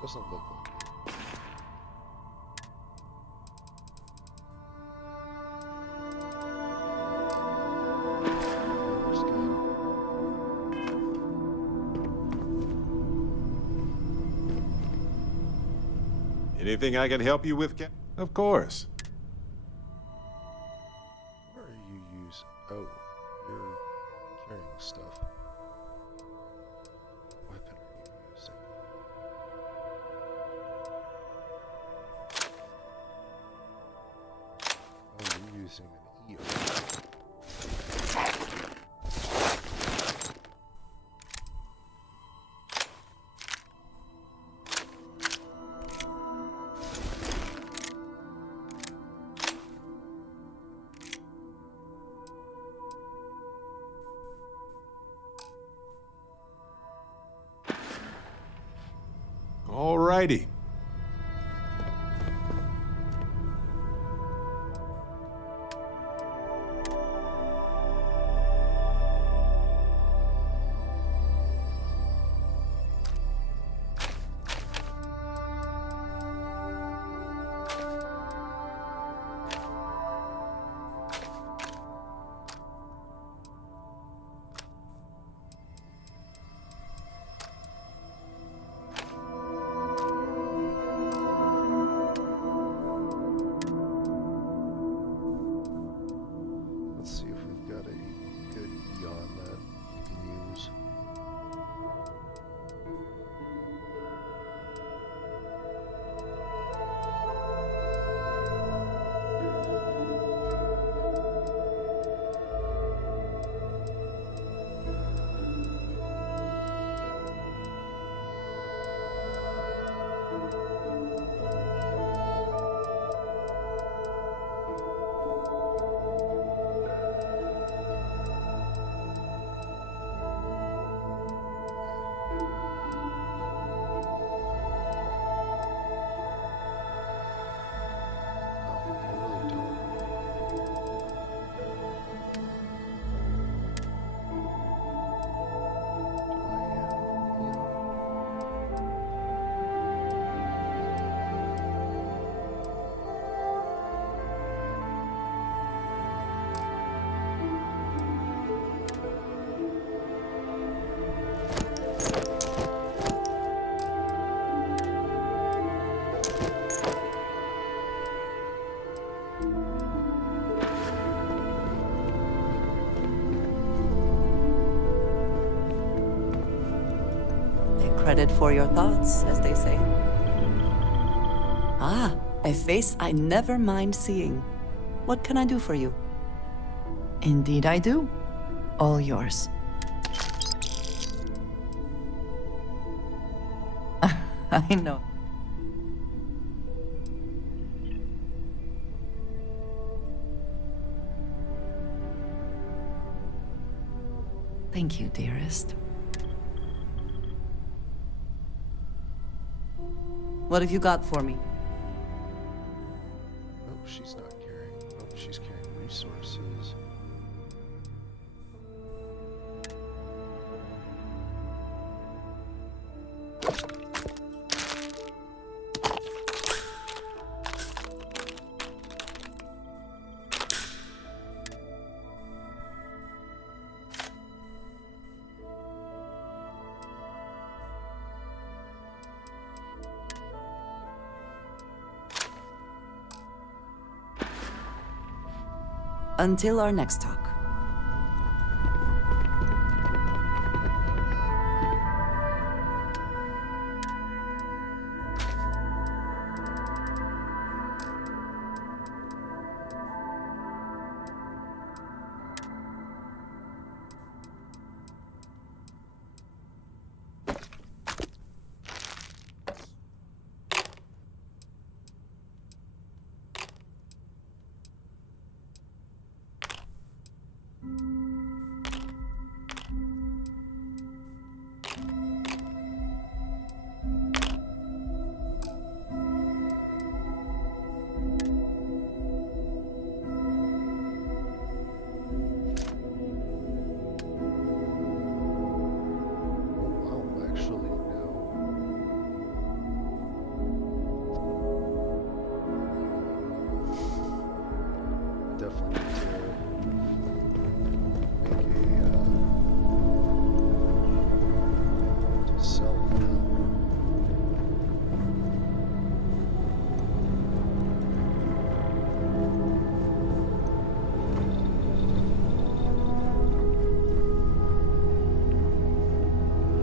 Doesn't look like it. Looks good. Anything I can help you with, Cap? Of course. What are you using? Oh, you're carrying stuff. What weapon are you using? Oh, you're using an EO. Alrighty. Let's see if we've got a good Eon that you can use. No, I really don't. Do I have Eon? Take credit for your thoughts, as they say. Ah, a face I never mind seeing. What can I do for you? Indeed I do. All yours. I know. Thank you, dearest. What have you got for me? Oh, she's not carrying. Oh, she's carrying resources. Until our next talk.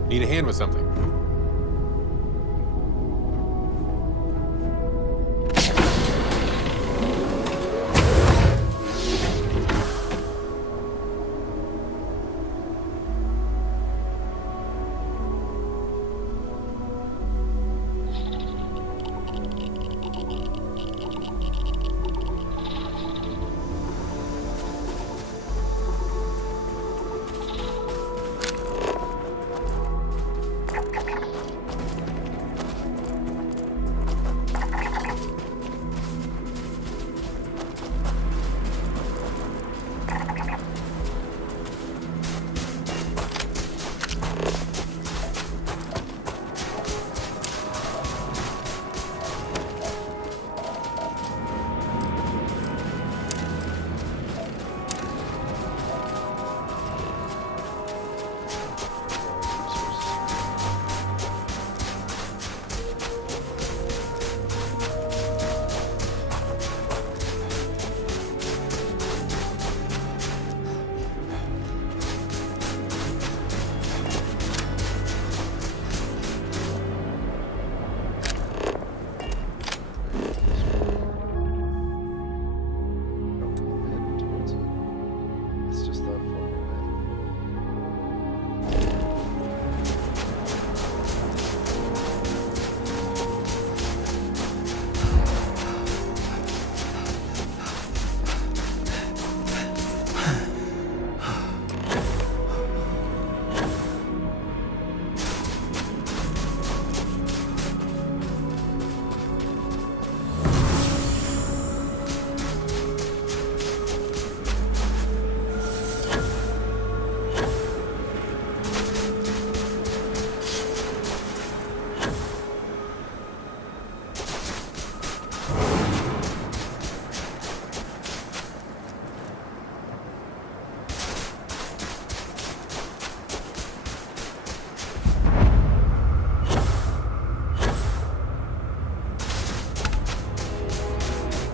Need a hand with something?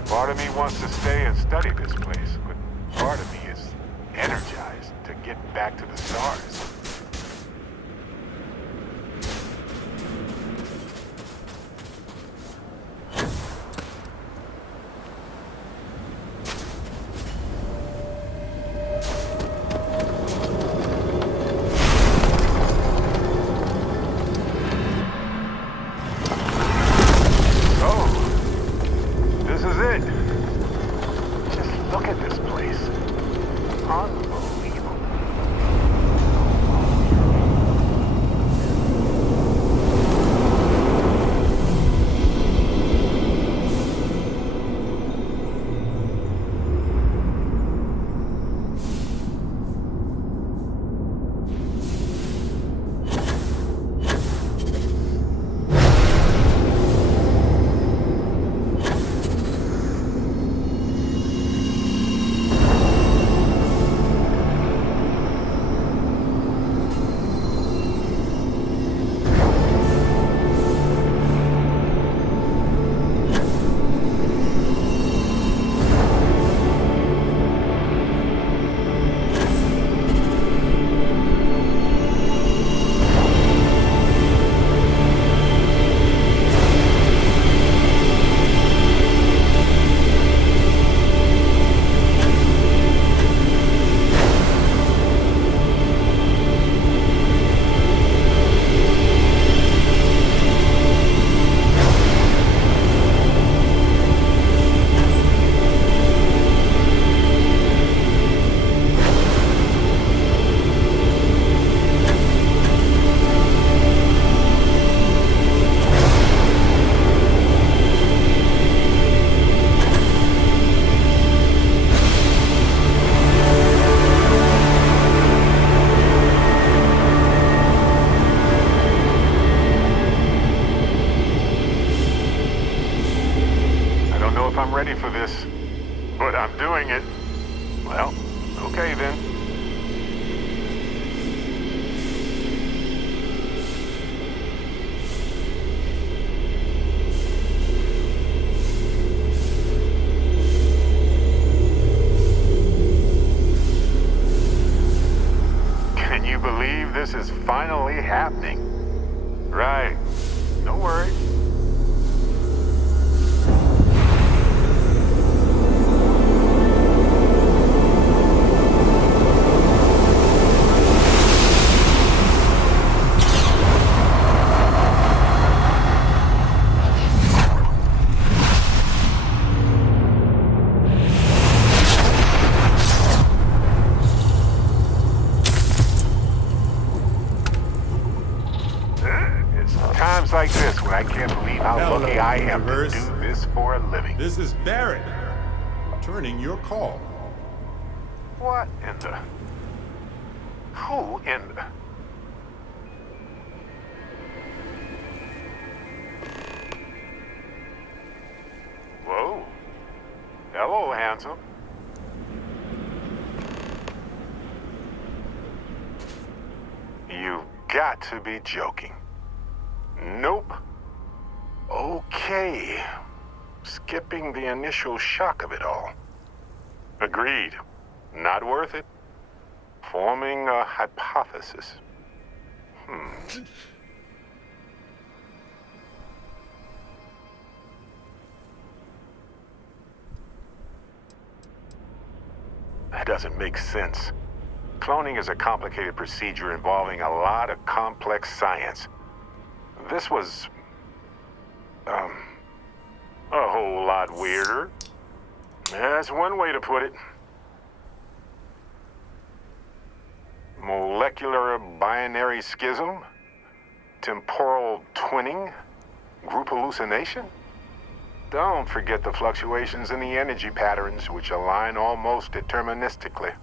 Part of me wants to stay and study this place, but part of me is energized to get back to the stars. Look at this place. Unbelievable. If I'm ready for this, but I'm doing it. Well, okay then. Can you believe this is finally happening. Right. Don't worry. It's times like this when I can't believe how Hello, lucky I am to universe. do this for a living. This is Barrett. Returning your call. What in the... Who in the... Whoa. Hello, handsome. You've got to be joking. Nope. Okay. Skipping the initial shock of it all. Agreed. Not worth it. Forming a hypothesis. That doesn't make sense. Cloning is a complicated procedure involving a lot of complex science. This was... a whole lot weirder. That's one way to put it. Molecular binary schism? Temporal twinning? Group hallucination? Don't forget the fluctuations in the energy patterns, which align almost deterministically.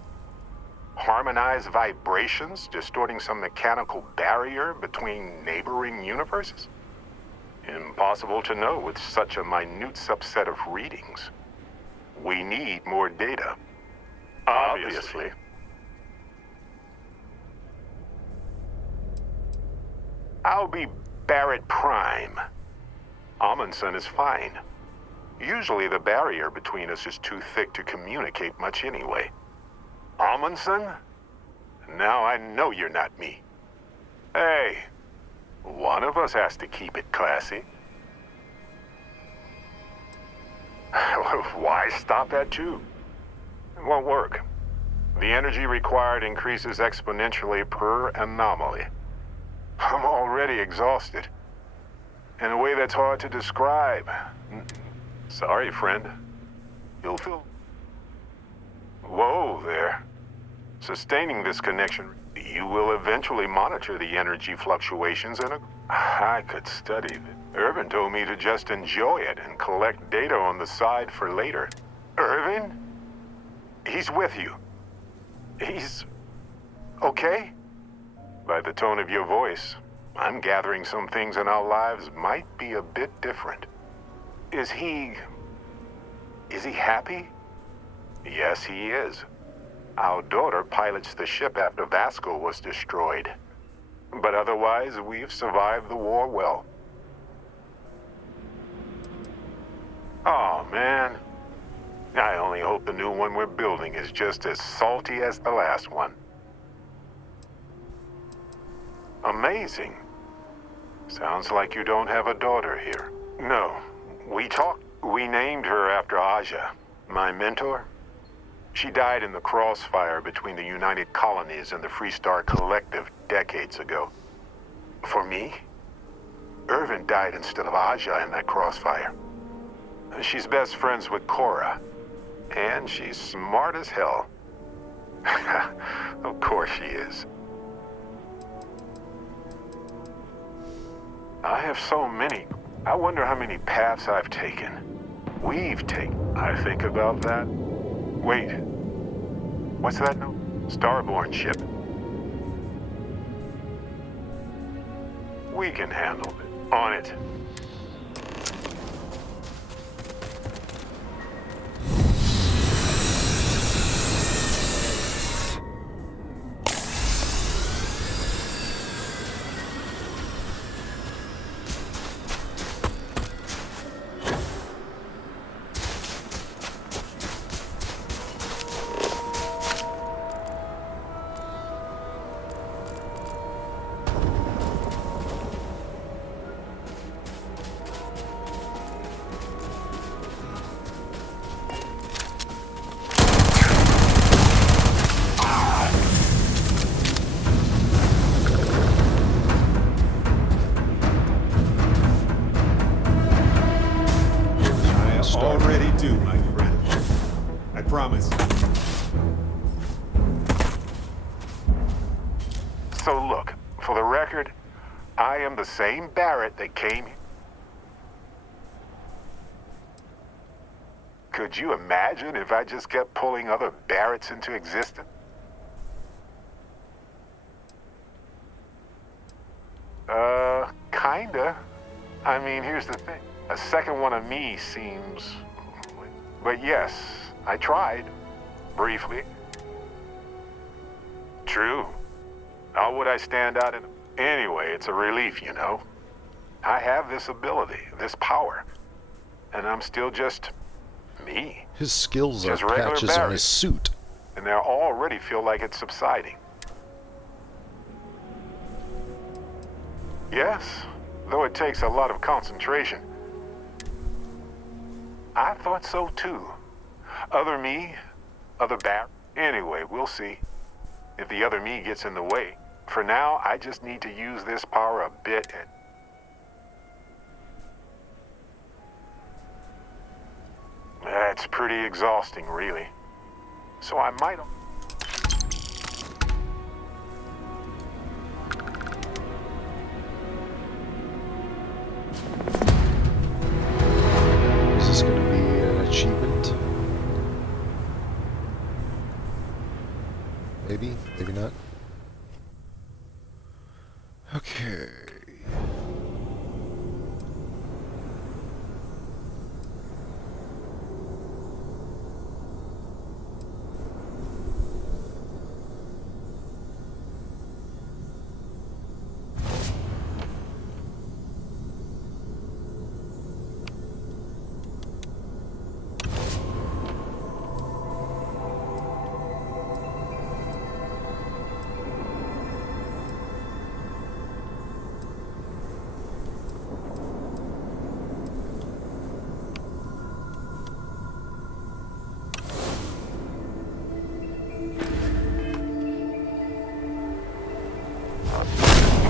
Harmonized vibrations, distorting some mechanical barrier between neighboring universes? Impossible to know with such a minute subset of readings. We need more data. Obviously. I'll be Barrett Prime. Amundsen is fine. Usually the barrier between us is too thick to communicate much anyway. Amundsen? Now I know you're not me. Hey, one of us has to keep it classy. Why stop at two? It won't work. The energy required increases exponentially per anomaly. I'm already exhausted. In a way that's hard to describe. Sorry, friend. You'll feel... Whoa there. Sustaining this connection, you will eventually monitor the energy fluctuations in a... I could study it. Irvin told me to just enjoy it and collect data on the side for later. Irvin? He's with you. He's... okay? By the tone of your voice, I'm gathering some things in our lives might be a bit different. Is he happy? Yes, he is. Our daughter pilots the ship after Vasco was destroyed. But otherwise, we've survived the war well. Oh, man. I only hope the new one we're building is just as salty as the last one. Amazing. Sounds like you don't have a daughter here. No, we talked. We named her after Aja, my mentor. She died in the crossfire between the United Colonies and the Freestar Collective decades ago. For me, Irvin died instead of Aja in that crossfire. She's best friends with Cora, and she's smart as hell. Of course she is. I have so many. I wonder how many paths I've taken. We've taken. I think about that. Wait. What's that note? Starborn ship. We can handle it. On it. So look, for the record, I am the same Barrett that came here. Could you imagine if I just kept pulling other Barretts into existence? Kinda. I mean, here's the thing. A second one of me seems... But yes, I tried. Briefly. True. How would I stand out in... Anyway, it's a relief, you know. I have this ability, this power. And I'm still just... me. His skills are Just regular patches on Barrett. his suit. And I already feel like it's subsiding. Yes, though it takes a lot of concentration. I thought so too. Other me, other Barrett. Anyway, we'll see. If the other me gets in the way. For now, I just need to use this power a bit and... That's pretty exhausting, really. So I might... Is this going to be an achievement? Maybe, maybe not. Okay.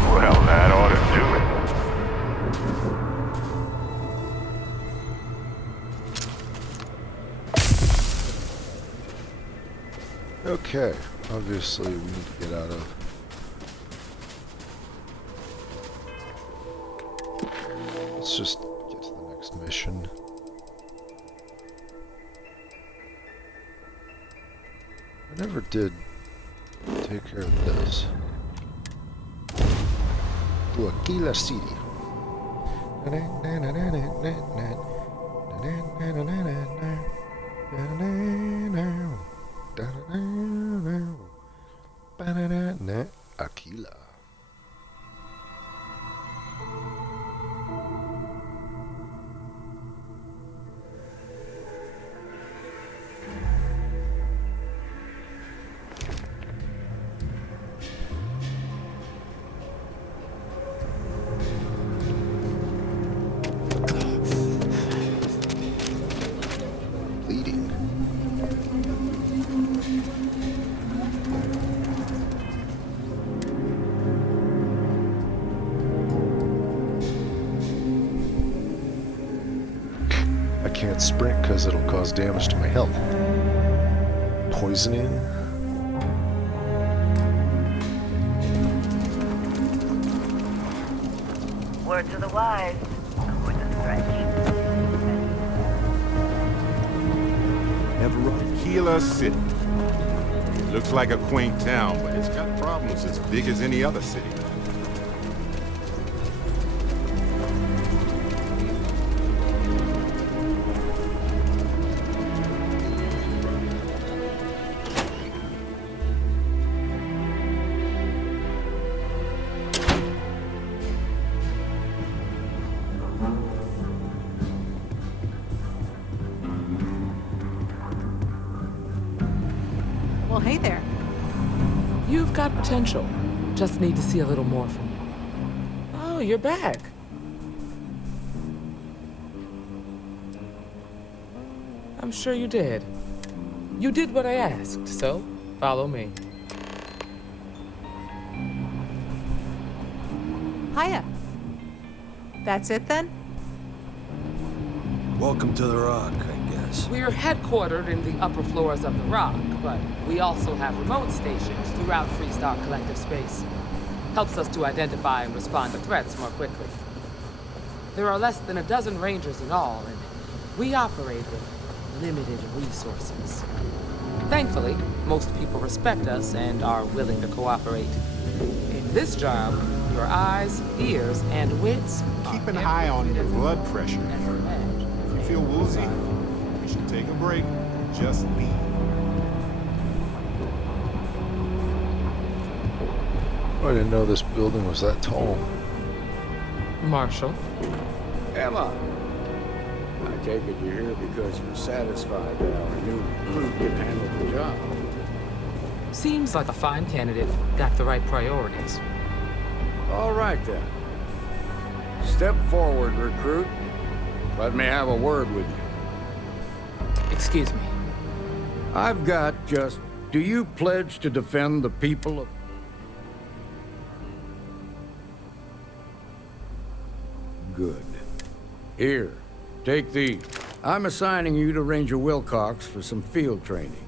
Well, that ought to do it. Okay. Obviously, we need to get out of... Let's just get to the next mission. I never did take care of this. To Aquila City. Aquila. Bleeding. I can't sprint because it'll cause damage to my health. Poisoning. Word to the wise. Avoid the stretch. Aquila City. It looks like a quaint town, but it's got problems as big as any other city. Well, hey there. You've got potential. Just need to see a little more from you. Oh, you're back. I'm sure you did. You did what I asked, so follow me. Hiya. That's it then? Welcome to the Rock, I guess. We're headquartered in the upper floors of the Rock, but we also have remote stations throughout Freestar Collective space. Helps us to identify and respond to threats more quickly. There are less than a dozen Rangers in all, and we operate with limited resources. Thankfully, most people respect us and are willing to cooperate. In this job, your eyes, ears, and wits Keep an eye on your blood pressure. If you feel woozy, you should take a break. Just leave. I didn't know this building was that tall. Marshall. Emma, I take it you're here because you're satisfied that our new recruit can handle the job. Seems like a fine candidate. Got the right priorities. All right, then. Step forward, recruit. Let me have a word with you. Excuse me. I've got just... Do you pledge to defend the people of... Good. Here, take these. I'm assigning you to Ranger Wilcox for some field training.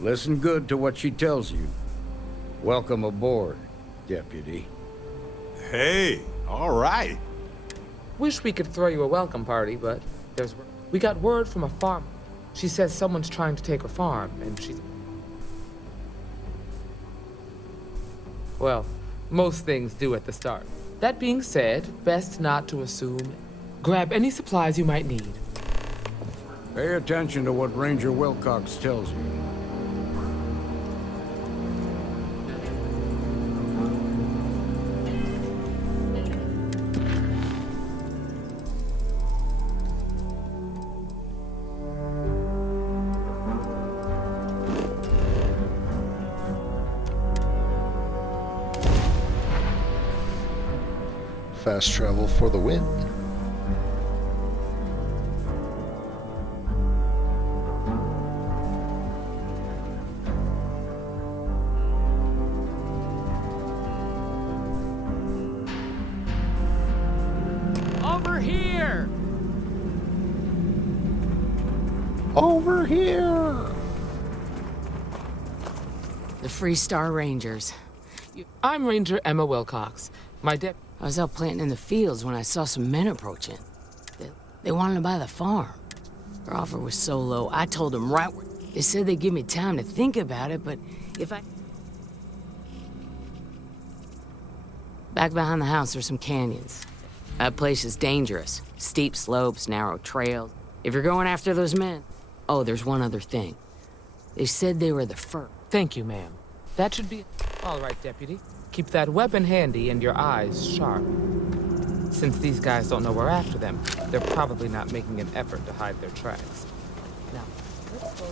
Listen good to what she tells you. Welcome aboard, Deputy. Hey, all right. Wish we could throw you a welcome party, but we got word from a farm. She says someone's trying to take her farm, and she's... Well, most things do at the start. That being said, best not to assume. Grab any supplies you might need. Pay attention to what Ranger Wilcox tells you. Fast travel for the win. Over here! Over here! The Free Star Rangers. I'm Ranger Emma Wilcox. I was out planting in the fields when I saw some men approaching. They wanted to buy the farm. Their offer was so low, I told them right where... They said they'd give me time to think about it, but if I... Back behind the house are some canyons. That place is dangerous. Steep slopes, narrow trails. If you're going after those men... Oh, there's one other thing. They said they were the first. Thank you, ma'am. That should be... All right, Deputy. Keep that weapon handy and your eyes sharp. Since these guys don't know we're after them, they're probably not making an effort to hide their tracks. Now, let's go...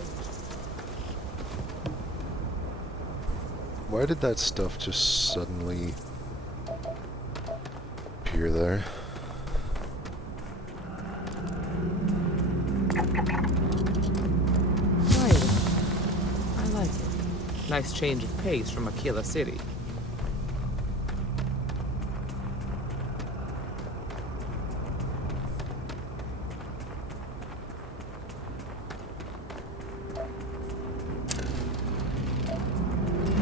Why did that stuff just suddenly appear there? Right. I like it. Nice change of pace from Aquila City.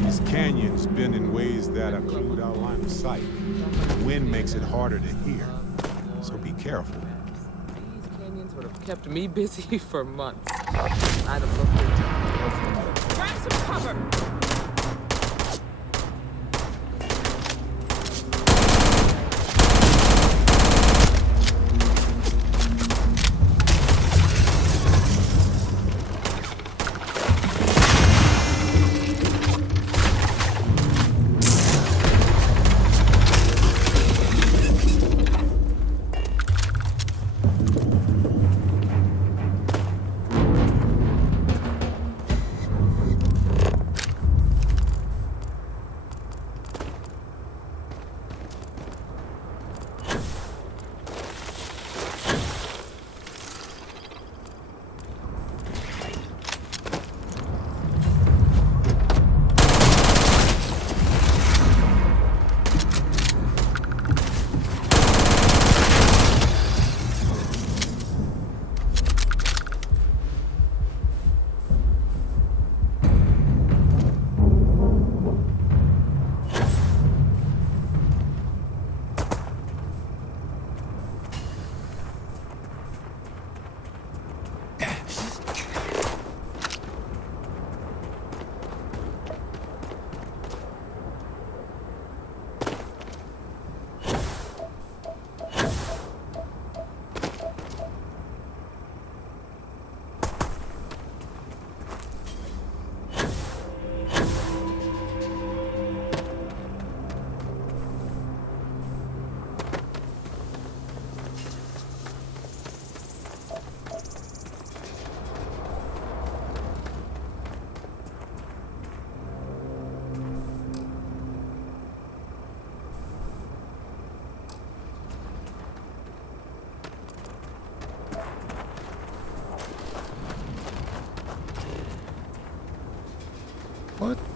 These canyons bend in ways that occlude our line of sight. The wind makes it harder to hear, so be careful. These canyons would have kept me busy for months. I'd have looked into... Grab some cover!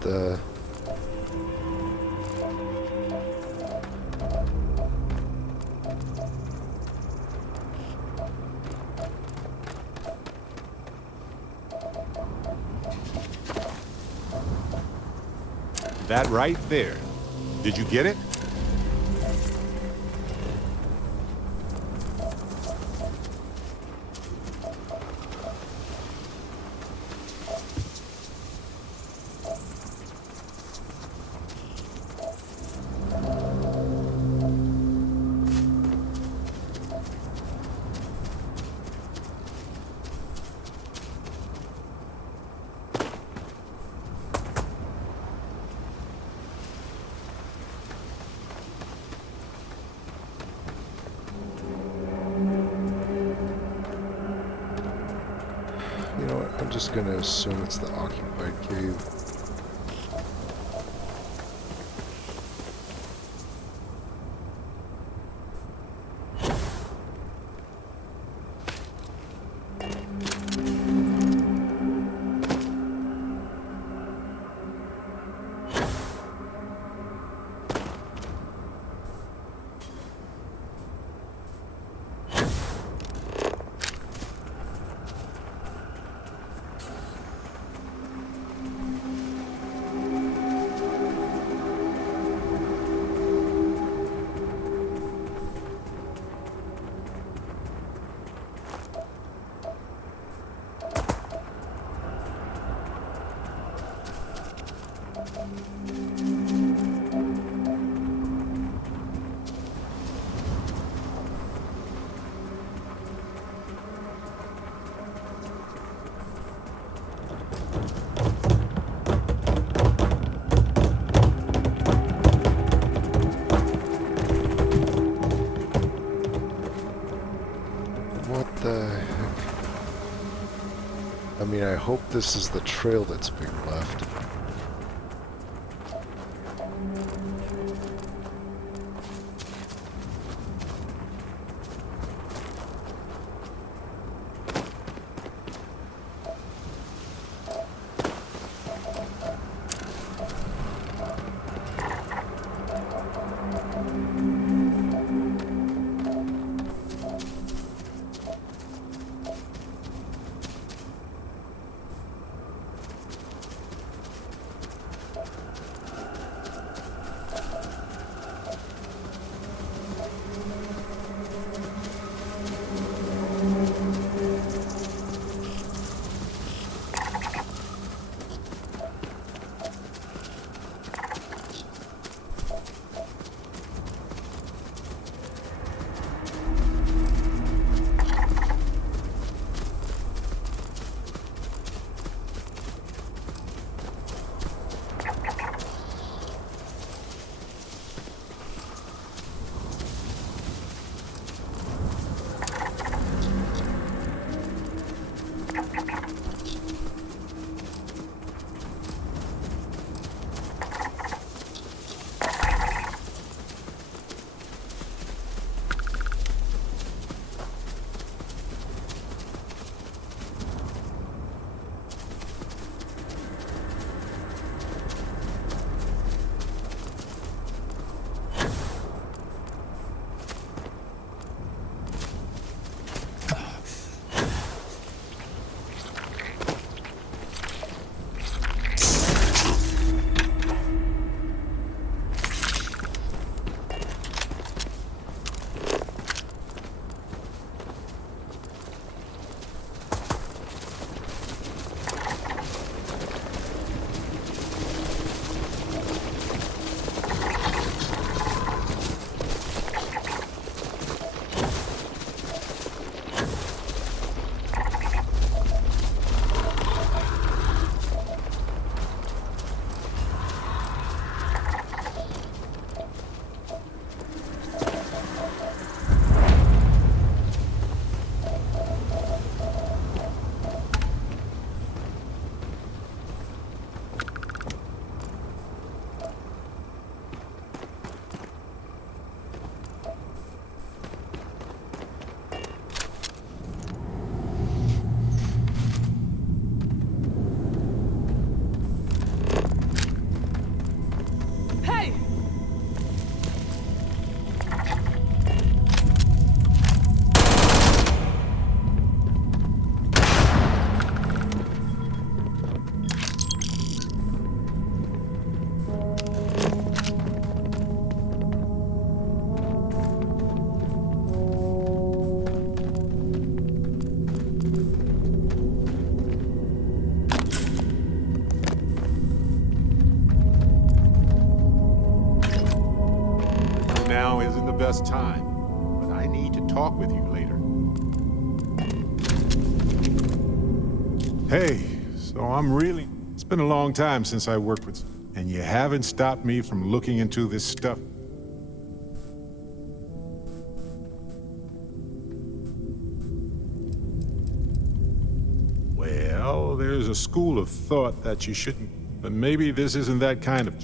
the... That right there. Did you get it? You know what? I'm just gonna assume it's the occupied cave. What the heck? I mean, I hope this is the trail that's being left. now isn't the best time, but I need to talk with you later. Hey, so it's been a long time since I worked with, and you haven't stopped me from looking into this stuff. Well, there's a school of thought that you shouldn't, but maybe this isn't that kind of...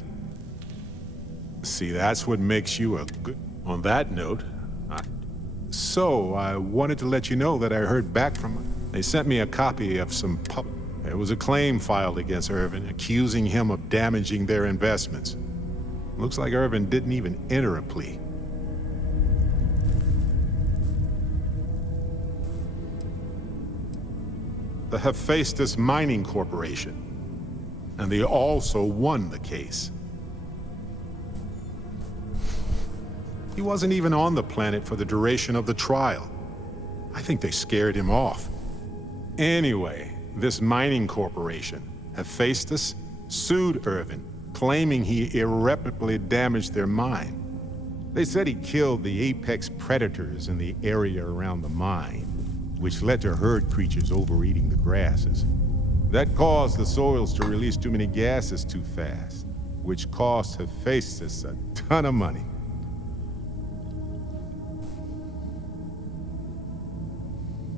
See, that's what makes you a good... On that note, I wanted to let you know that I heard back from... They sent me a copy of some There was a claim filed against Irvin, accusing him of damaging their investments. Looks like Irvin didn't even enter a plea. The Hephaestus Mining Corporation, and they also won the case. He wasn't even on the planet for the duration of the trial. I think they scared him off. Anyway, this mining corporation, Hephaestus, sued Irvin, claiming he irreparably damaged their mine. They said he killed the apex predators in the area around the mine, which led to herd creatures overeating the grasses. That caused the soils to release too many gases too fast, which cost Hephaestus a ton of money.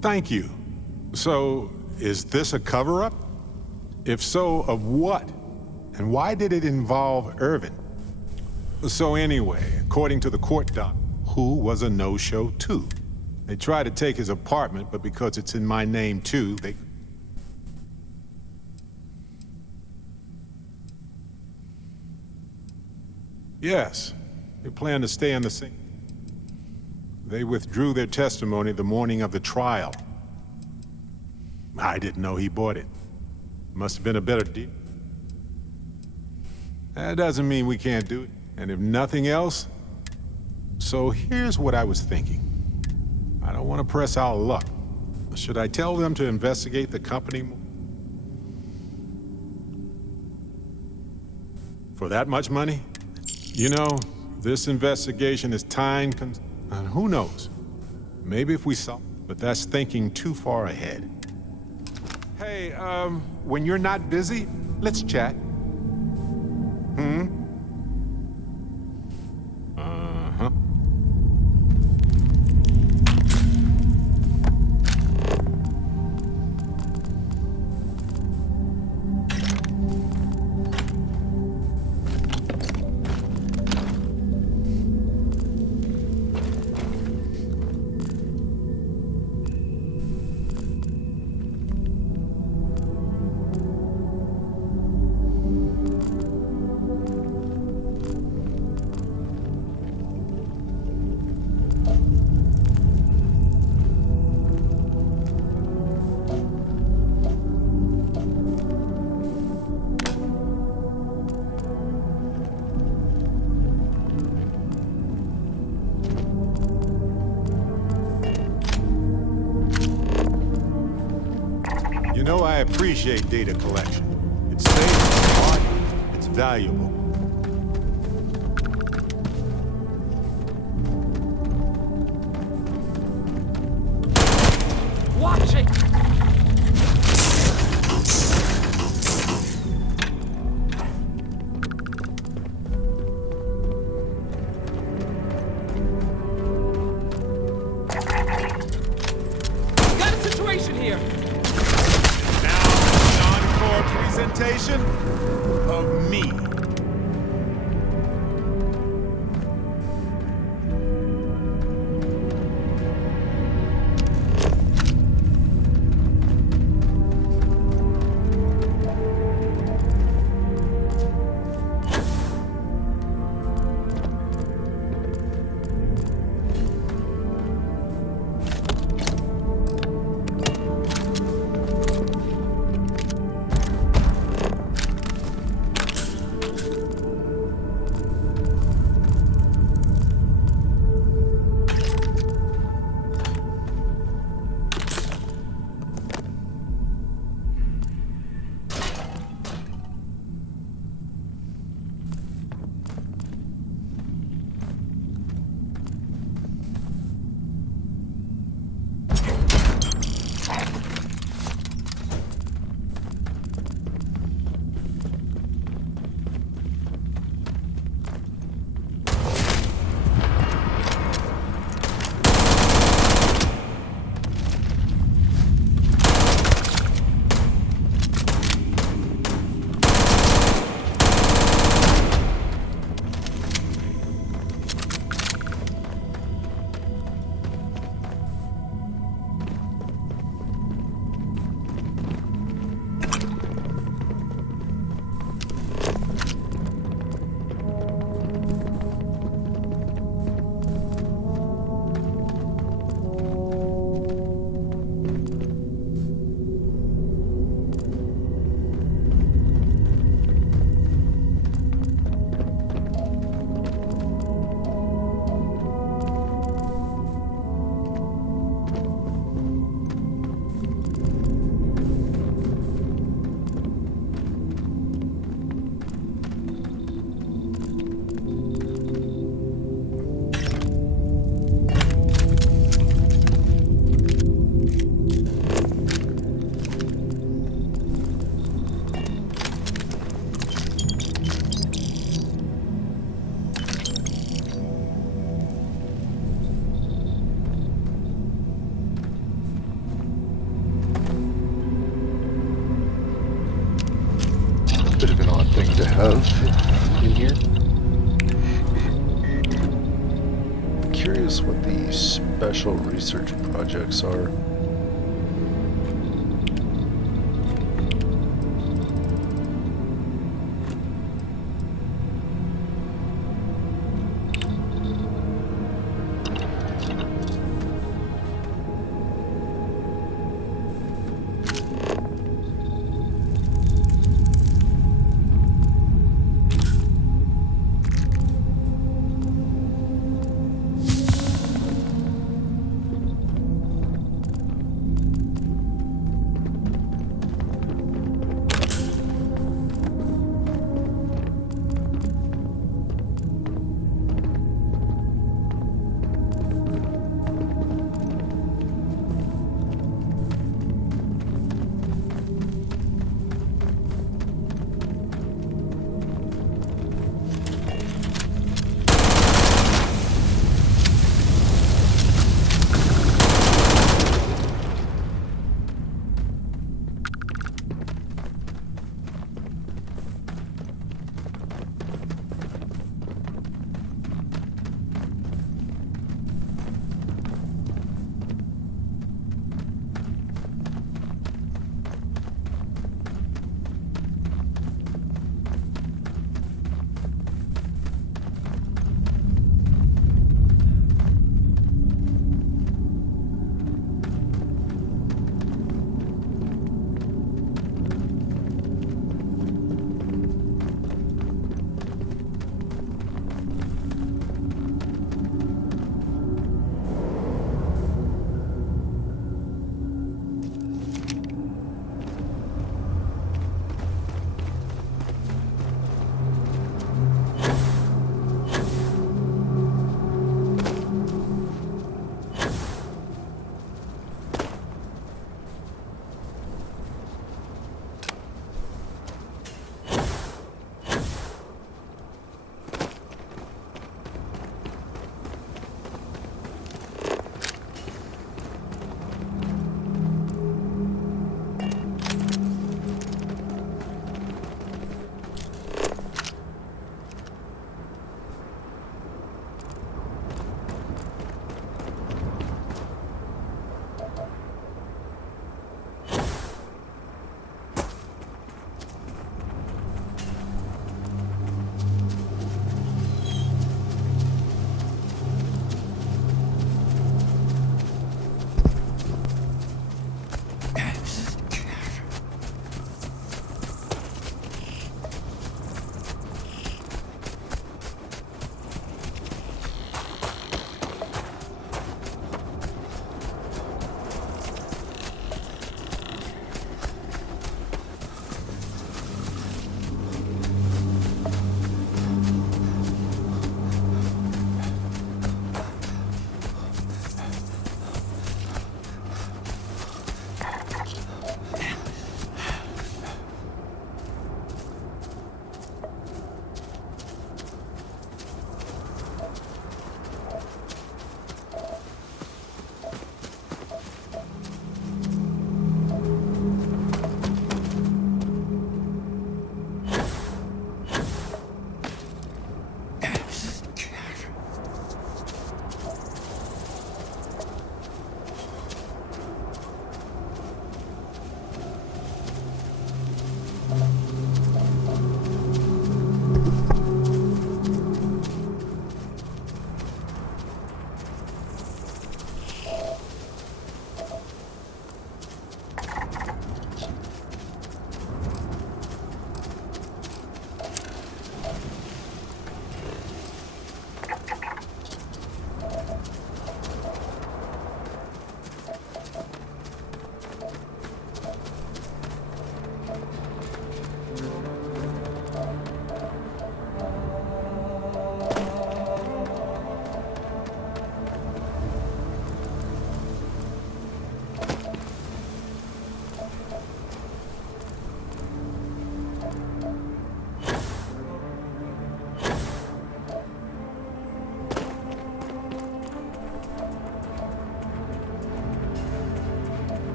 Thank you. So, is this a cover-up? If so, of what? And why did it involve Irvin? So anyway, according to the court doc, Who was a no-show too. They tried to take his apartment, but because it's in my name too, they... Yes, they plan to stay in the same... They withdrew their testimony the morning of the trial. I didn't know he bought it. Must have been a better deal. That doesn't mean we can't do it. And if nothing else... So here's what I was thinking. I don't want to press our luck. Should I tell them to investigate the company more? For that much money? You know, this investigation is time-consuming. And who knows? Maybe if we saw... But that's thinking too far ahead. Hey, when you're not busy, let's chat. Uh-huh. You know, I appreciate data collection. It's safe, it's hard, it's valuable. Watch it! Got a situation here! Presentation of me. of in here. I'm curious what the special research projects are.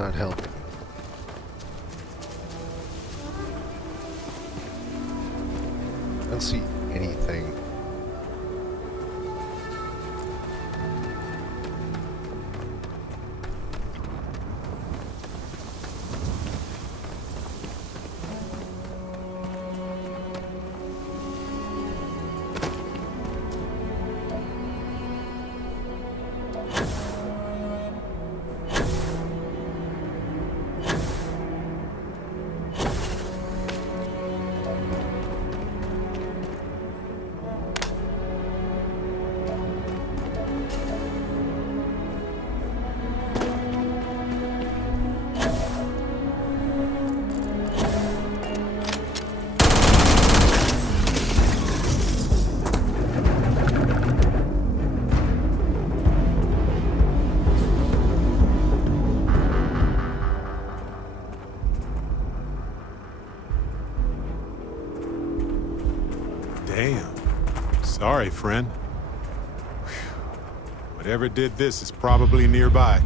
not helping. I don't see anything. Damn. Sorry, friend. Whew. Whatever did this is probably nearby.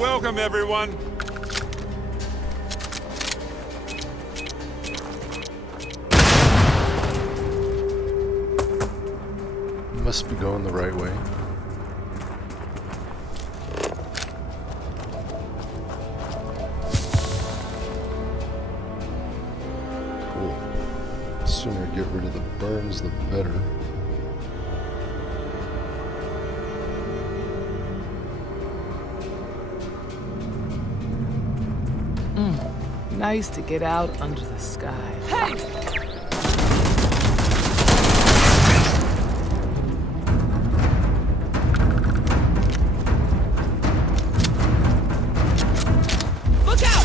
Welcome, everyone. Must be going the right way. Cool. The sooner I get rid of the burns, the better. Nice to get out under the sky. Hey! Look out!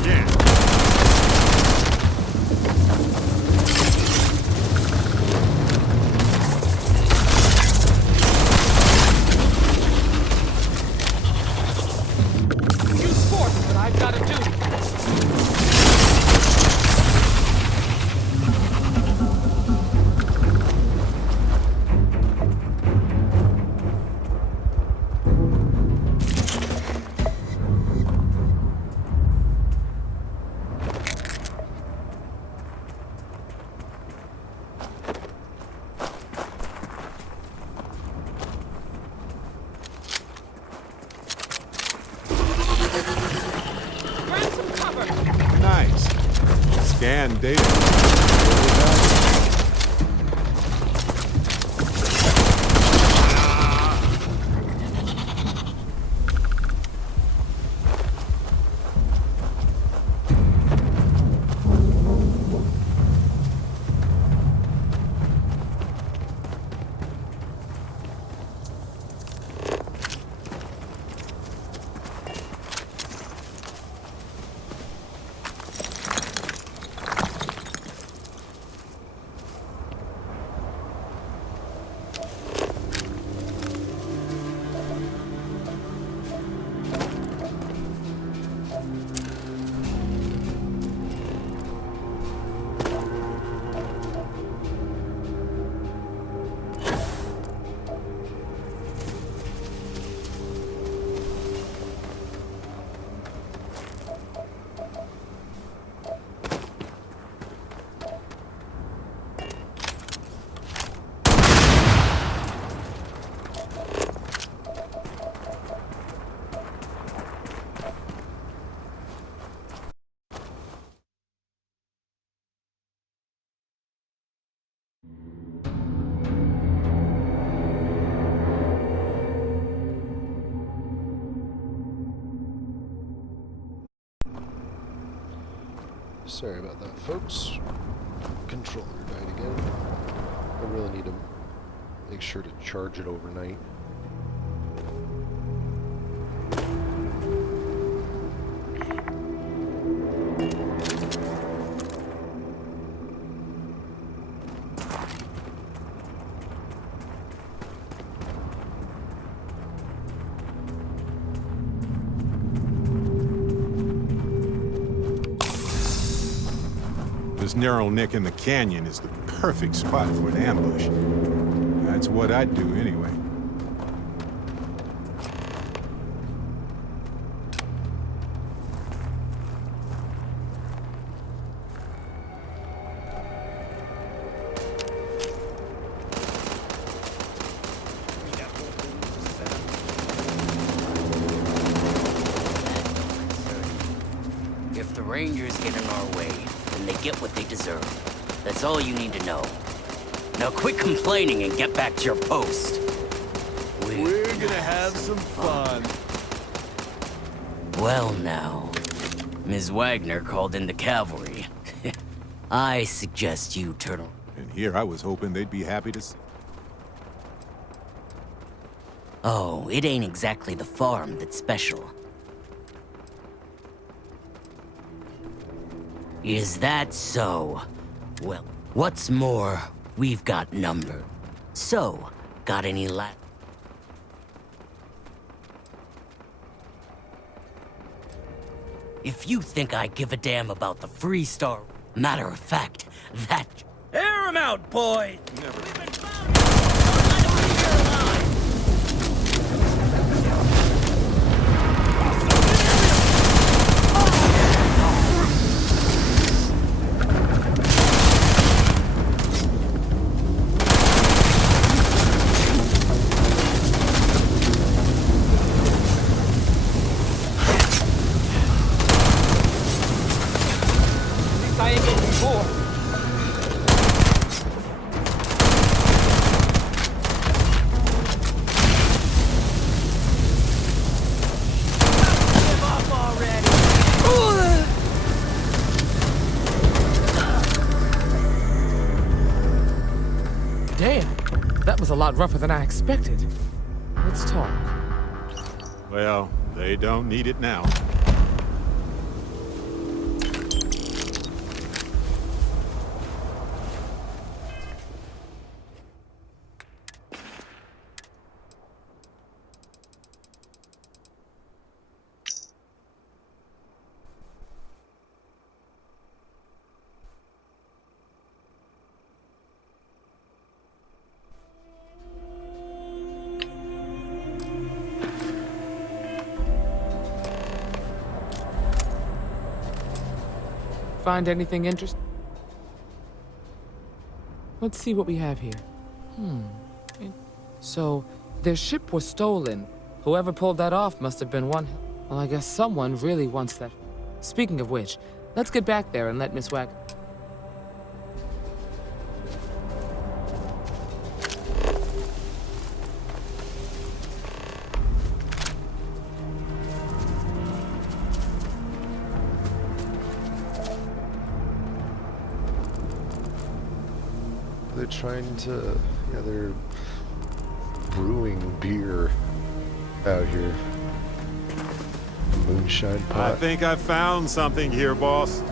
Again. Use force! And data. Sorry about that, folks. Controller died again. I really need to make sure to charge it overnight. This narrow nick in the canyon is the perfect spot for an ambush. That's what I'd do anyway. If the Rangers get in our way, then they get what they deserve. That's all you need to know. Now quit complaining and get back to your post. We're gonna have some fun. Well now, Ms. Wagner called in the cavalry. I suggest you turn around. And here I was hoping they'd be happy to see. Oh, it ain't exactly the farm that's special. Is that so? Well, what's more, we've got number. So, got any If you think I give a damn about the Free Star, matter of fact, that... Air 'em out, boy! Damn, that was a lot rougher than I expected. Let's talk. Well, they don't need it now. Find anything interesting? Let's see what we have here. So, their ship was stolen. Whoever pulled that off must have been one... Well, I guess someone really wants that. Speaking of which, let's get back there and let Miss Wagner... trying to... Yeah, they're brewing beer out here. Moonshine pot. I think I found something here, boss.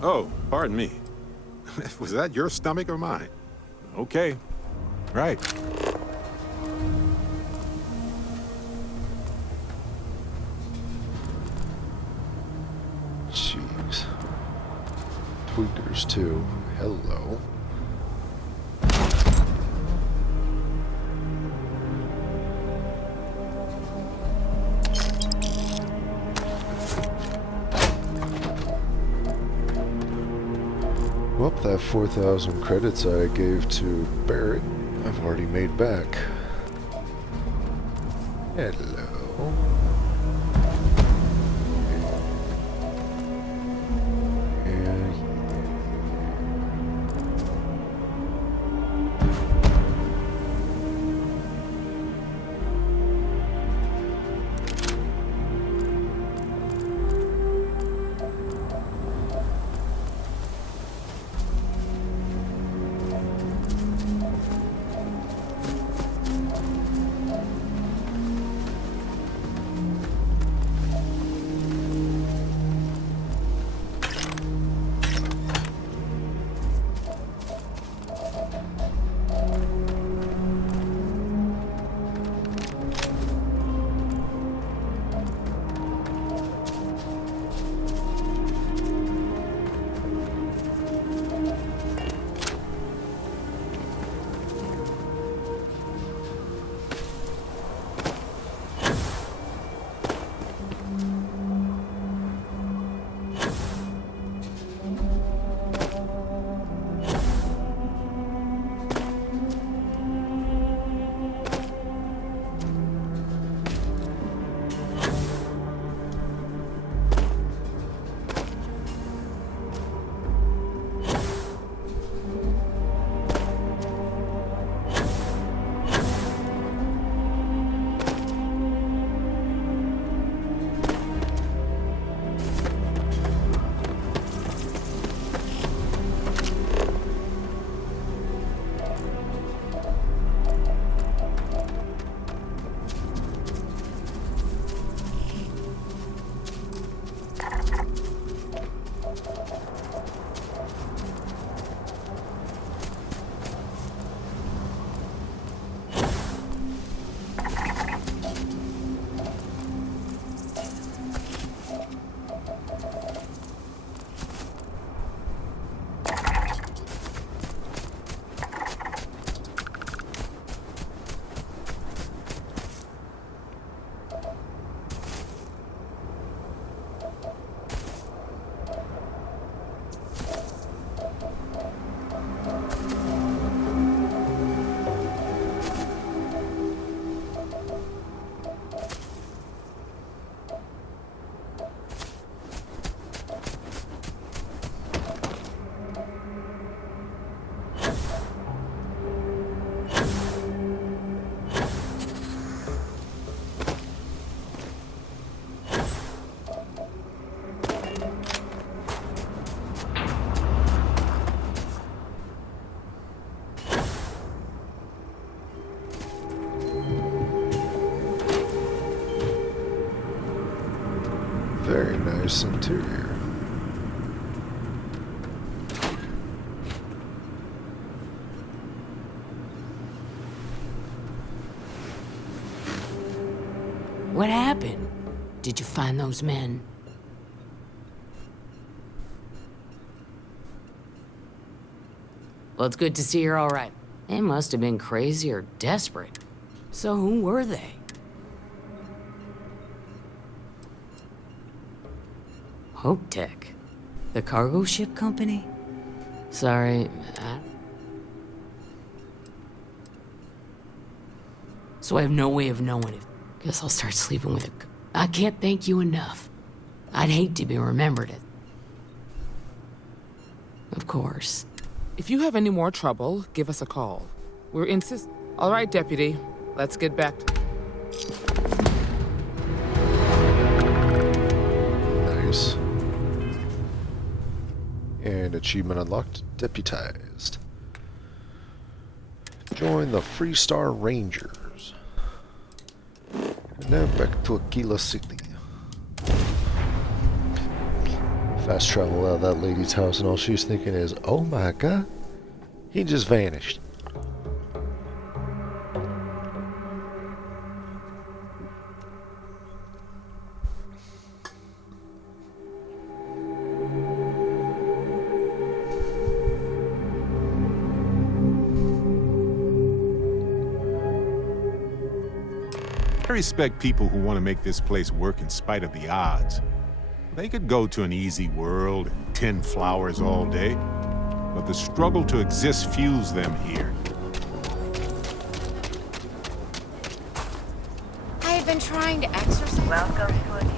Oh, pardon me. Was that your stomach or mine? Okay. Right. Jeez. Tweakers, too. Hello. Well, that 4,000 credits I gave to Barrett, I've already made back. Hello. Very nice interior. What happened? Did you find those men? Well, it's good to see you're all right. They must have been crazy or desperate. So who were they? Hope Tech? The cargo ship company? Sorry, So I have no way of knowing if... Guess I'll start sleeping with it. I can't thank you enough. I'd hate to be remembered as... Of course. If you have any more trouble, give us a call. We're All right, Deputy. Let's get back to... Nice. And achievement unlocked, deputized. Join the Freestar Rangers. And now back to Aquila City. Fast travel out of that lady's house and all she's thinking is, oh my god, he just vanished. I respect people who want to make this place work in spite of the odds. They could go to an easy world and tend flowers all day, but the struggle to exist fuels them here. I have been trying to exercise. Welcome to Aquila.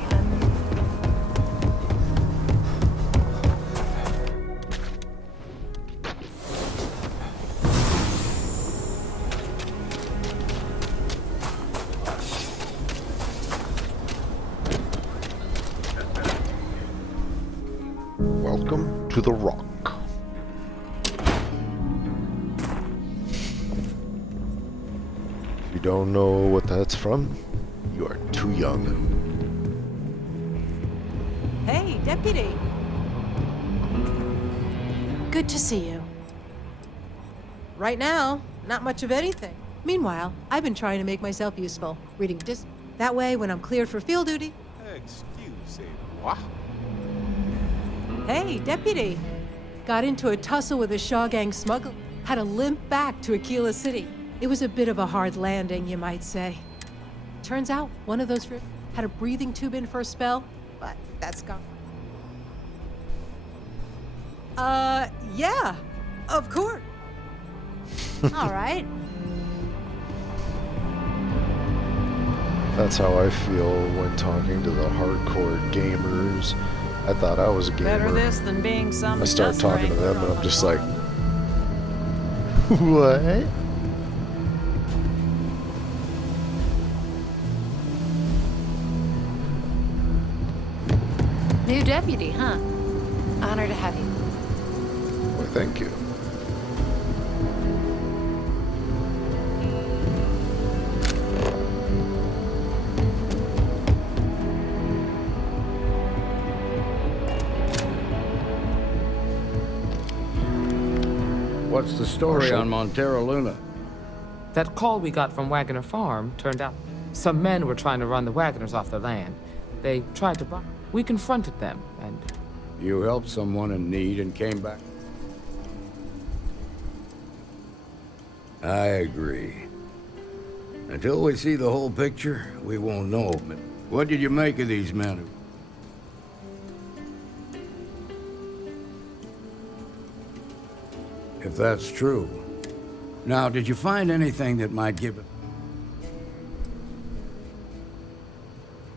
Welcome to the Rock. If you don't know what that's from, you are too young. Hey, Deputy. Good to see you. Right now, not much of anything. Meanwhile, I've been trying to make myself useful, reading that way, when I'm cleared for field duty. Excuse me, what? Hey, Deputy. Got into a tussle with a Shaw Gang smuggler. Had to limp back to Aquila City. It was a bit of a hard landing, you might say. Turns out, one of those had a breathing tube in for a spell, but that's gone. Yeah, of course. All right. That's how I feel when talking to the hardcore gamers. I thought I was a gamer. Better this than being some I start dust talking to wrangler them and on I'm the just farm. like, what? New deputy, huh? Honor to have you. Why, thank you. What's the story Marshal. on Montero Luna? That call we got from Wagoner Farm turned out some men were trying to run the Wagoners off their land. They tried to we confronted them, and You helped someone in need and came back. I agree. Until we see the whole picture, we won't know. What did you make of these men? If that's true. Now, did you find anything that might give it?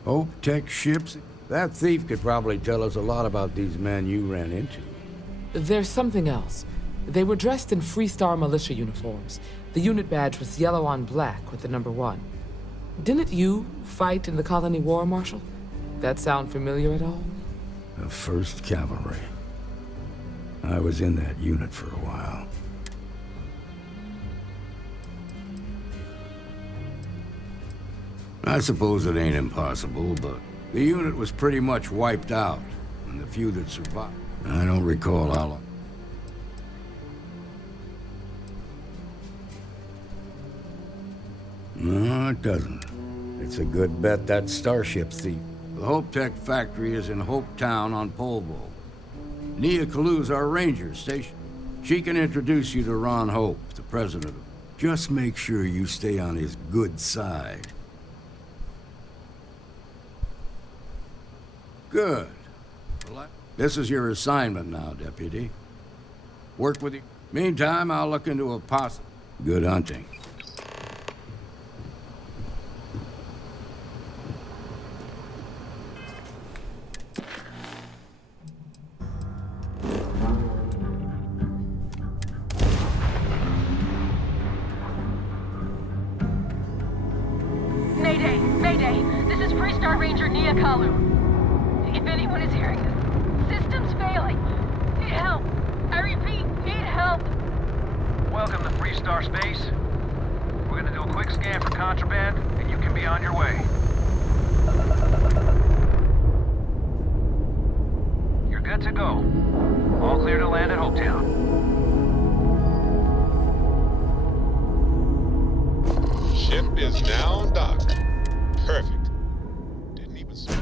Hope Tech ships? That thief could probably tell us a lot about these men you ran into. there's something else. They were dressed in Freestar militia uniforms. The unit badge was yellow on black with the number 1. Didn't you fight in the Colony War, Marshal? That sound familiar at all? The 1st Cavalry. I was in that unit for a while. I suppose it ain't impossible, but the unit was pretty much wiped out, and the few that survived. I don't recall how long. No, it doesn't. It's a good bet that starship thief. The Hope Tech factory is in Hope Town on Polvo. Nia Kalu's our ranger station. She can introduce you to Ron Hope, the president. Just make sure you stay on his good side. Good. Well, this is your assignment now, Deputy. Work with you. Meantime, I'll look into a posse. Good hunting. Mayday! Mayday! This is Freestar Ranger Nia Kalu. If anyone is hearing this, system's failing. help. I repeat, need help. Welcome to Freestar Space. We're gonna do a quick scan for contraband, and you can be on your way. You're good to go. All clear to land at Hopetown. Ship is now docked. Perfect. Didn't even see.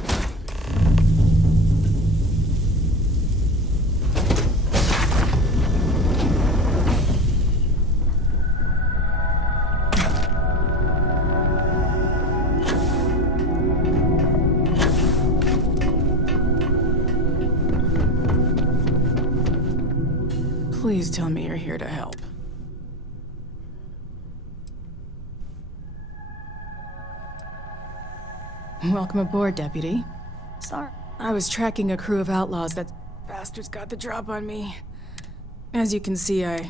Please tell me you're here to help. Welcome aboard, Deputy. Sorry. I was tracking a crew of outlaws. That bastards got the drop on me. As you can see, I'll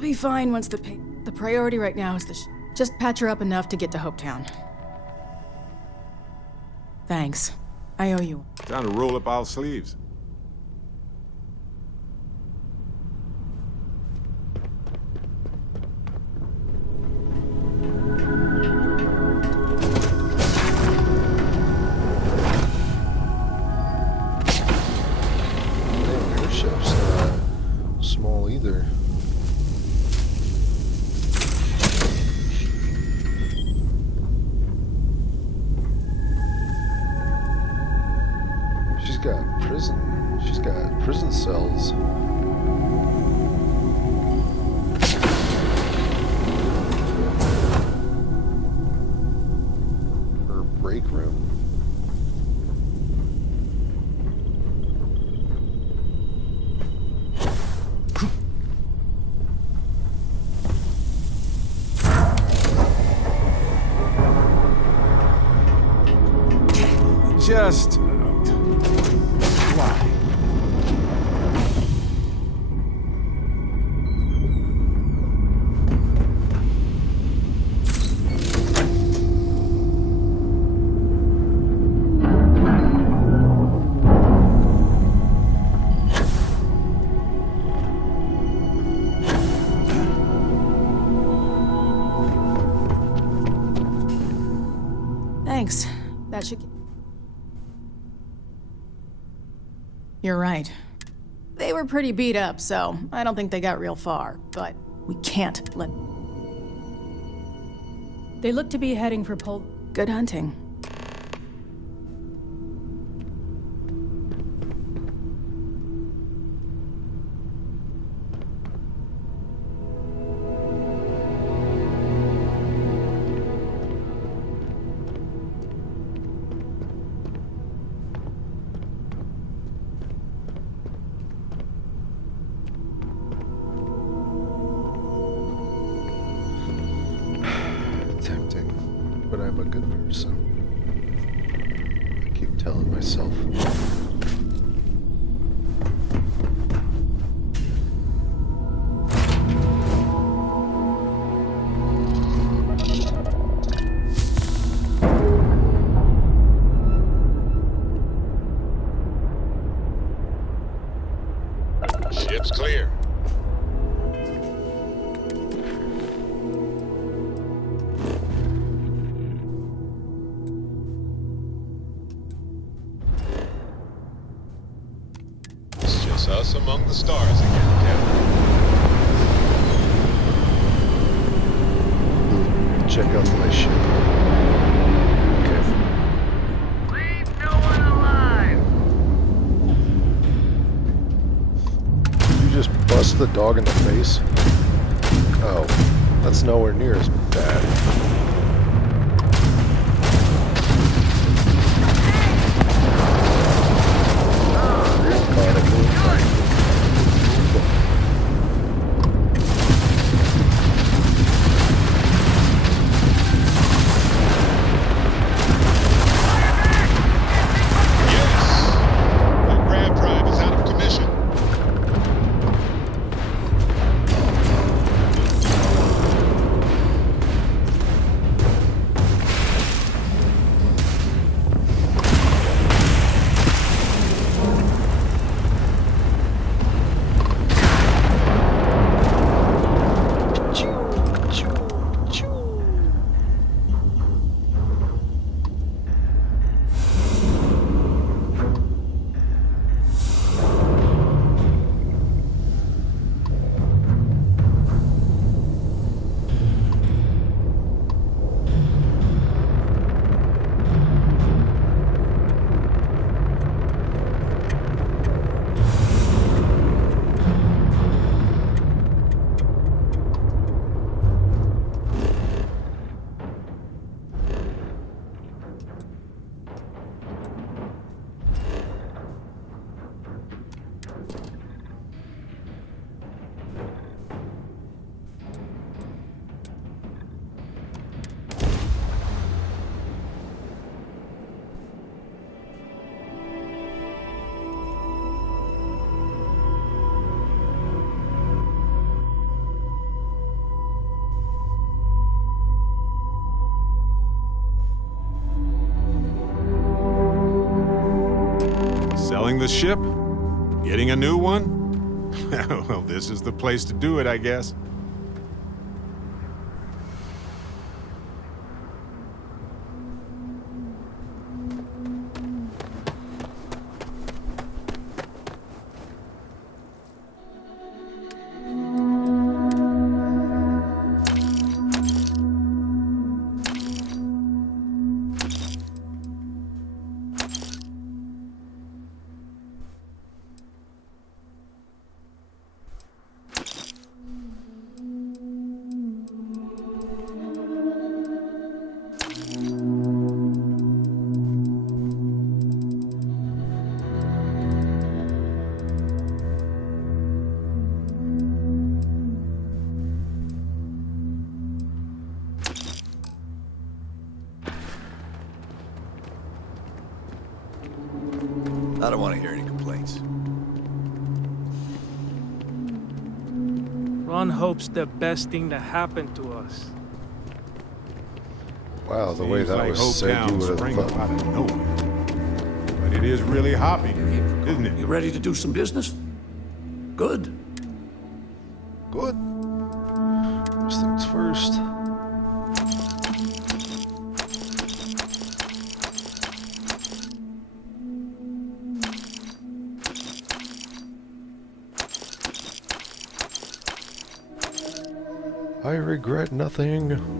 be fine once the priority right now is just patch her up enough to get to Hopetown. Thanks. I owe you. Time to roll up our sleeves. Airship's not small either. She's got prison cells. Her break room. Just... why? Thanks. That should... You're right. They were pretty beat up, so I don't think they got real far, but we can't let... They look to be heading for Pol... Good hunting. Tempting, but I'm a good person. I keep telling myself. Ship's clear. It's just us among the stars again, Captain. Check out my ship. Okay. Leave no one alive! Did you just bust the dog in the face? Oh, that's nowhere near as bad. Selling the ship? Getting a new one? Well, this is the place to do it, I guess. I don't want to hear any complaints. Ron hopes the best thing that happened to us. Wow, the way Seems that like was Hope said, you Town would have sprang thought. up out of nowhere. But it is really hopping, isn't it? You ready to do some business? Good. Good. First things first. I regret nothing.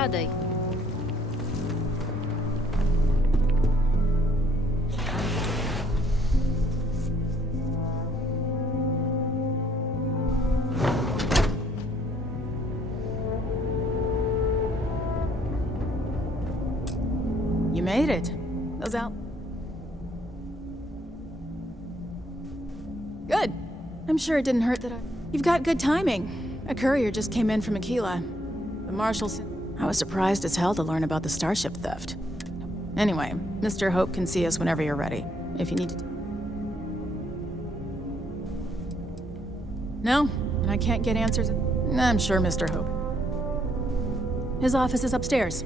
Friday. You made it. Those out. Good. I'm sure it didn't hurt that You've got good timing. A courier just came in from Aquila. The marshals... I was surprised as hell to learn about the starship theft. Anyway, Mr. Hope can see us whenever you're ready, if you need to... No, and I can't get answers. I'm sure Mr. Hope. His office is upstairs.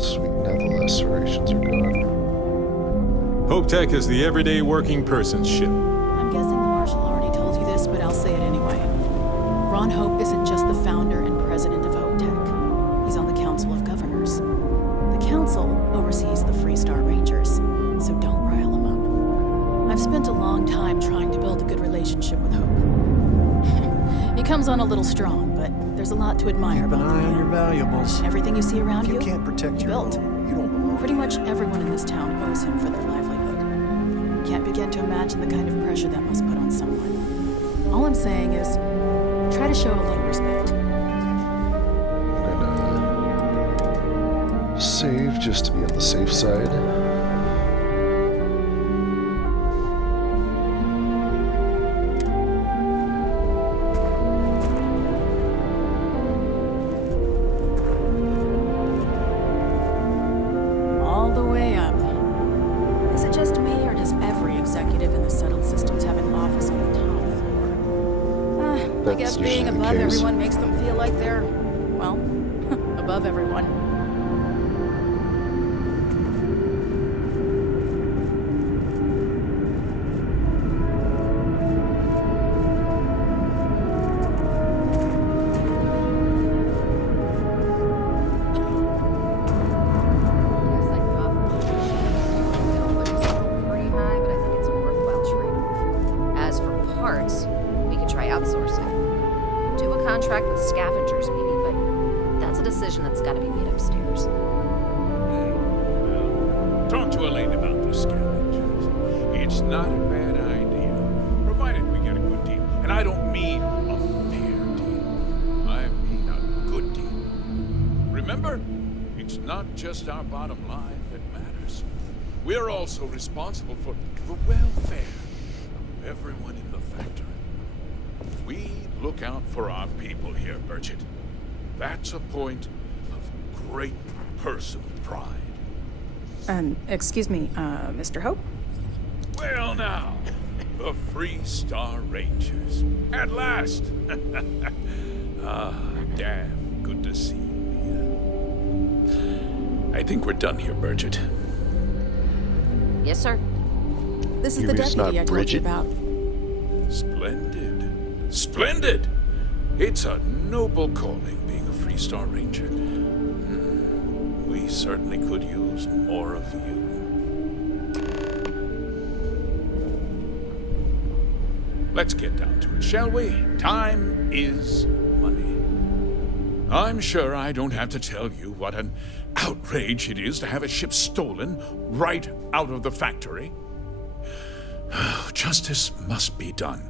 Sweet, now the lacerations are gone. Hope Tech is the everyday working person's ship. I'm guessing the Marshal already told you this, but I'll say it anyway. Ron Hope isn't just the founder and president of Hope Tech. He's on the Council of Governors. The Council oversees the Freestar Rangers, so don't rile him up. I've spent a long time trying to build a good relationship with Hope. He comes on a little strong, but there's a lot to admire about the man. Your valuables. Everything you see around you, can't protect your built. own, you don't belong. Pretty much everyone in this town owes him for their livelihood. Can't begin to imagine the kind of pressure that must put on someone. All I'm saying is, try to show a little respect. I'm gonna save just to be on the safe side. All the way up. Is it just me, or does every executive in the settled systems have an office on the top floor? I That's guess usually being the above case. everyone makes them feel like they're, well, above everyone. Pretty high, but I think it's a worthwhile trade-off. As for parts, we could try outsourcing. Do a contract with scavengers, maybe, but that's a decision that's got to be made upstairs. Talk to Elaine about the scavengers. It's not a bad idea, provided we get a good deal. And I don't mean a fair deal. I mean a good deal. Remember, it's not just our bottom line that matters. We're also responsible for the welfare of everyone in the factory. We look out for our people here, Burchett. That's a point of great personal pride. Excuse me, Mr. Hope? Well now, the Freestar Rangers. At last! Ah, damn good to see you here. I think we're done here, Burchett. Yes, sir. This is You the mean it's deputy not I told you Bridget? about. Splendid. Splendid! It's a noble calling, being a Freestar Ranger. We certainly could use more of you. Let's get down to it, shall we? Time is money. I'm sure I don't have to tell you what an outrage it is to have a ship stolen right out of the factory. Justice must be done,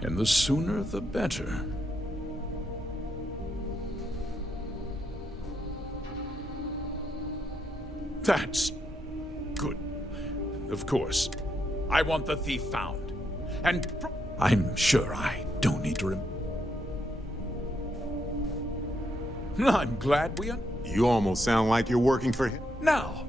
and the sooner the better. That's good. Of course, I want the thief found. And I'm sure I don't need to I'm glad we... You almost sound like you're working for him. Now,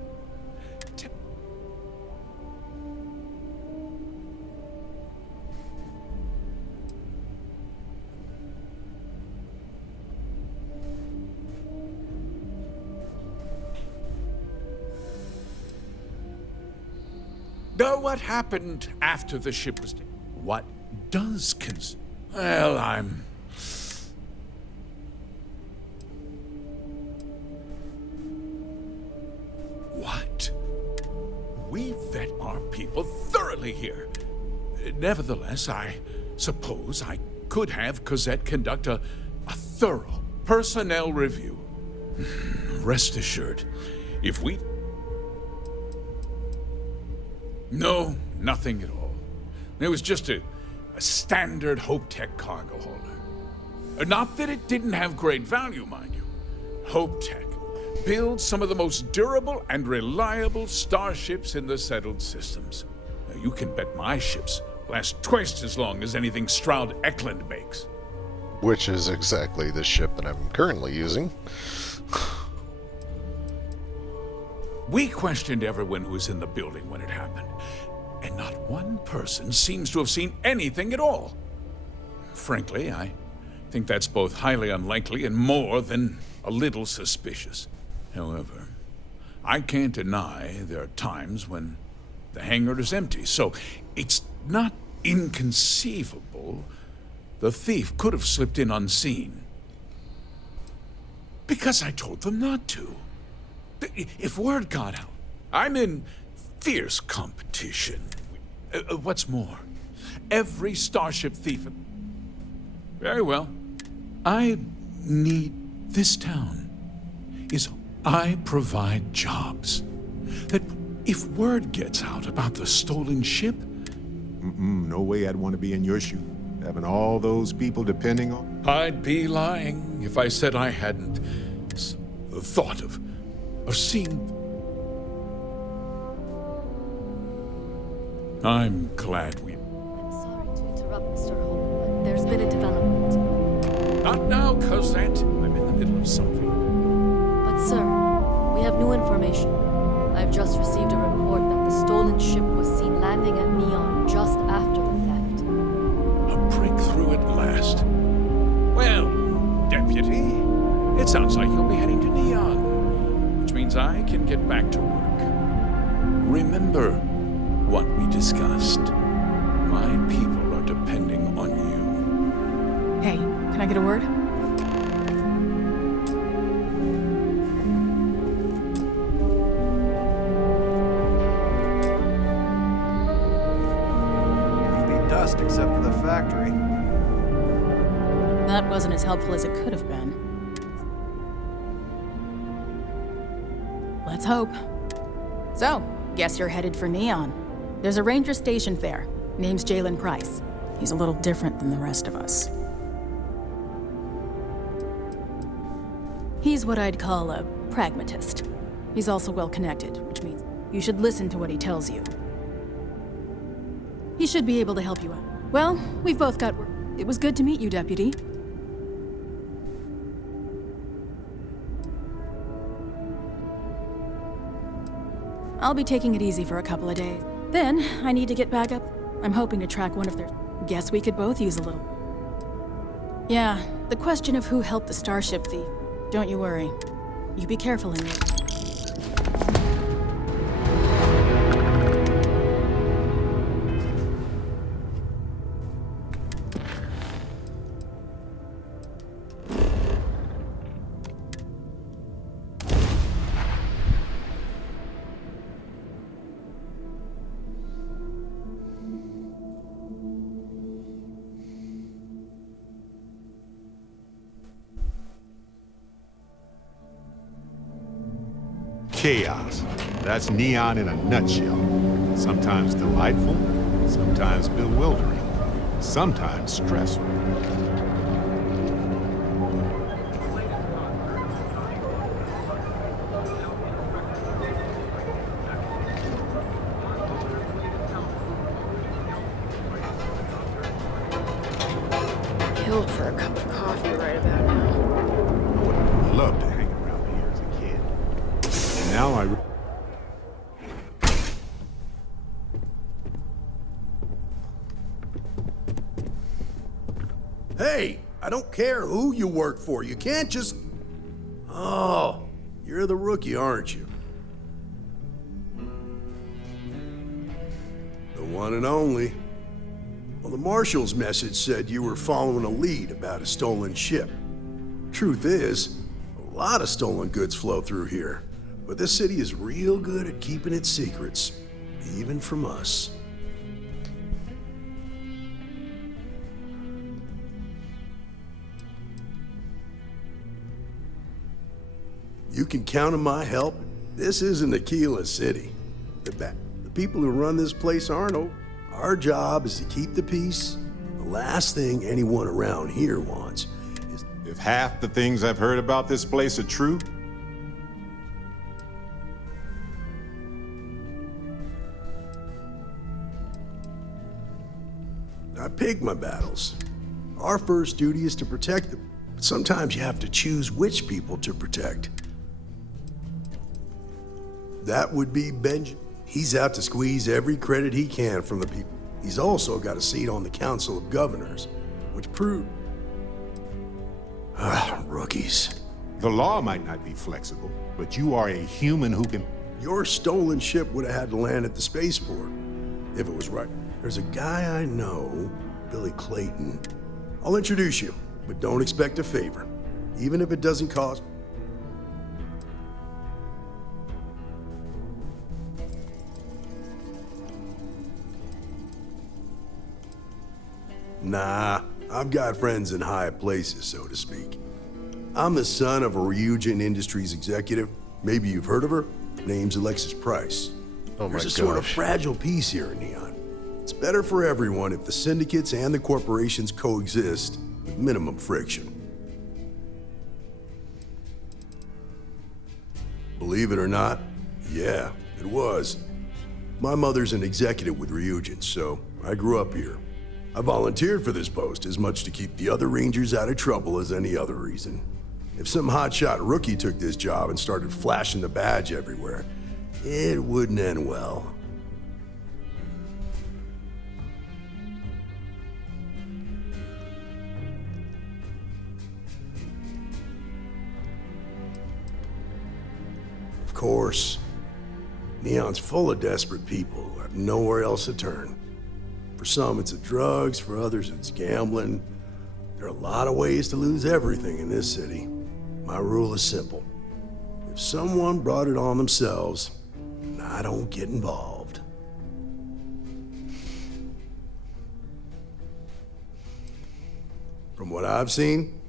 what happened after the ship was taken? What does Well, What? We vet our people thoroughly here. Nevertheless, I suppose I could have Cosette conduct a thorough Personnel review. Rest assured, if we... No, nothing at all. It was just a standard Hope Tech cargo holder. Not that it didn't have great value, mind you. Hope Tech builds some of the most durable and reliable starships in the settled systems. Now, you can bet my ships last twice as long as anything Stroud Eklund makes. Which is exactly the ship that I'm currently using. We questioned everyone who was in the building when it happened, and not one person seems to have seen anything at all. Frankly, I think that's both highly unlikely and more than a little suspicious. However, I can't deny there are times when the hangar is empty, so it's not inconceivable the thief could have slipped in unseen. Because I told them not to. If word got out, I'm in fierce competition. What's more, every starship thief... Very well. I need this town. I provide jobs. That if word gets out about the stolen ship... No way I'd want to be in your shoes, having all those people depending on... I'd be lying if I said I hadn't thought of seeing... I'm glad we... I'm sorry to interrupt, Mr. Hope, but there's been a development. Not now, Cosette. I'm in the middle of something. But, sir, we have new information. I've just received a report that the stolen ship was seen landing at Neon just after the theft. A breakthrough at last. Well, Deputy, it sounds like you'll be heading to Neon, which means I can get back to work. Remember what we discussed. My people are depending on you. Hey, can I get a word? Dust except for the factory. That wasn't as helpful as it could have been. Let's hope. So, guess you're headed for Neon. There's a ranger stationed there. Name's Jalen Price. He's a little different than the rest of us. He's what I'd call a pragmatist. He's also well-connected, which means you should listen to what he tells you. He should be able to help you out. Well, we've both got work. It was good to meet you, Deputy. I'll be taking it easy for a couple of days. Then, I need to get back up. I'm hoping to track one of their... Guess we could both use a little. Yeah, the question of who helped the starship thief. Don't you worry. You be careful in there. Chaos. That's Neon in a nutshell. Sometimes delightful, sometimes bewildering, sometimes stressful. Kill for a cup of coffee right about now. I would have loved to hang around here as a kid. And now I... Hey, I don't care who you work for. You can't just... Oh, you're the rookie, aren't you? The one and only. Well, the Marshal's message said you were following a lead about a stolen ship. Truth is, a lot of stolen goods flow through here. But this city is real good at keeping its secrets, even from us. You can count on my help. This isn't Aquila City. The people who run this place aren't. Our job is to keep the peace. The last thing anyone around here wants is... If half the things I've heard about this place are true, I pick my battles. Our first duty is to protect them. But sometimes you have to choose which people to protect. That would be Benjamin. He's out to squeeze every credit he can from the people. He's also got a seat on the Council of Governors, which proved... rookies. the law might not be flexible, but you are a human who can... Your stolen ship would have had to land at the spaceport, if it was right. There's a guy I know, Billy Clayton. I'll introduce you, but don't expect a favor, even if it doesn't cost... Nah, I've got friends in high places, so to speak. I'm the son of a Ryujin Industries executive. Maybe you've heard of her. Name's Alexis Price. Oh my There's a sort of gosh. fragile peace here in Neon. It's better for everyone if the syndicates and the corporations coexist with minimum friction. Believe it or not, yeah, it was. My mother's an executive with Ryujin, so I grew up here. I volunteered for this post as much to keep the other Rangers out of trouble as any other reason. If some hotshot rookie took this job and started flashing the badge everywhere, it wouldn't end well. Of course, Neon's full of desperate people who have nowhere else to turn. For some, it's the drugs. For others, it's gambling. There are a lot of ways to lose everything in this city. My rule is simple. If someone brought it on themselves, I don't get involved. From what I've seen,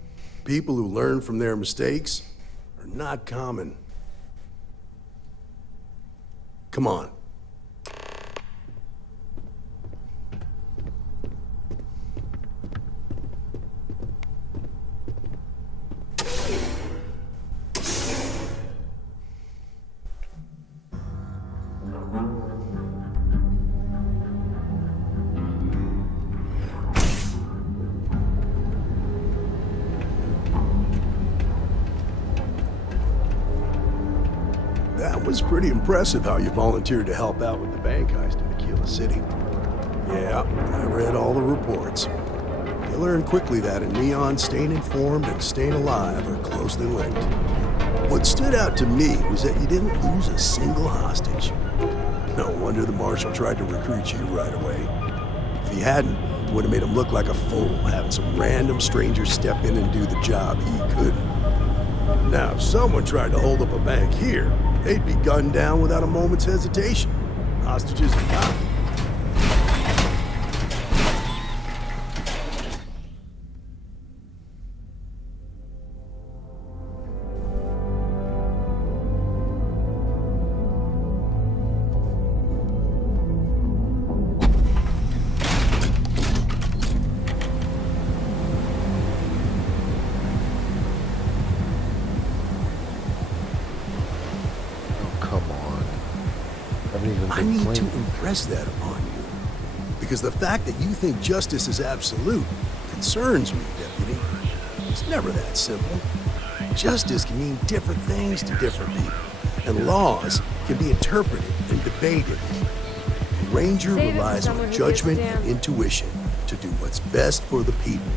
people who learn from their mistakes are not common. Come on. That was pretty impressive how you volunteered to help out with the bank heist in Aquila City. Yeah, I read all the reports. You learn quickly that in Neon, staying informed and staying alive are closely linked. What stood out to me was that you didn't lose a single hostage. No wonder the Marshal tried to recruit you right away. If he hadn't, it would have made him look like a fool, having some random stranger step in and do the job he couldn't. Now, if someone tried to hold up a bank here, they'd be gunned down without a moment's hesitation. Hostages are not. I need to impress that upon you. Because the fact that you think justice is absolute concerns me, Deputy. It's never that simple. Justice can mean different things to different people, and laws can be interpreted and debated. The Ranger relies on judgment and intuition to do what's best for the people.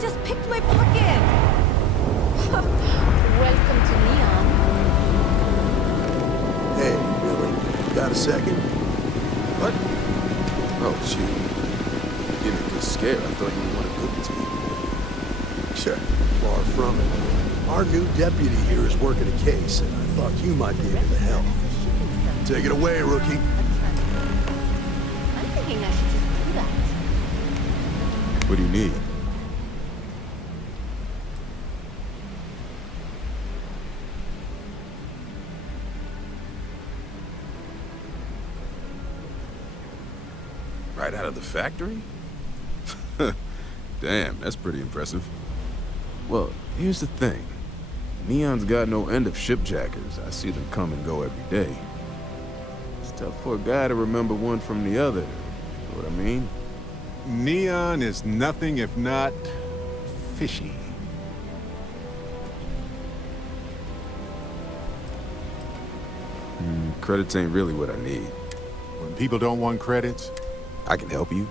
Just picked my pocket! Got a second? What? Oh, shoot. Give me a good scare. I thought you were one of Goodman's people. Sure, far from it. Our new deputy here is working a case, and I thought you might be able to help. Take it away, rookie. I'm thinking I should just do that. What do you need? Right out of the factory? Damn, that's pretty impressive. Well, here's the thing. Neon's got no end of shipjackers. I see them come and go every day. It's tough for a guy to remember one from the other. You know what I mean? Neon is nothing if not fishy. Credits ain't really what I need. When people don't want credits, I can help you,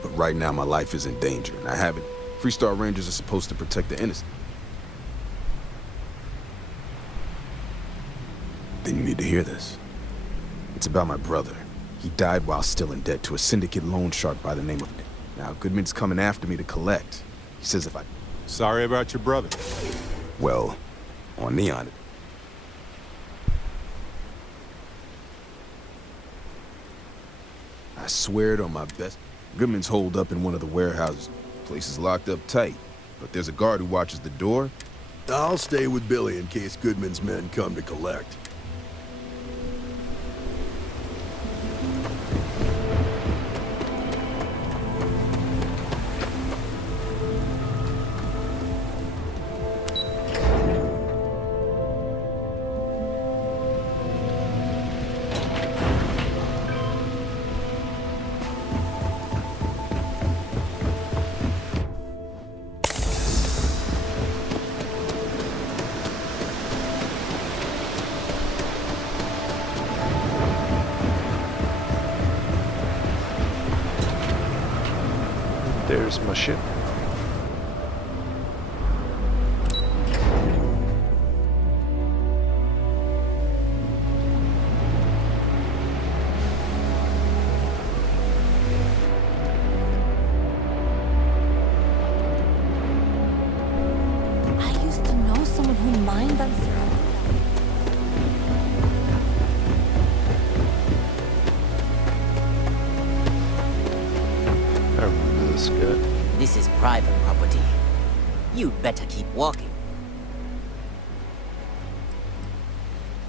but right now my life is in danger, and I haven't. Freestar Rangers are supposed to protect the innocent. Then you need to hear this. It's about my brother. He died while still in debt to a syndicate loan shark by the name of... Now, Goodman's coming after me to collect. He says if I... Sorry about your brother. Well, on Neon... I swear it on my best. Goodman's holed up in one of the warehouses. Place is locked up tight, but there's a guard who watches the door. I'll stay with Billy in case Goodman's men come to collect. There's my ship. I used to know someone who mined on zero. I remember this guy. This is private property. You'd better keep walking.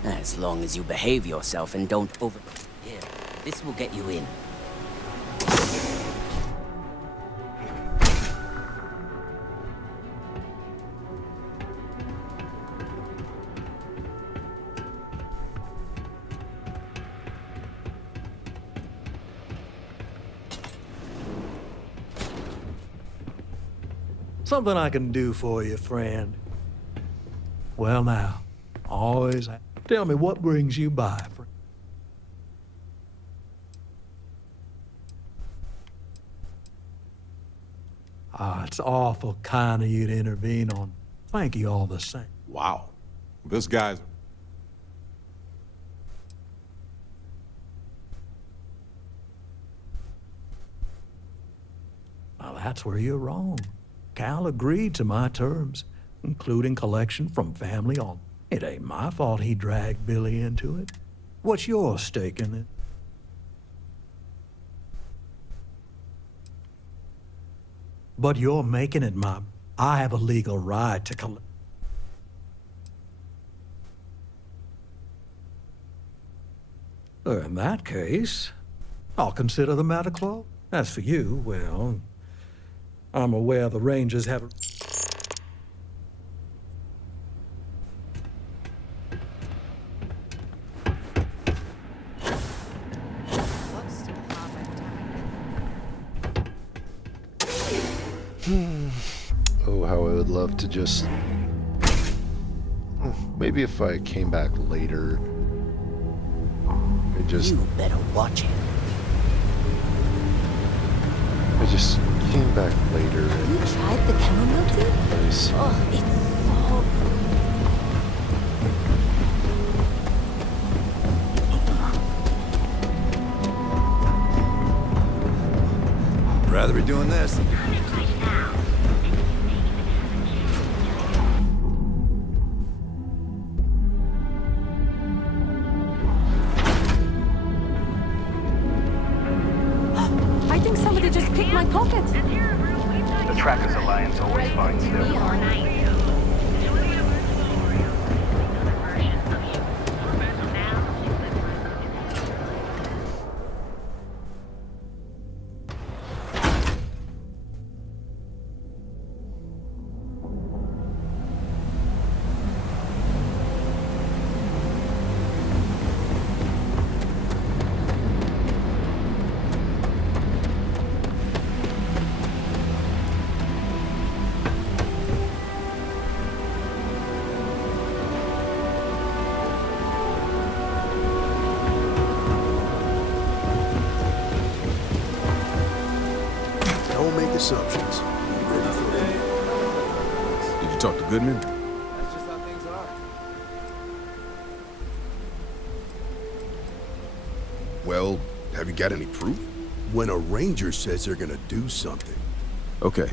As long as you behave yourself and don't over... Here, this will get you in. Something I can do for you, friend. Well now, always tell me what brings you by, friend. It's awful kind of you to intervene on. Thank you all the same. Wow. This guy's... Now that's where you're wrong. Cal agreed to my terms, including collection from family on. It ain't my fault he dragged Billy into it. What's your stake in it? But you're making it my... I have a legal right to collect. In that case, I'll consider the matter closed. As for you, well, I'm aware the Rangers have... Oh, how I would love to just... Maybe if I came back later... You better watch it. I just came back later and... You tried the chamomile tea? Nice. Oh, it's so... doing this. I think somebody just picked my pocket. The Trackers Alliance always finds their way. Don't make assumptions. Be ready for it. Did you talk to Goodman? That's just how things are. Well, have you got any proof? When a ranger says they're gonna do something. Okay.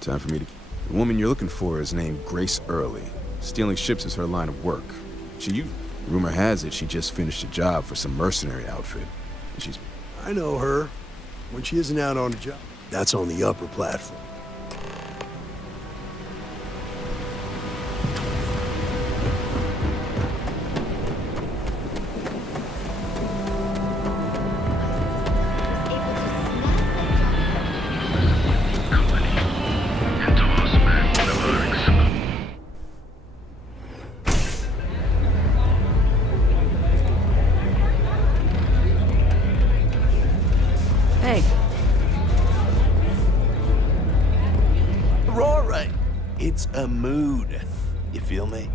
Time for me to... The woman you're looking for is named Grace Early. Stealing ships is her line of work. Rumor has it she just finished a job for some mercenary outfit. And she's... I know her. When she isn't out on a job, that's on the upper platform. Hey. Aurora, it's a mood. You feel me?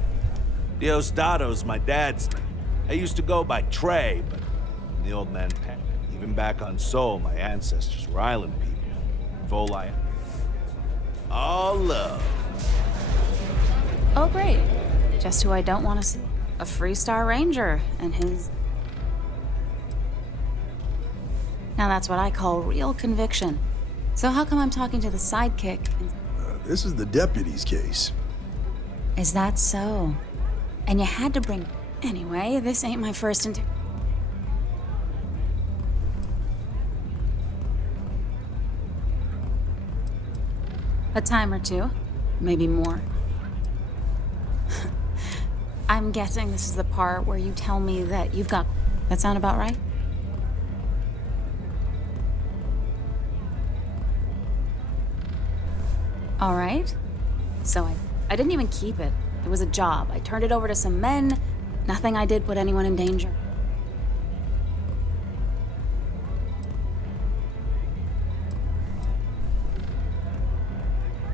Diostado's my dad's name. I used to go by Trey, but the old man passed. Even back on Sol, my ancestors were island people. Volai. All love. Oh, great. Just who I don't want to see. A Freestar Ranger and his... Now that's what I call real conviction. So how come I'm talking to the sidekick? This is the deputy's case. Is that so? And you had to bring... Anyway, this ain't my first A time or two, maybe more. I'm guessing this is the part where you tell me that you've got... That sound about right? All right. So I didn't even keep it. It was a job. I turned it over to some men. Nothing I did put anyone in danger.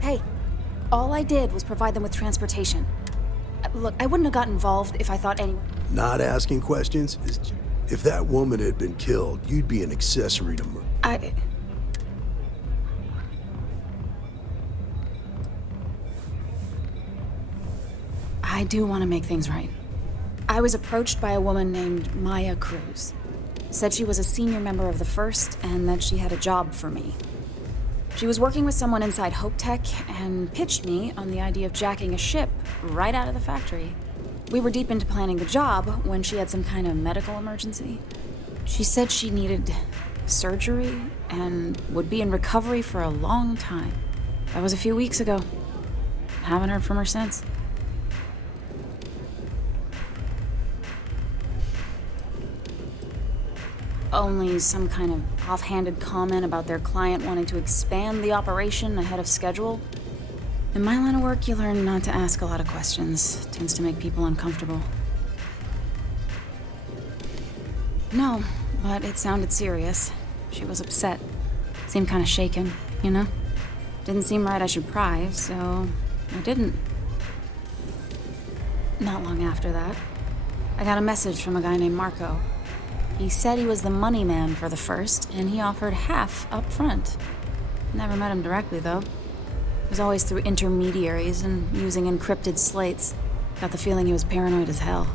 Hey, all I did was provide them with transportation. Look, I wouldn't have got involved if I thought anyone... Not asking questions is... If that woman had been killed, you'd be an accessory to murder. I do want to make things right. I was approached by a woman named Maya Cruz. Said she was a senior member of the First and that she had a job for me. She was working with someone inside Hope Tech and pitched me on the idea of jacking a ship right out of the factory. We were deep into planning the job when she had some kind of medical emergency. She said she needed surgery and would be in recovery for a long time. That was a few weeks ago. Haven't heard from her since. Only some kind of offhanded comment about their client wanting to expand the operation ahead of schedule. In my line of work, you learn not to ask a lot of questions. It tends to make people uncomfortable. No, but it sounded serious. She was upset. Seemed kind of shaken, you know? Didn't seem right I should pry, so I didn't. Not long after that, I got a message from a guy named Marco. He said he was the money man for the First, and he offered half up front. Never met him directly, though. It was always through intermediaries and using encrypted slates. Got the feeling he was paranoid as hell.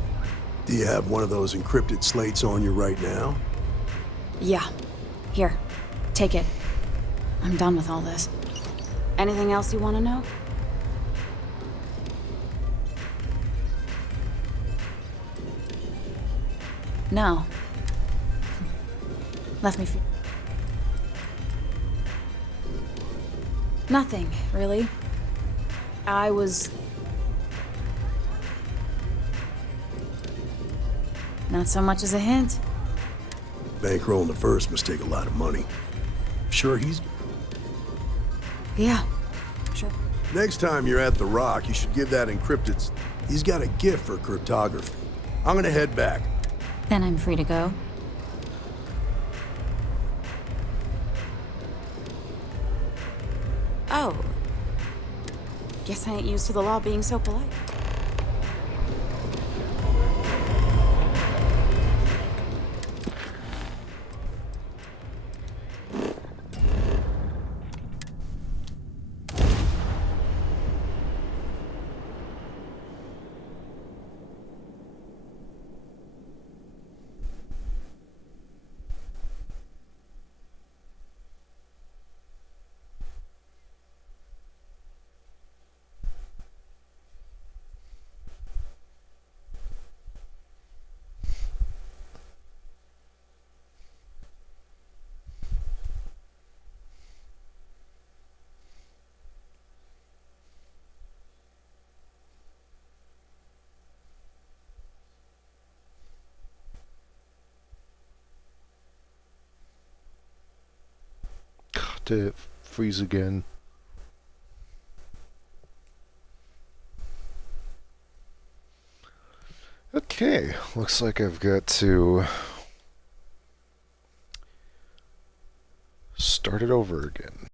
Do you have one of those encrypted slates on you right now? Yeah. Here. Take it. I'm done with all this. Anything else you want to know? No. Left me feel. Nothing, really. I was... not so much as a hint. Bankrolling the first must take a lot of money. Sure he's... Yeah, sure. Next time you're at the Rock, you should give that encrypted... He's got a gift for cryptography. I'm gonna head back. Then I'm free to go. Oh. Guess I ain't used to the law being so polite. Did it freeze again? Okay, looks like I've got to start it over again.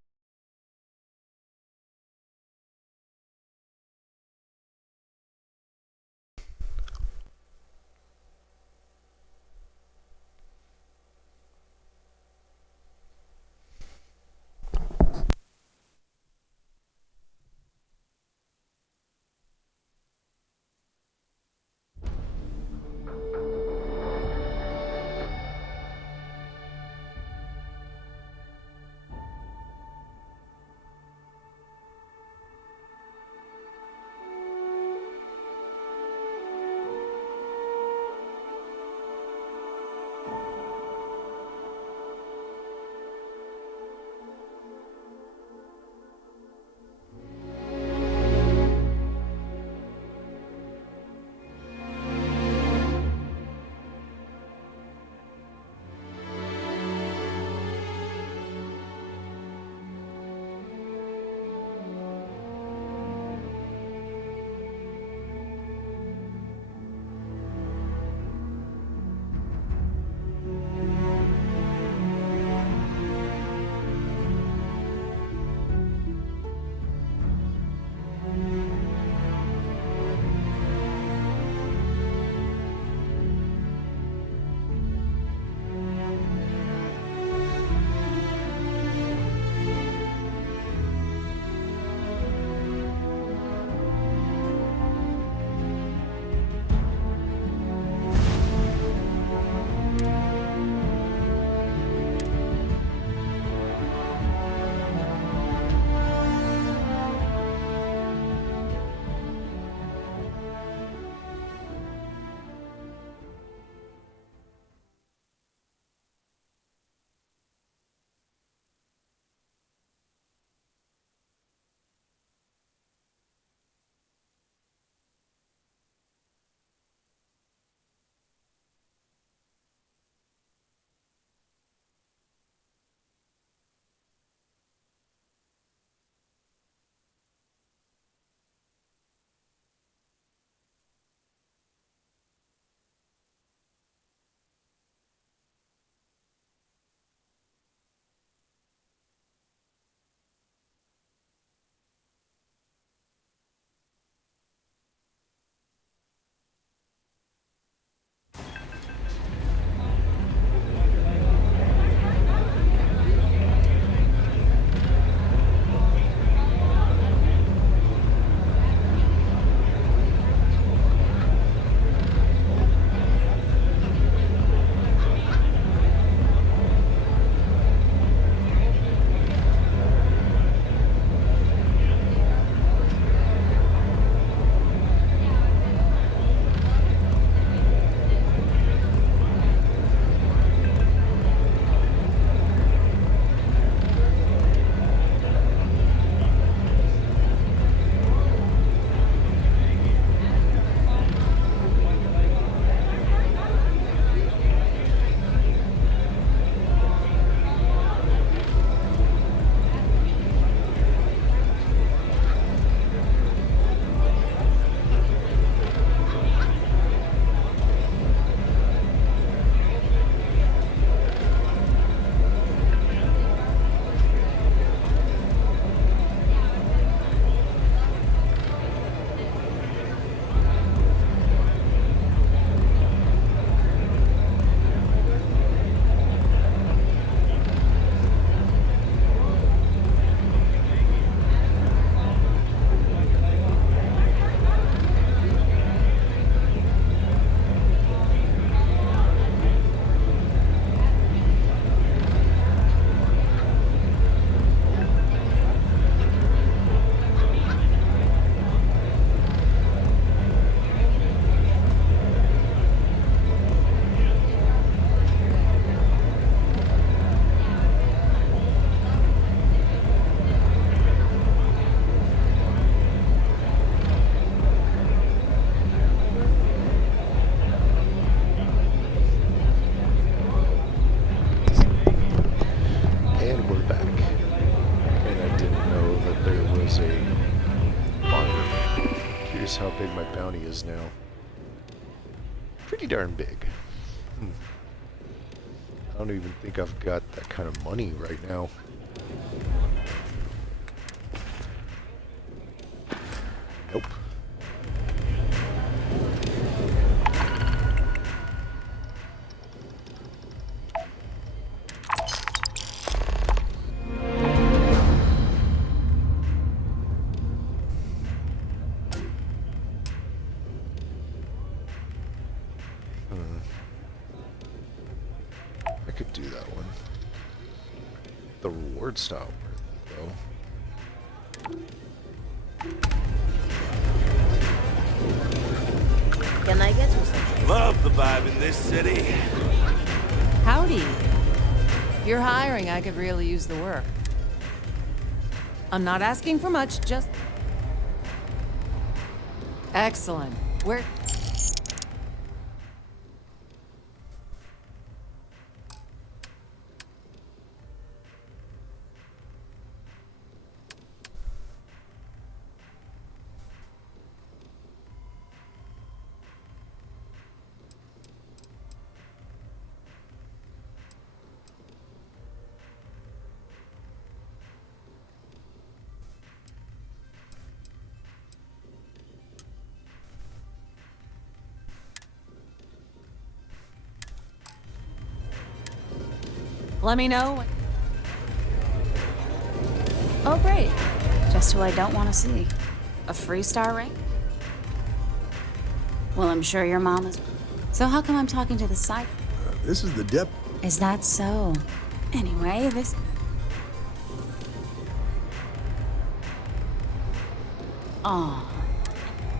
pretty darn big. I don't even think I've got that kind of money right now. Nope. I could do that one. The reward's not worth it, though. Can I get you something? Love the vibe in this city. Howdy. If you're hiring, I could really use the work. I'm not asking for much, just... Excellent. Where... Let me know. Oh, great. Just who I don't want to see. A Freestar ring? Well, I'm sure your mom is. So how come I'm talking to the side? This is the dep. Is that so? Anyway, this... Oh.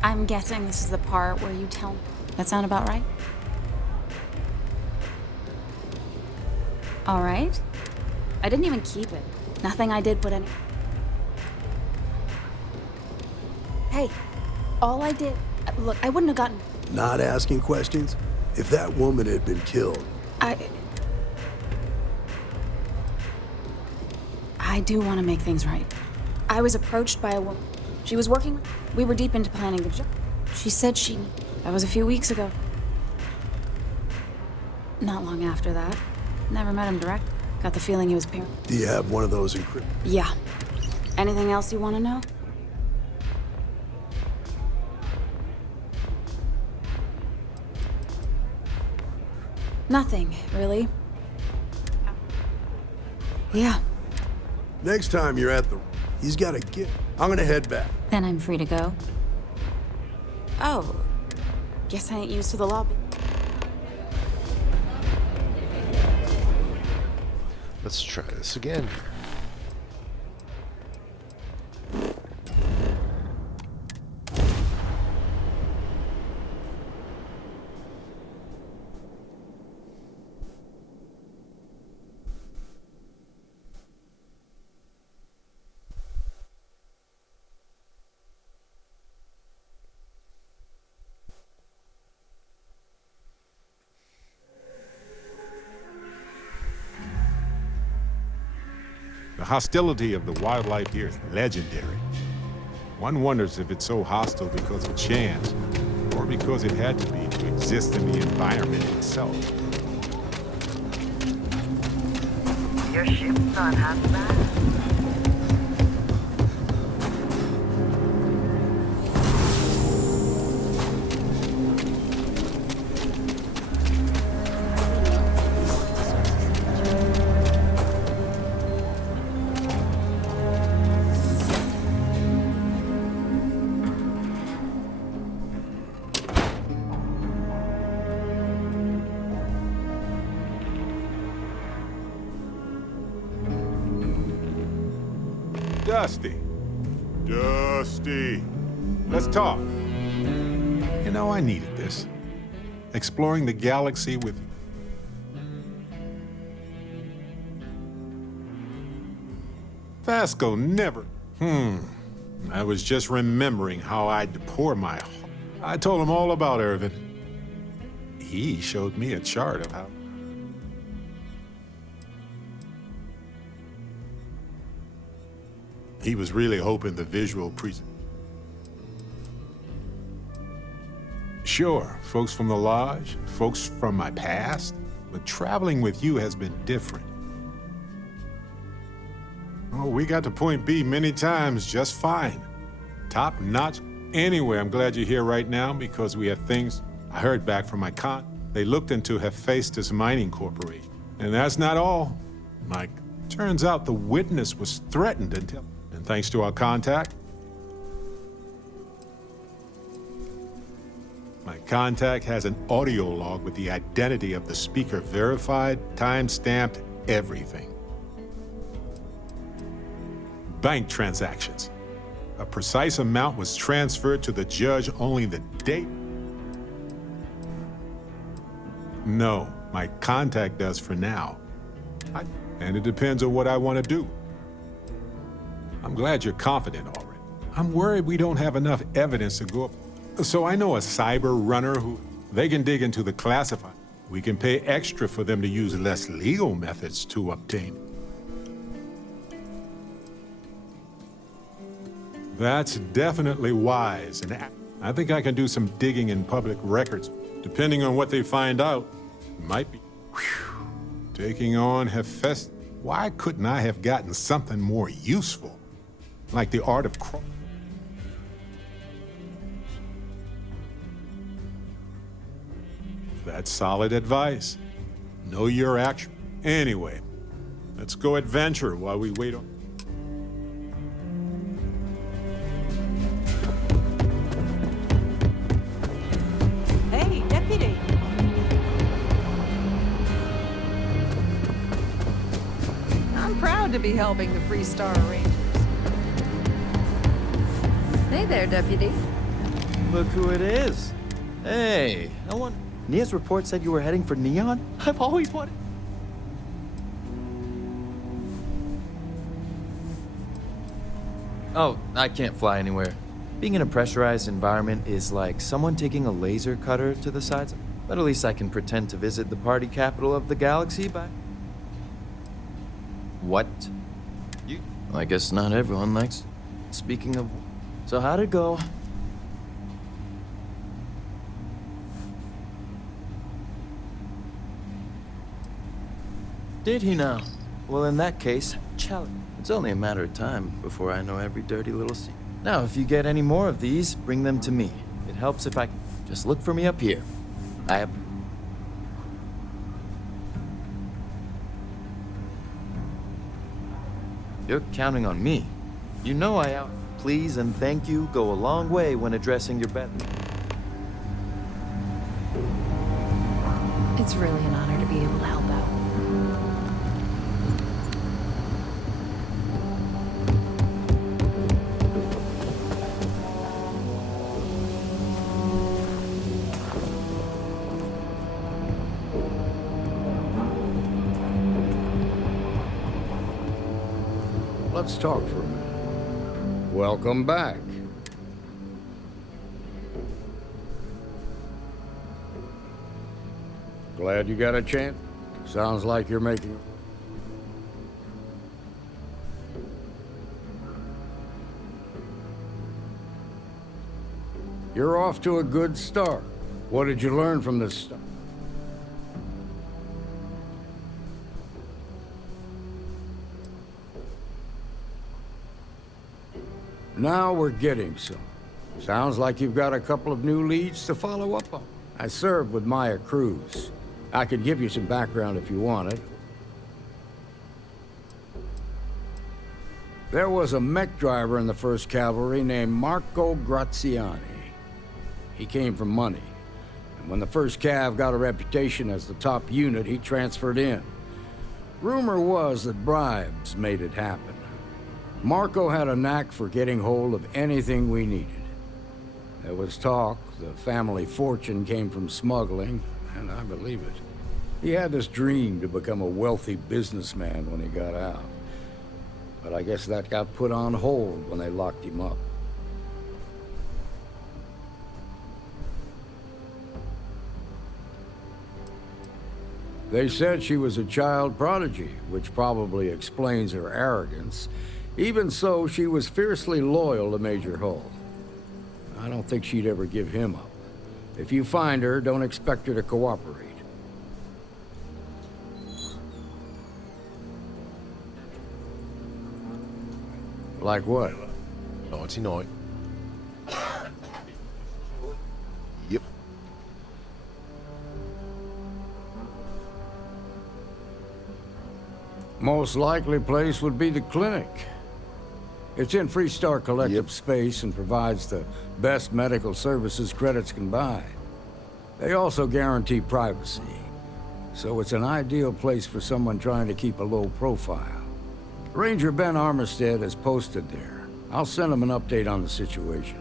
I'm guessing this is the part where you tell me. That sound about right? All right. I didn't even keep it. Nothing I did put any... Hey, all I did... Look, I wouldn't have gotten... Not asking questions? If that woman had been killed... I do want to make things right. I was approached by a woman. She was working with... We were deep into planning the job. She said she... That was a few weeks ago. Not long after that. Never met him direct. Got the feeling he was parent. Do you have one of those encrypted? Yeah. Anything else you want to know? Nothing, really. Yeah. Next time you're at the... He's got a gift. I'm gonna head back. Then I'm free to go. Oh. Guess I ain't used to the lobby. Let's try this again. The hostility of the wildlife here is legendary. One wonders if it's so hostile because of chance, or because it had to be to exist in the environment itself. Your ship's not half bad. Dusty. Dusty. Let's talk. You know, I needed this. Exploring the galaxy with you. Vasco never... I was just remembering how I'd pour my heart. I told him all about Irvin. He showed me a chart of how... He was really hoping the visual Sure, folks from the lodge, folks from my past, but traveling with you has been different. Oh, we got to point B many times just fine. Top notch. Anyway, I'm glad you're here right now because we have things I heard back from my They looked into Hephaestus Mining Corporation. And that's not all, Mike. Turns out the witness was threatened until... And thanks to our contact, my contact has an audio log with the identity of the speaker verified, time-stamped, everything. Bank transactions. A precise amount was transferred to the judge, only the date. No, my contact does for now. And it depends on what I want to do. I'm glad you're confident already. I'm worried we don't have enough evidence to go up. So I know a cyber runner who, they can dig into the classified. We can pay extra for them to use less legal methods to obtain. That's definitely wise, and I think I can do some digging in public records. Depending on what they find out, it might be. Whew. Taking on Hephaestus. Why couldn't I have gotten something more useful? Like the art of That's solid advice. Know your action. Anyway, let's go adventure while we wait on... Hey, deputy. I'm proud to be helping the Free Star Rangers. Hey there, deputy. Look who it is. Hey, no one... Nia's report said you were heading for Neon? I've always wanted... Oh, I can't fly anywhere. Being in a pressurized environment is like someone taking a laser cutter to the sides. But at least I can pretend to visit the party capital of the galaxy by... What? You? I guess not everyone likes... Speaking of... So how'd it go? Did he now? Well, in that case, challenge. It's only a matter of time before I know every dirty little secret. Now, if you get any more of these, bring them to me. It helps if I... Just look for me up here. I have... You're counting on me. You know I out... Please and thank you go a long way when addressing your bet. It's really an honor to be able to help out. Let's talk for a minute. Welcome back. Glad you got a chance. Sounds like you're making... You're off to a good start. What did you learn from this stuff? Now we're getting some. Sounds like you've got a couple of new leads to follow up on. I served with Maya Cruz. I could give you some background if you want it. There was a mech driver in the 1st Cavalry named Marco Graziani. He came from money. And when the 1st Cav got a reputation as the top unit, he transferred in. Rumor was that bribes made it happen. Marco had a knack for getting hold of anything we needed. There was talk the family fortune came from smuggling, and I believe it. He had this dream to become a wealthy businessman when he got out. But I guess that got put on hold when they locked him up. They said she was a child prodigy, which probably explains her arrogance. Even so, she was fiercely loyal to Major Hull. I don't think she'd ever give him up. If you find her, don't expect her to cooperate. Like what? Naughty night. Yep. Most likely place would be the clinic. It's in Freestar Collective space and provides the best medical services credits can buy. They also guarantee privacy, so it's an ideal place for someone trying to keep a low profile. Ranger Ben Armistead is posted there. I'll send him an update on the situation.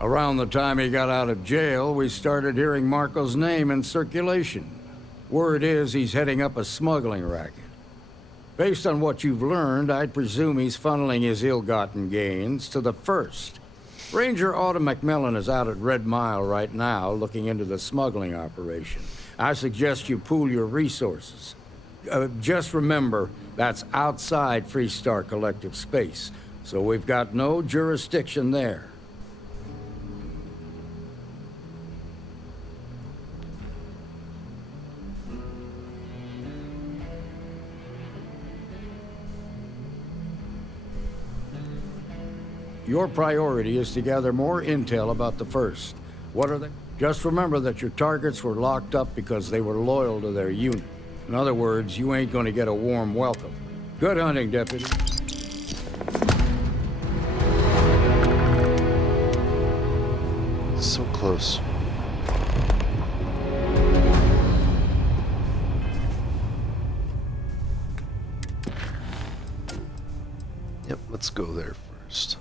Around the time he got out of jail, we started hearing Marco's name in circulation. Word is he's heading up a smuggling racket. Based on what you've learned, I'd presume he's funneling his ill-gotten gains to the First. Ranger Autumn McMillan is out at Red Mile right now looking into the smuggling operation. I suggest you pool your resources. Just remember, that's outside Freestar Collective space, so we've got no jurisdiction there. Your priority is to gather more intel about the First. What are they? Just remember that your targets were locked up because they were loyal to their unit. In other words, you ain't gonna get a warm welcome. Good hunting, Deputy. So close. Yep, let's go there first.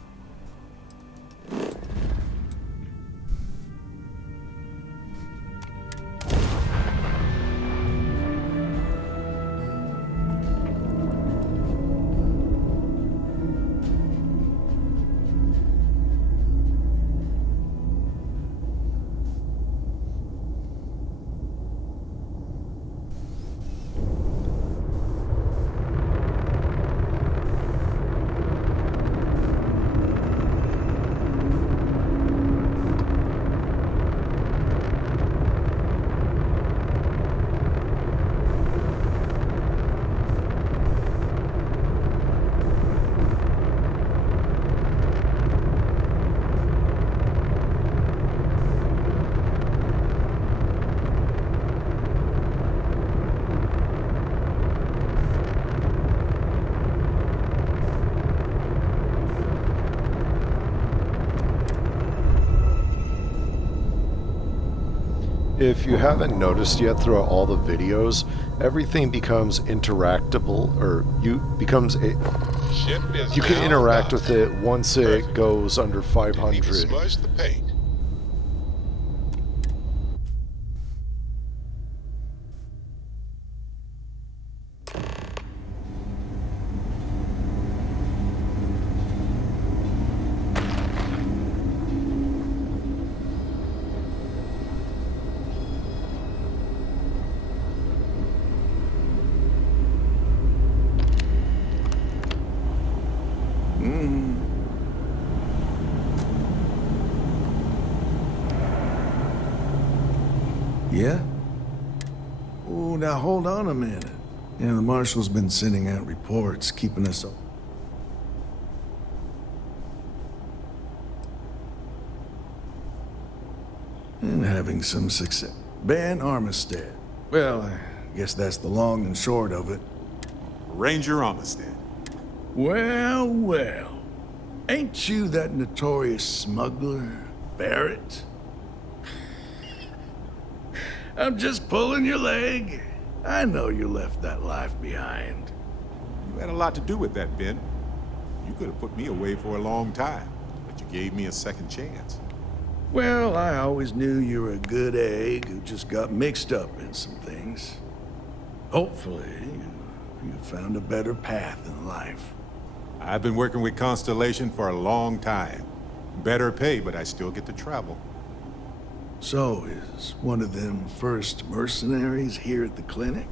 If you haven't noticed yet throughout all the videos, everything becomes interactable, or you can interact with it once it goes under 500. Smudge the paint. Yeah? Oh, now hold on a minute. Yeah, the marshal's been sending out reports, keeping us up. And having some success. Ben Armistead. Well, I guess that's the long and short of it. Ranger Armistead. Well, well. Ain't you that notorious smuggler, Barrett? I'm just pulling your leg. I know you left that life behind. You had a lot to do with that, Ben. You could have put me away for a long time, but you gave me a second chance. Well, I always knew you were a good egg who just got mixed up in some things. Hopefully, you found a better path in life. I've been working with Constellation for a long time. Better pay, but I still get to travel. So, is one of them first mercenaries here at the clinic?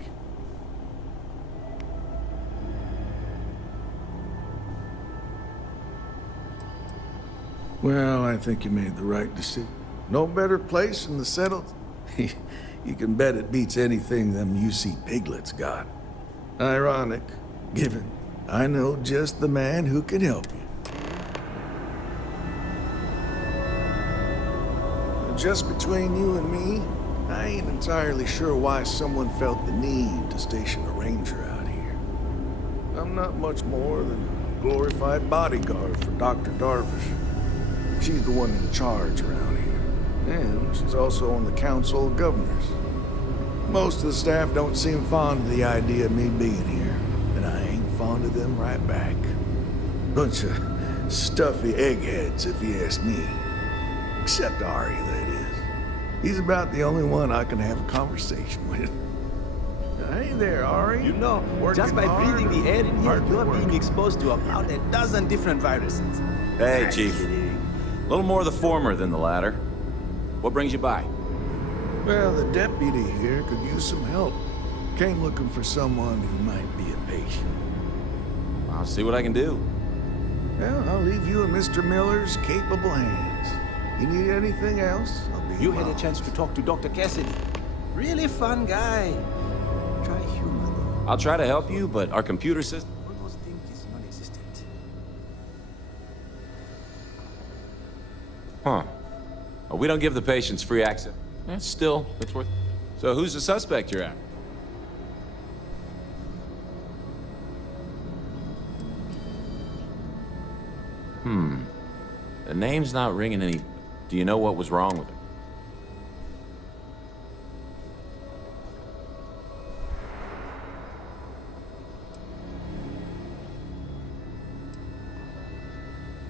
Well, I think you made the right decision. No better place than the settled. You can bet it beats anything them UC piglets got. Ironic, given I know just the man who can help you. Just between you and me, I ain't entirely sure why someone felt the need to station a ranger out here. I'm not much more than a glorified bodyguard for Dr. Darvish. She's the one in charge around here, and she's also on the Council of Governors. Most of the staff don't seem fond of the idea of me being here, and I ain't fond of them right back. Bunch of stuffy eggheads, if you ask me. Except Ari, that is. He's about the only one I can have a conversation with. Hey there, Ari. You know, just by breathing the air in here, you are being exposed to about a dozen different viruses. Hey, Chief. A little more the former than the latter. What brings you by? Well, the deputy here could use some help. Came looking for someone who might be a patient. I'll see what I can do. Well, I'll leave you in Mr. Miller's capable hands. You need anything else, I'll be You around. had a chance to talk to Dr. Cassidy. Really fun guy. Try humor, though. I'll try to help you, but our computer system... Almost think it's non-existent. Huh. Well, we don't give the patients free access. Still, it's worth... So who's the suspect you're after? The name's not ringing any... Do you know what was wrong with her?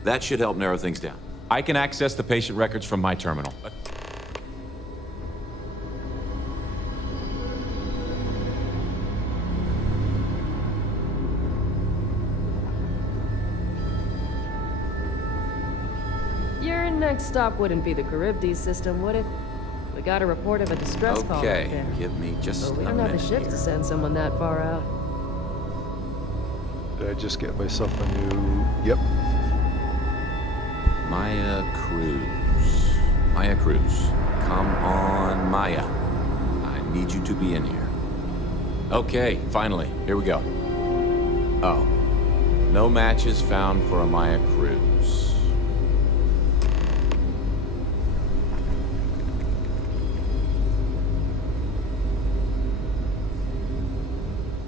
That should help narrow things down. I can access the patient records from my terminal. Your next stop wouldn't be the Charybdis system, would it? We got a report of a distress call right Okay, there. give me just But we a don't have minute the ships here. to send someone that far out. Did I just get myself a new... Yep. Maya Cruz. Maya Cruz. Come on, Maya. I need you to be in here. Okay, finally. Here we go. Oh. No matches found for a Maya Cruz.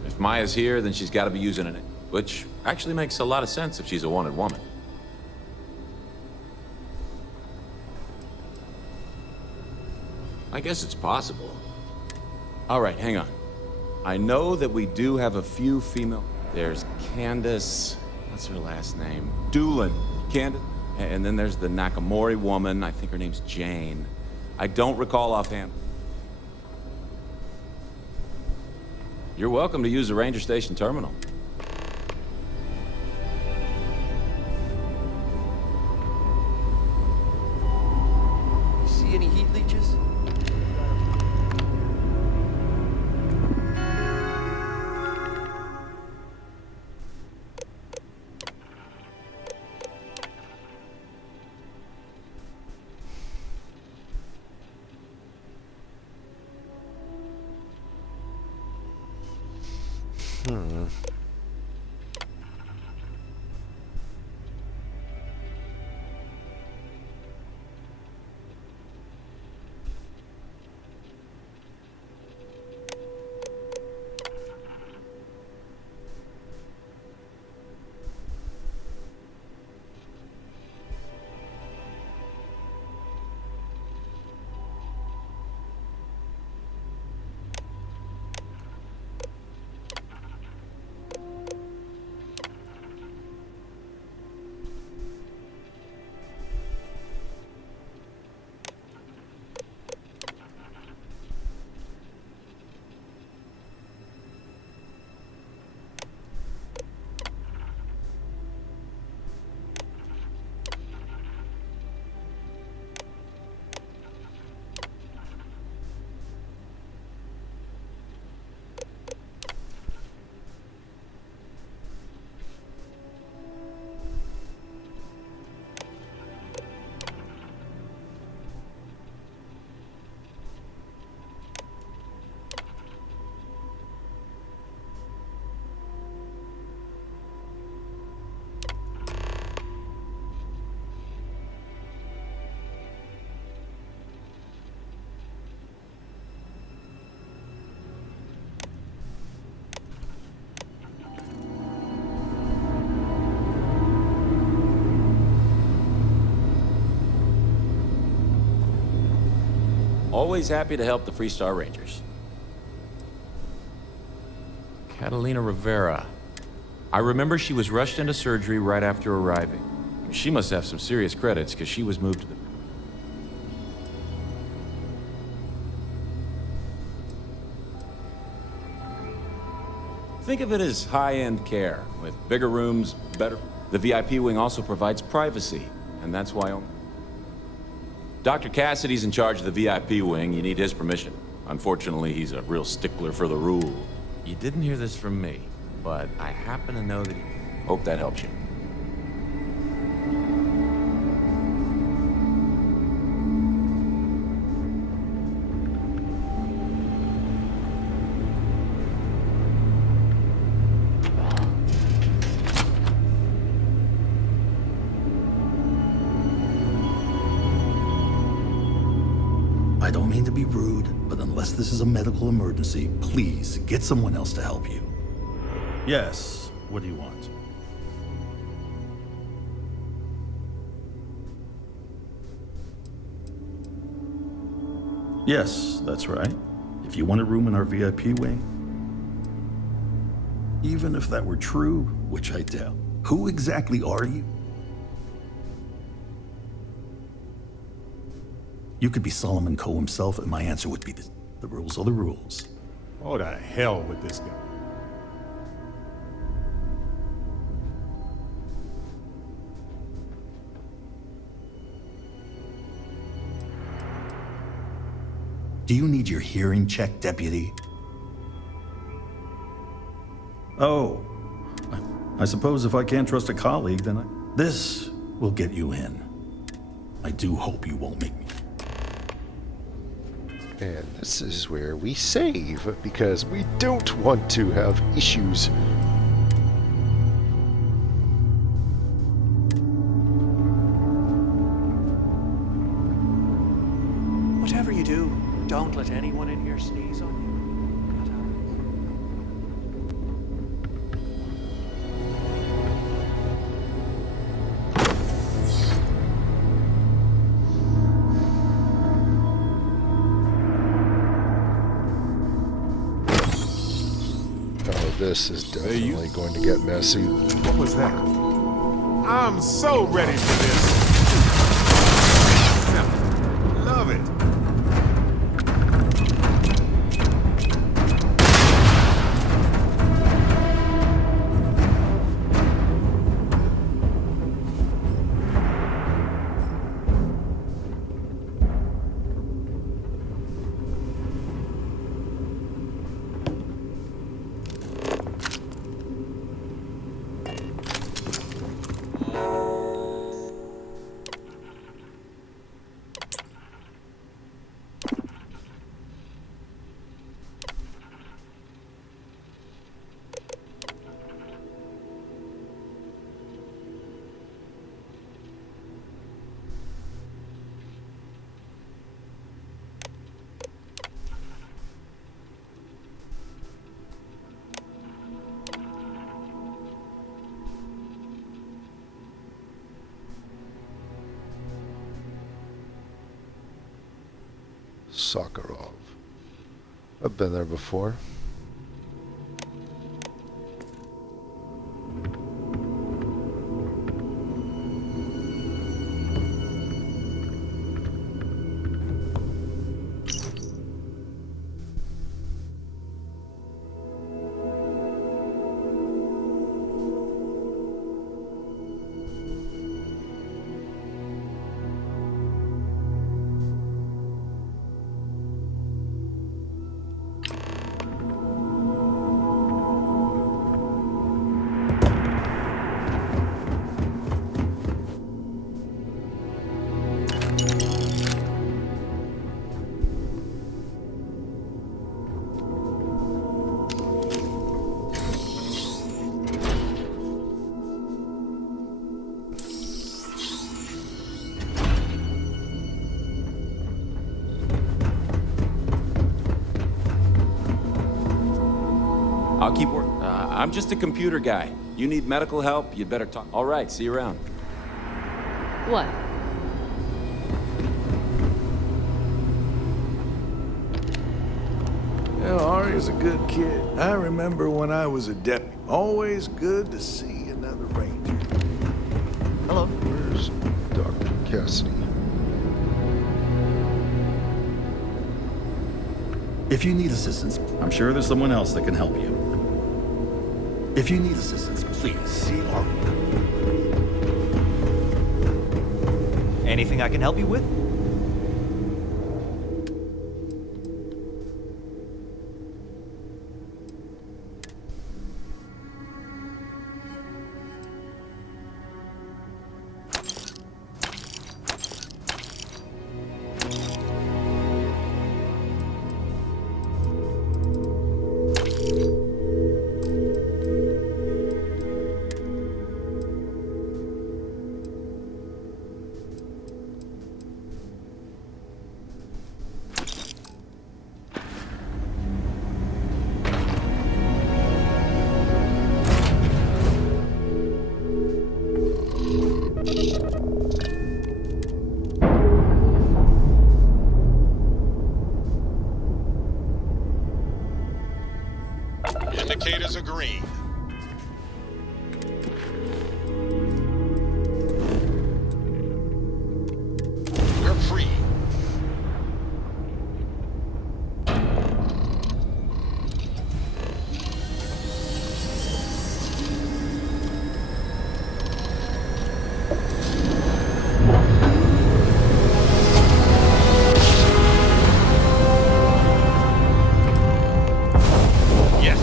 If Maya's here, then she's got to be using it, which actually makes a lot of sense if she's a wanted woman. I guess it's possible. All right, hang on. I know that we do have a few female... There's Candace... What's her last name? Doolin. Candace. And then there's the Nakamori woman. I think her name's Jane. I don't recall offhand. You're welcome to use the Ranger Station terminal. See any heat leeches? Always happy to help the Freestar Rangers. Catalina Rivera. I remember she was rushed into surgery right after arriving. She must have some serious credits, because she was moved to the... Think of it as high-end care, with bigger rooms, better... The VIP wing also provides privacy, and that's why... Dr. Cassidy's in charge of the VIP wing. You need his permission. Unfortunately, he's a real stickler for the rule. You didn't hear this from me, but I happen to know that... Hope that helps you. I don't mean to be rude, but unless this is a medical emergency, please get someone else to help you. Yes, what do you want? Yes, that's right. If you want a room in our VIP wing, even if that were true, which I doubt, who exactly are you? You could be Solomon Coe himself, and my answer would be the rules are the rules. Oh, to hell with this guy. Do you need your hearing checked, Deputy? Oh, I suppose if I can't trust a colleague, then this will get you in. I do hope you won't make me. And this is where we save, because we don't want to have issues. Whatever you do, don't let anyone in here sneeze on you. This is definitely going to get messy. What was that? I'm so ready for this. Love it. Sakharov. I've been there before. I'll keep working. I'm just a computer guy. You need medical help, you'd better talk. All right, see you around. What? Well, Ari's a good kid. I remember when I was a deputy. Always good to see another ranger. Hello. Where's Dr. Cassidy? If you need assistance, I'm sure there's someone else that can help you. If you need assistance, please see Ari. Anything I can help you with? Indicators are green. We're free. Yes,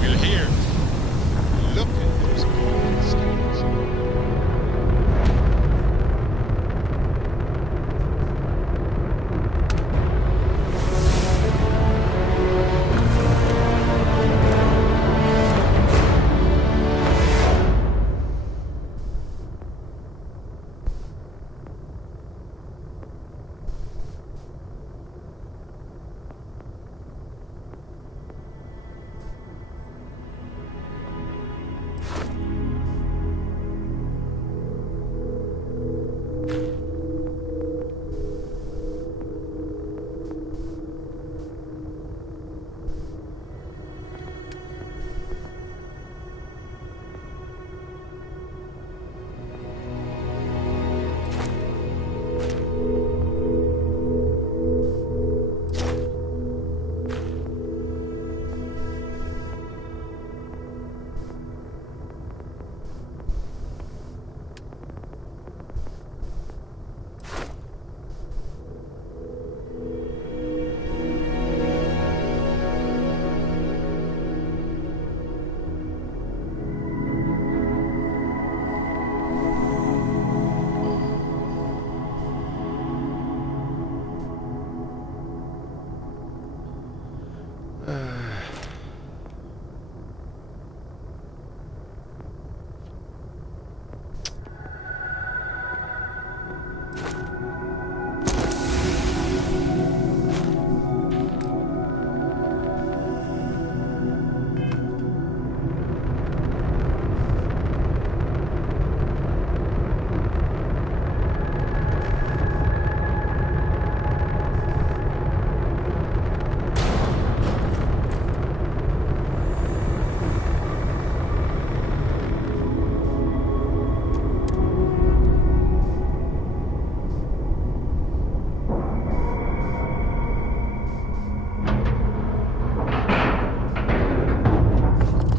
we're here. Look at those golden skies.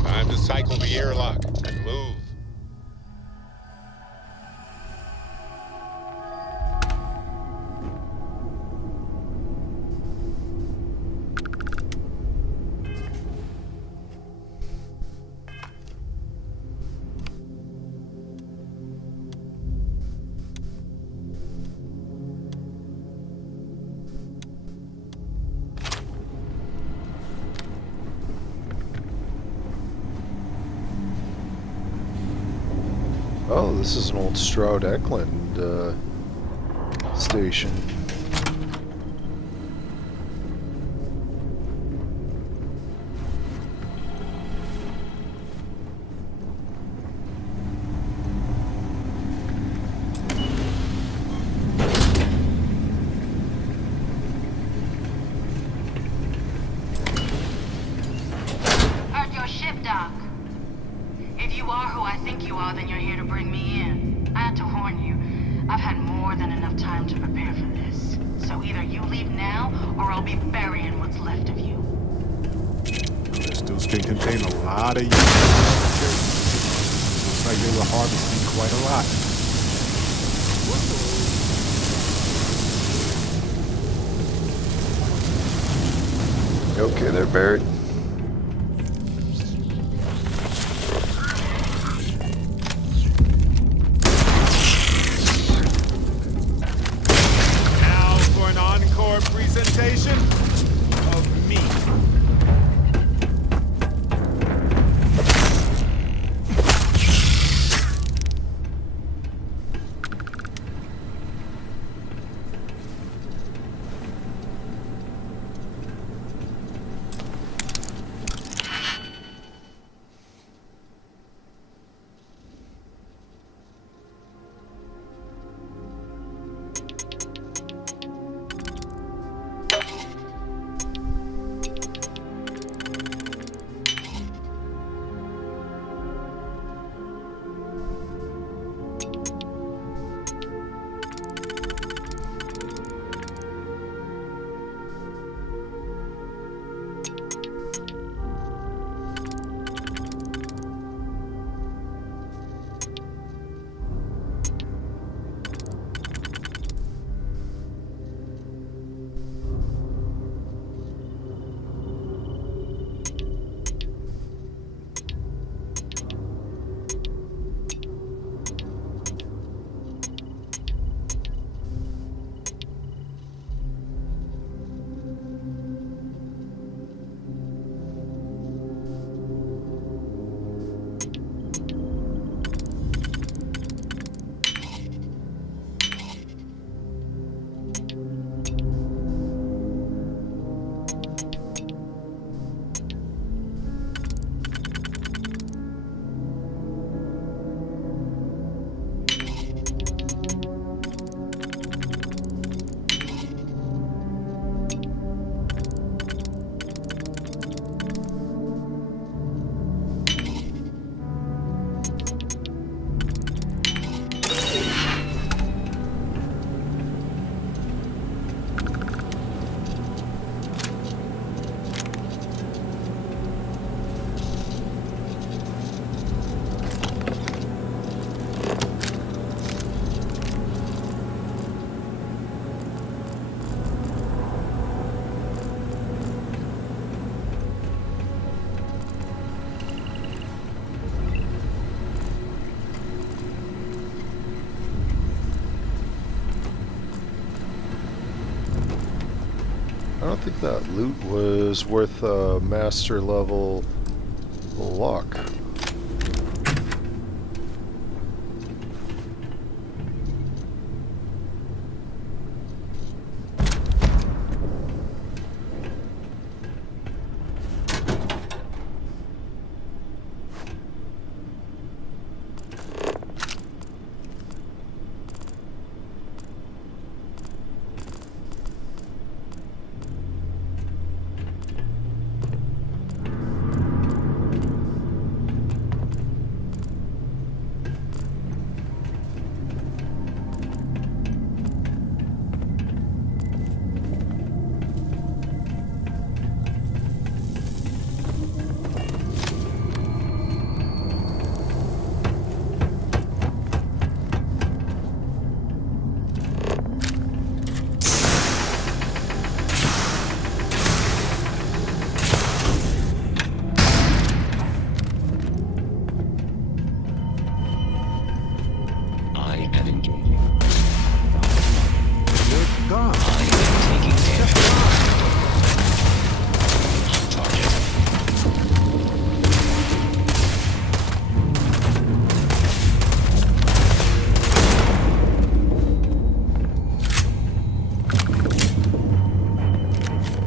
Time to cycle the airlock and move. Oh, this is an old Stroud Eklund station. than enough time to prepare for this. So either you leave now, or I'll be burying what's left of you. Those dudes can contain a lot of units. Looks like they were harvesting quite a lot. Okay, they're buried. Now for an encore presentation of me. I don't think that loot was worth a master level lock.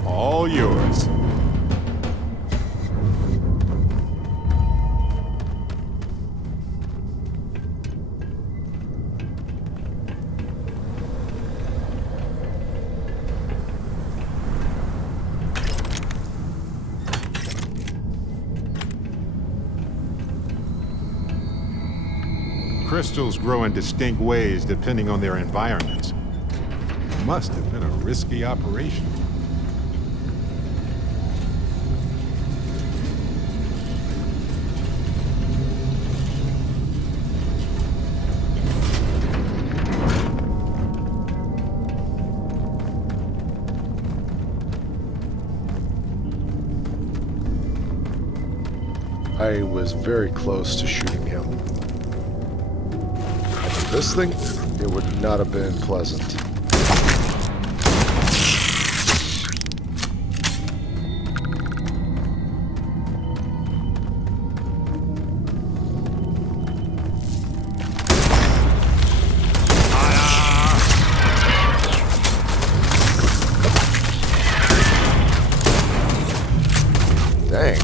All yours. Crystals grow in distinct ways depending on their environments. Must have been a risky operation. I was very close to shooting him. This thing, it would not have been pleasant. Dang.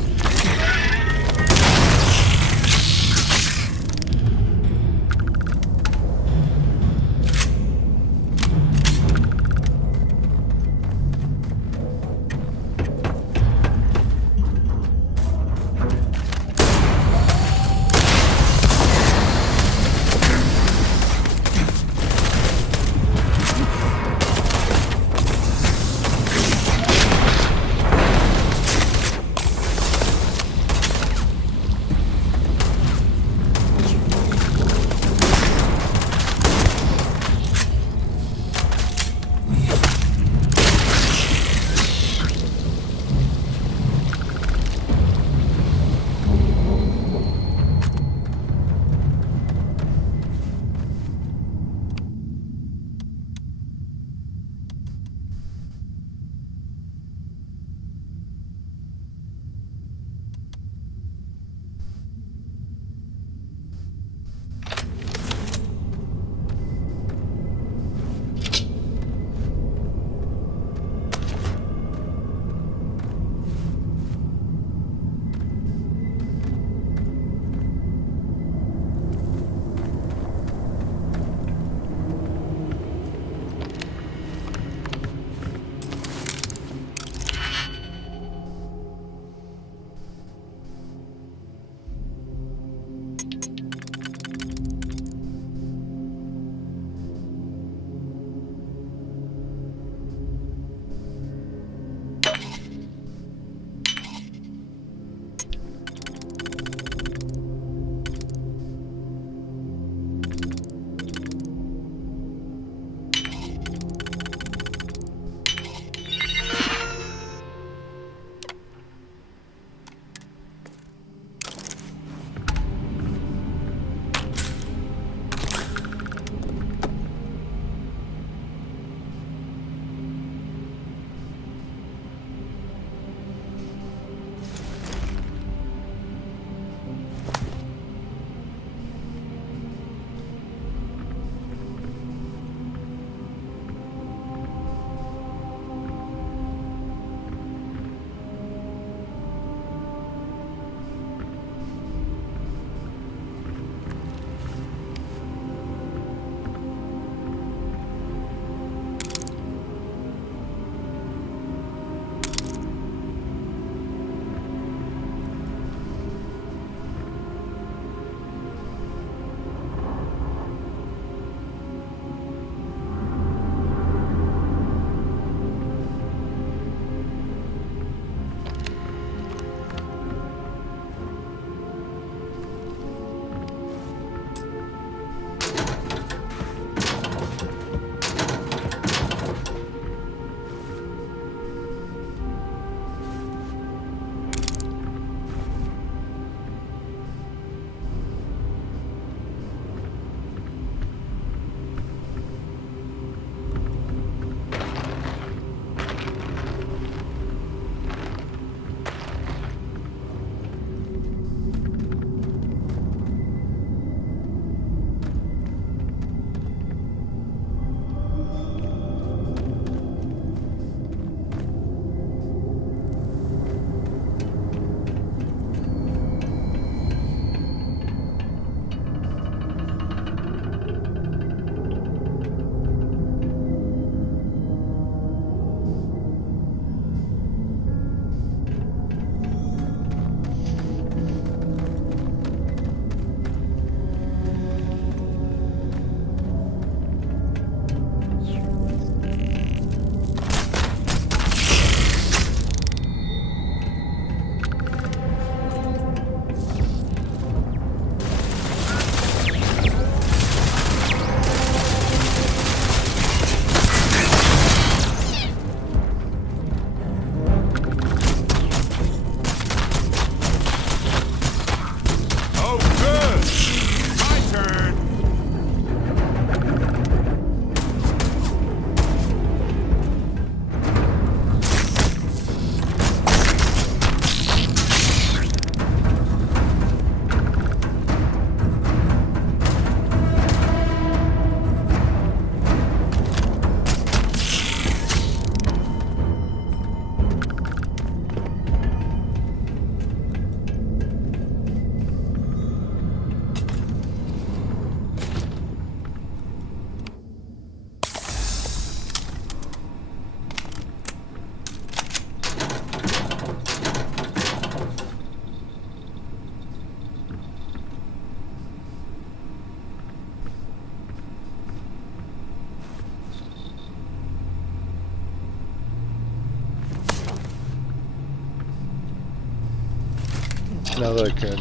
Now that I can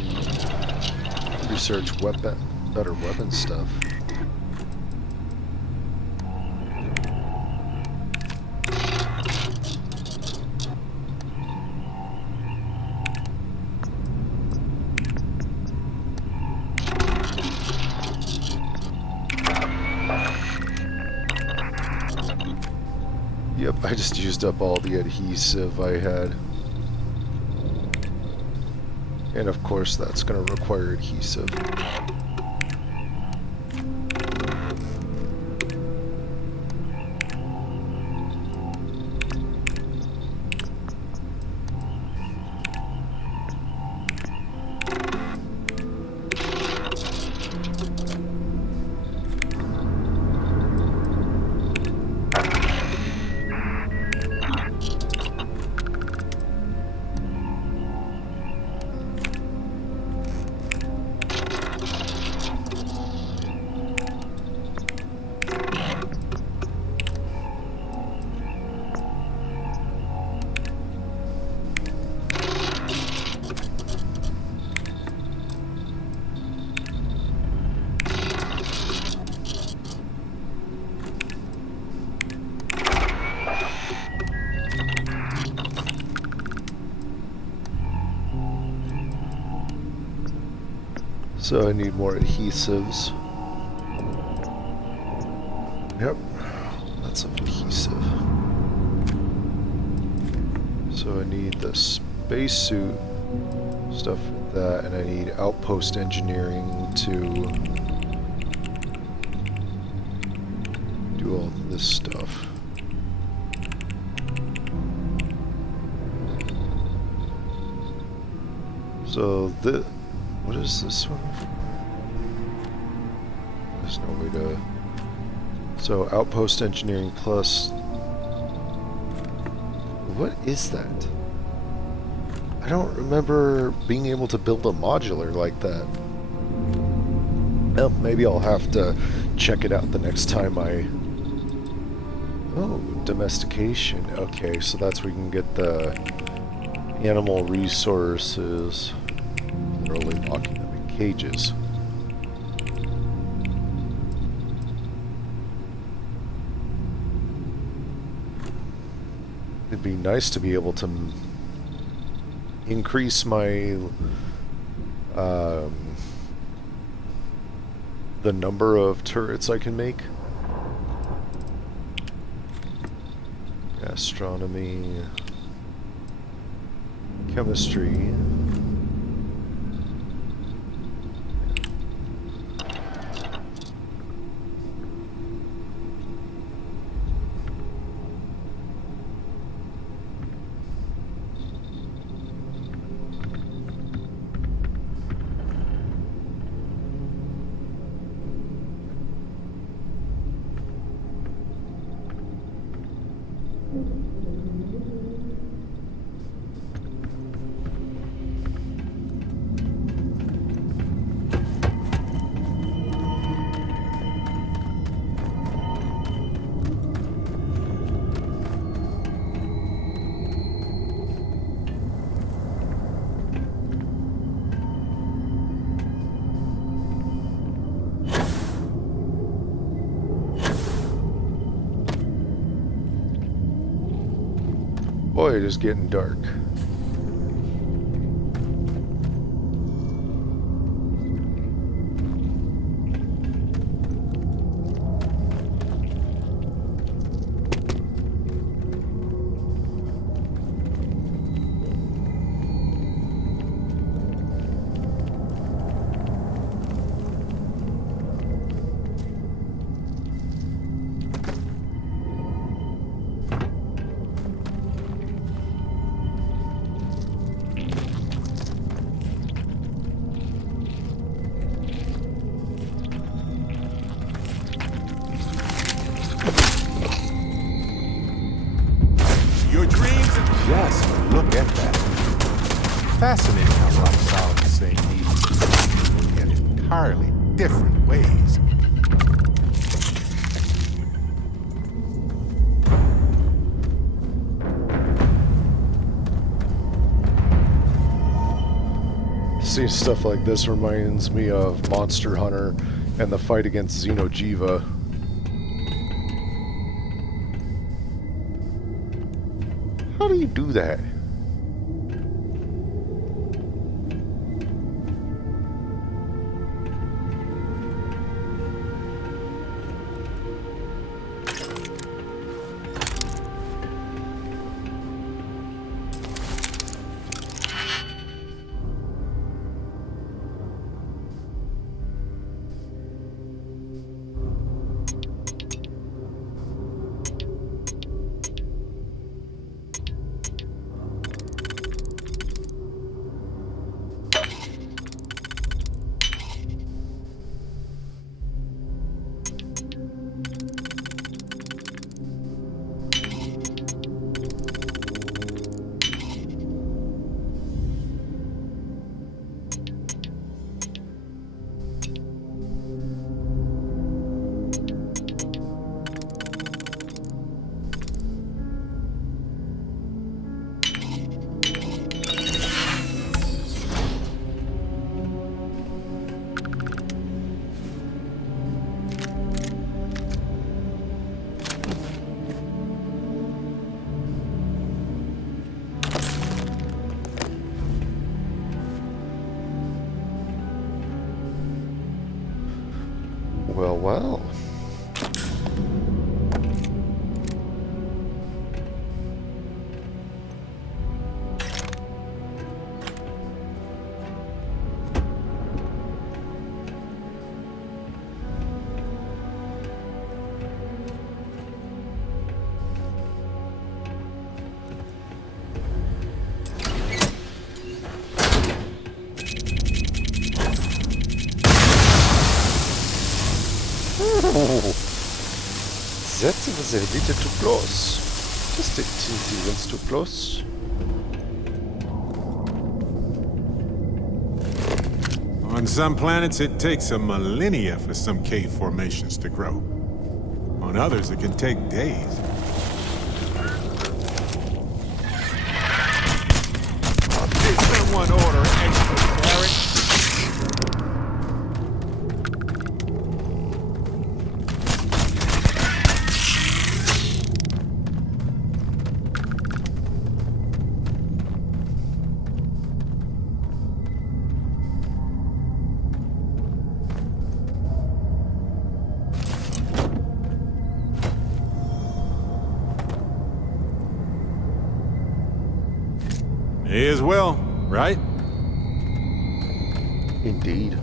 research better weapon stuff. Yep, I just used up all the adhesive I had. And of course that's going to require adhesive. So I need more adhesives. Yep, lots of adhesive. So I need the spacesuit stuff for that, and I need outpost engineering to do all this stuff. So what is this one for? There's no way to... So outpost engineering plus... What is that? I don't remember being able to build a modular like that. Well, maybe I'll have to check it out the next time I... Oh, domestication. Okay, so that's where we can get the animal resources. Really locking them in cages. It'd be nice to be able to increase my the number of turrets I can make. Astronomy, chemistry. Boy, it is getting dark. Just look at that. Fascinating how rock solid the same needs in entirely different ways. Seeing stuff like this reminds me of Monster Hunter and the fight against Xeno'jiva. How do you do that? Well, well. That was a little too close. Just a teensy too close. On some planets, it takes a millennia for some cave formations to grow. On others, it can take days. Give someone order, extra carrot. May as well, right? Indeed.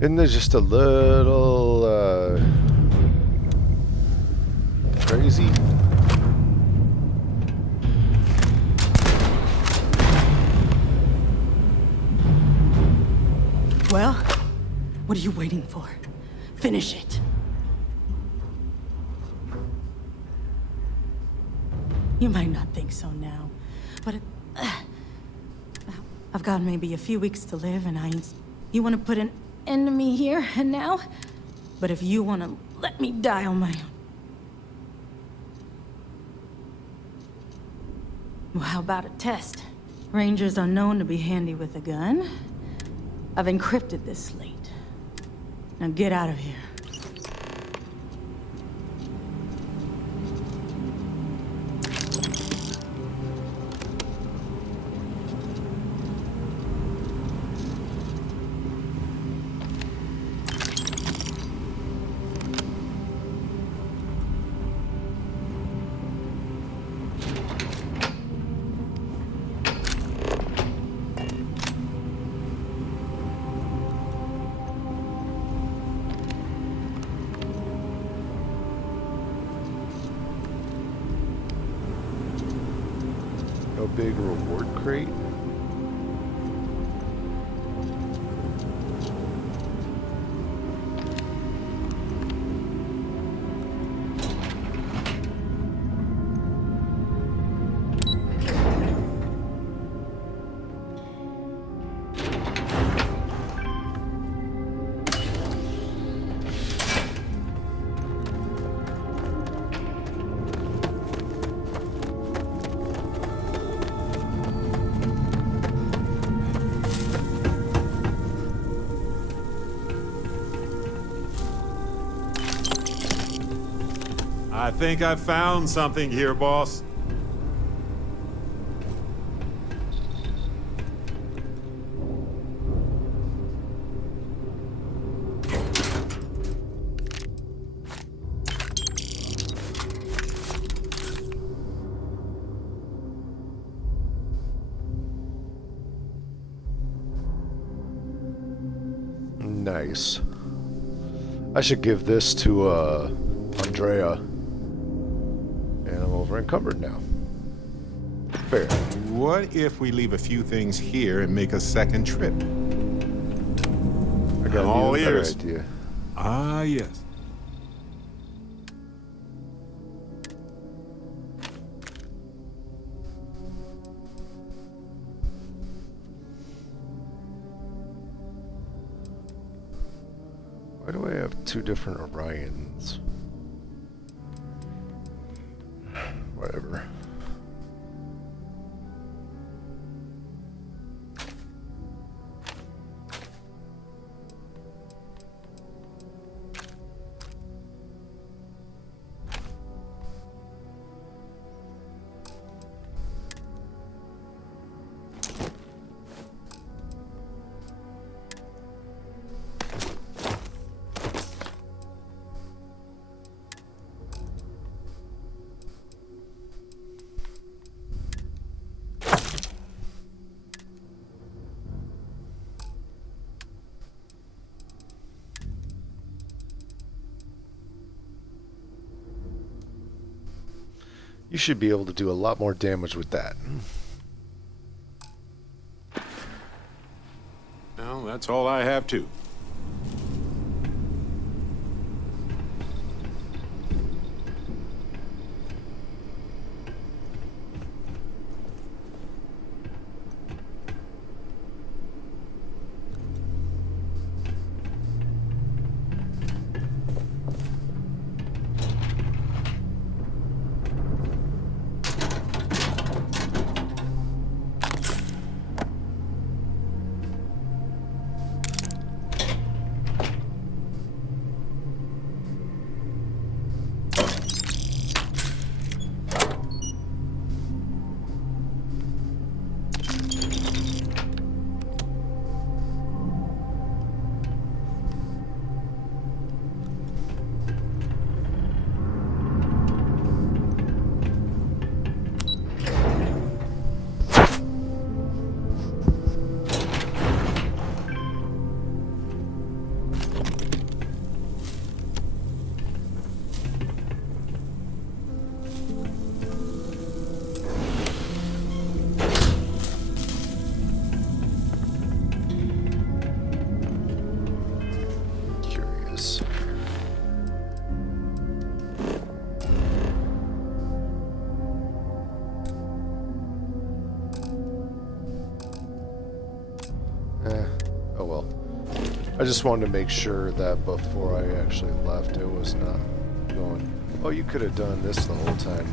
Isn't there just a little crazy? Well, what are you waiting for? Finish it. You might not think so now, but I've got maybe a few weeks to live, and you want to put an end to me here and now? But if you want to let me die on my own... Well, how about a test? Rangers are known to be handy with a gun. I've encrypted this slate. Now get out of here. No big reward crate? I think I found something here, boss. Nice. I should give this to, Andrea. And I'm over encumbered now. Fair. What if we leave a few things here and make a second trip? I got all an ears. idea. Ah, yes. Why do I have two different Orions? Whatever. You should be able to do a lot more damage with that. Well, that's all I have too. I just wanted to make sure that before I actually left, it was not going, oh, you could have done this the whole time.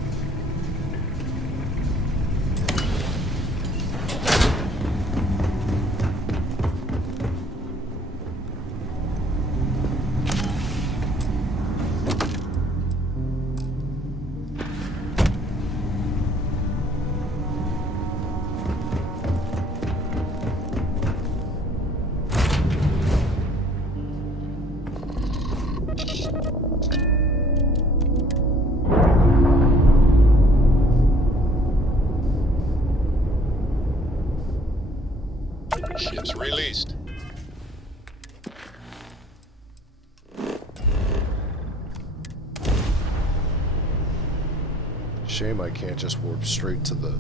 Ships released. Shame I can't just warp straight to the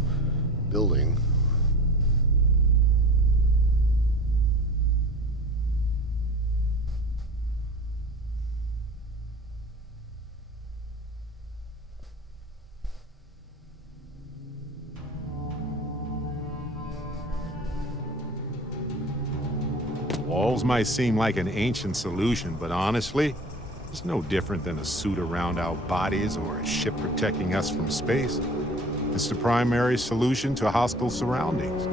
building. Walls might seem like an ancient solution, but honestly, it's no different than a suit around our bodies or a ship protecting us from space. It's the primary solution to hostile surroundings.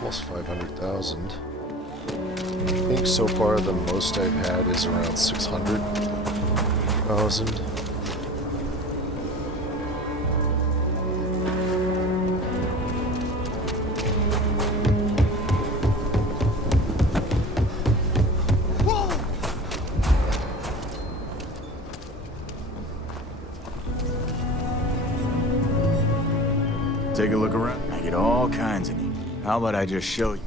Almost 500,000. I think so far the most I've had is around 600,000. Take a look around. I get all kinds of neat. How about I just show you?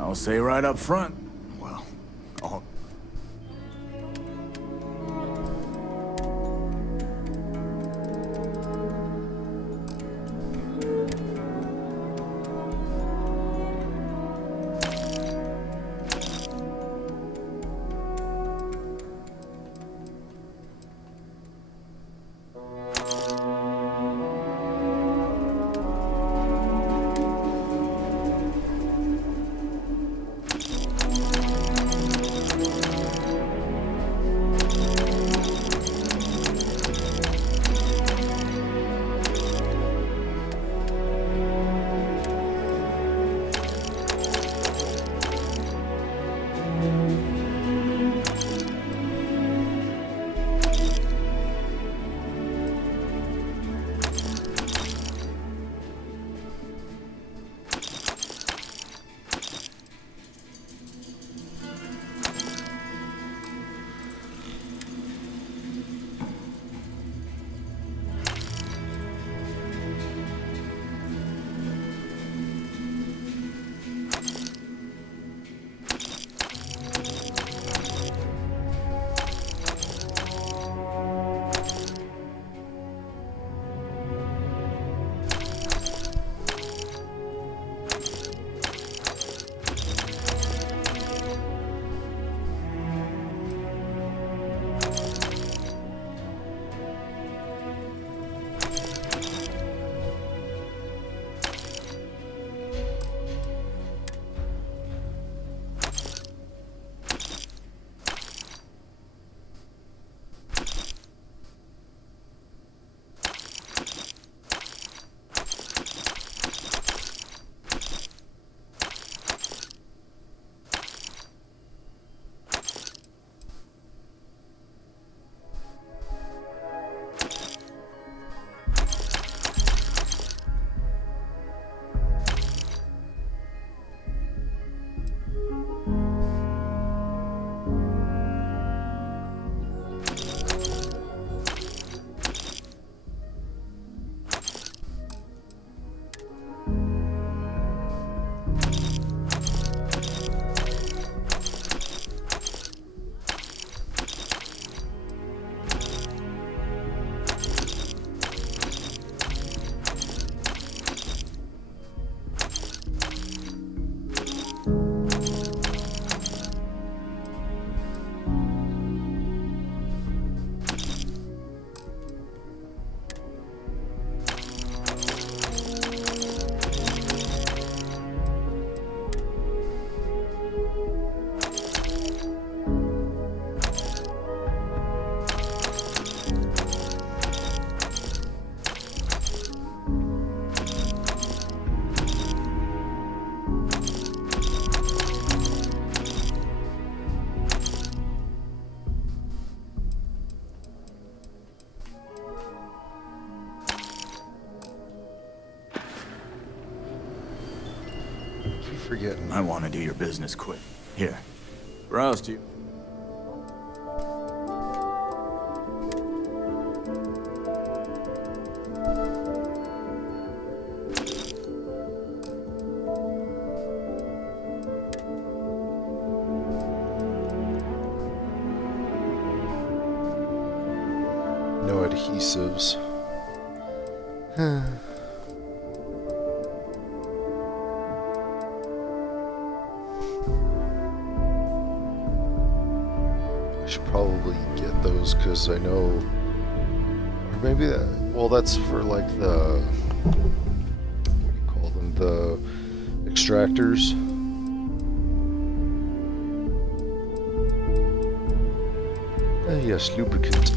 I'll say right up front. Well, all... forgetting. I want to do your business quick. Here, browse to you. No adhesives. I should probably get those because I know, or maybe that. Well, that's for like the what do you call them? The extractors. Yes, lubricant.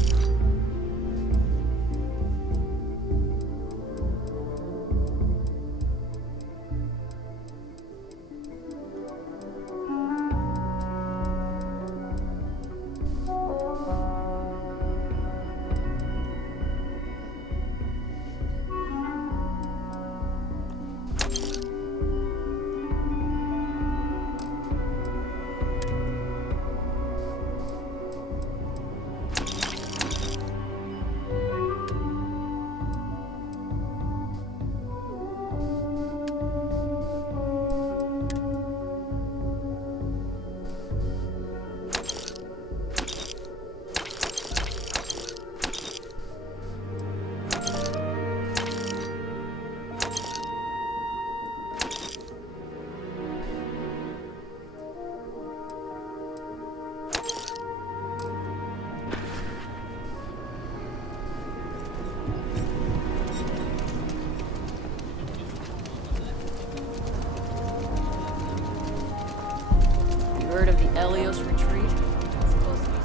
Heard of the Elios retreat? It's supposed to be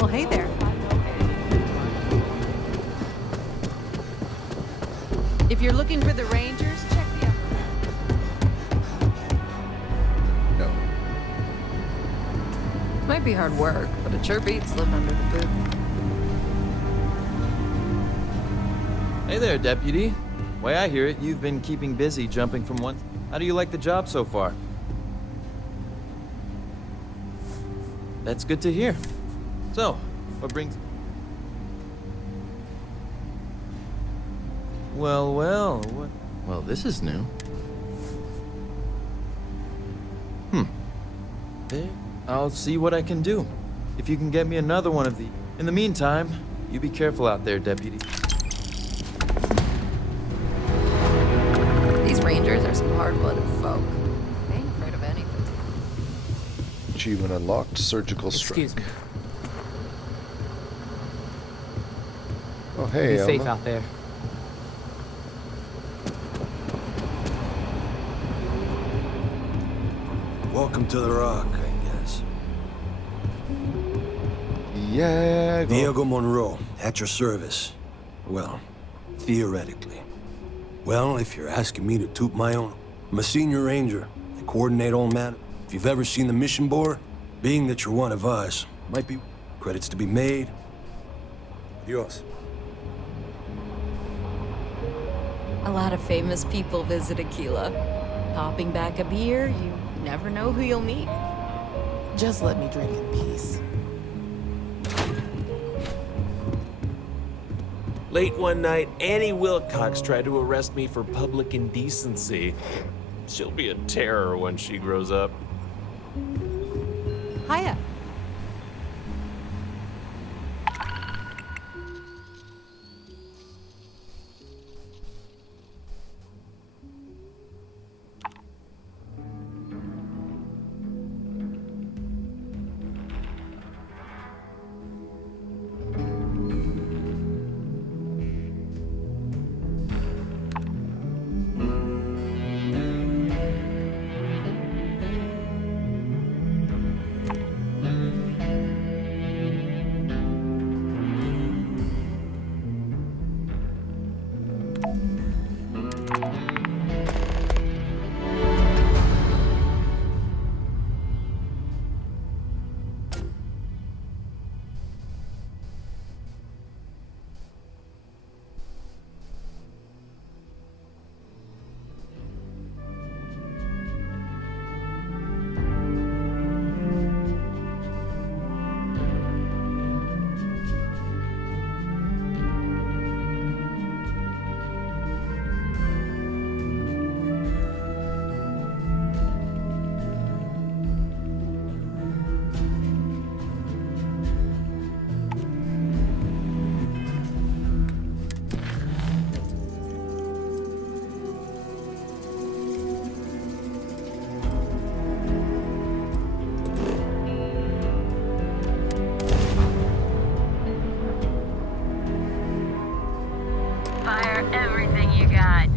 Well, hey there. If you're looking for the Rangers, check the upper. No. Might be hard work, but it sure beats living under the boot. Hey there, Deputy. Way I hear it, you've been keeping busy jumping from one... How do you like the job so far? That's good to hear. So, what brings... Well, what... Well, this is new. There. I'll see what I can do. If you can get me another one of these. In the meantime, you be careful out there, Deputy. These Rangers are some hard-blooded folk. They ain't afraid of anything. Achievement unlocked. Surgical strike. Excuse me. Oh, hey, Be safe Elma. out there. Welcome to the Rock, I guess. Yeah. Diego Monroe, at your service. Well, theoretically. Well, if you're asking me to toot my own, I'm a senior ranger, They coordinate all matter. If you've ever seen the mission board, being that you're one of us, might be credits to be made. Adios. A lot of famous people visit Aquila. Popping back a beer, you never know who you'll meet. Just let me drink in peace. Late one night, Annie Wilcox tried to arrest me for public indecency. She'll be a terror when she grows up. Hiya. Fire everything you got.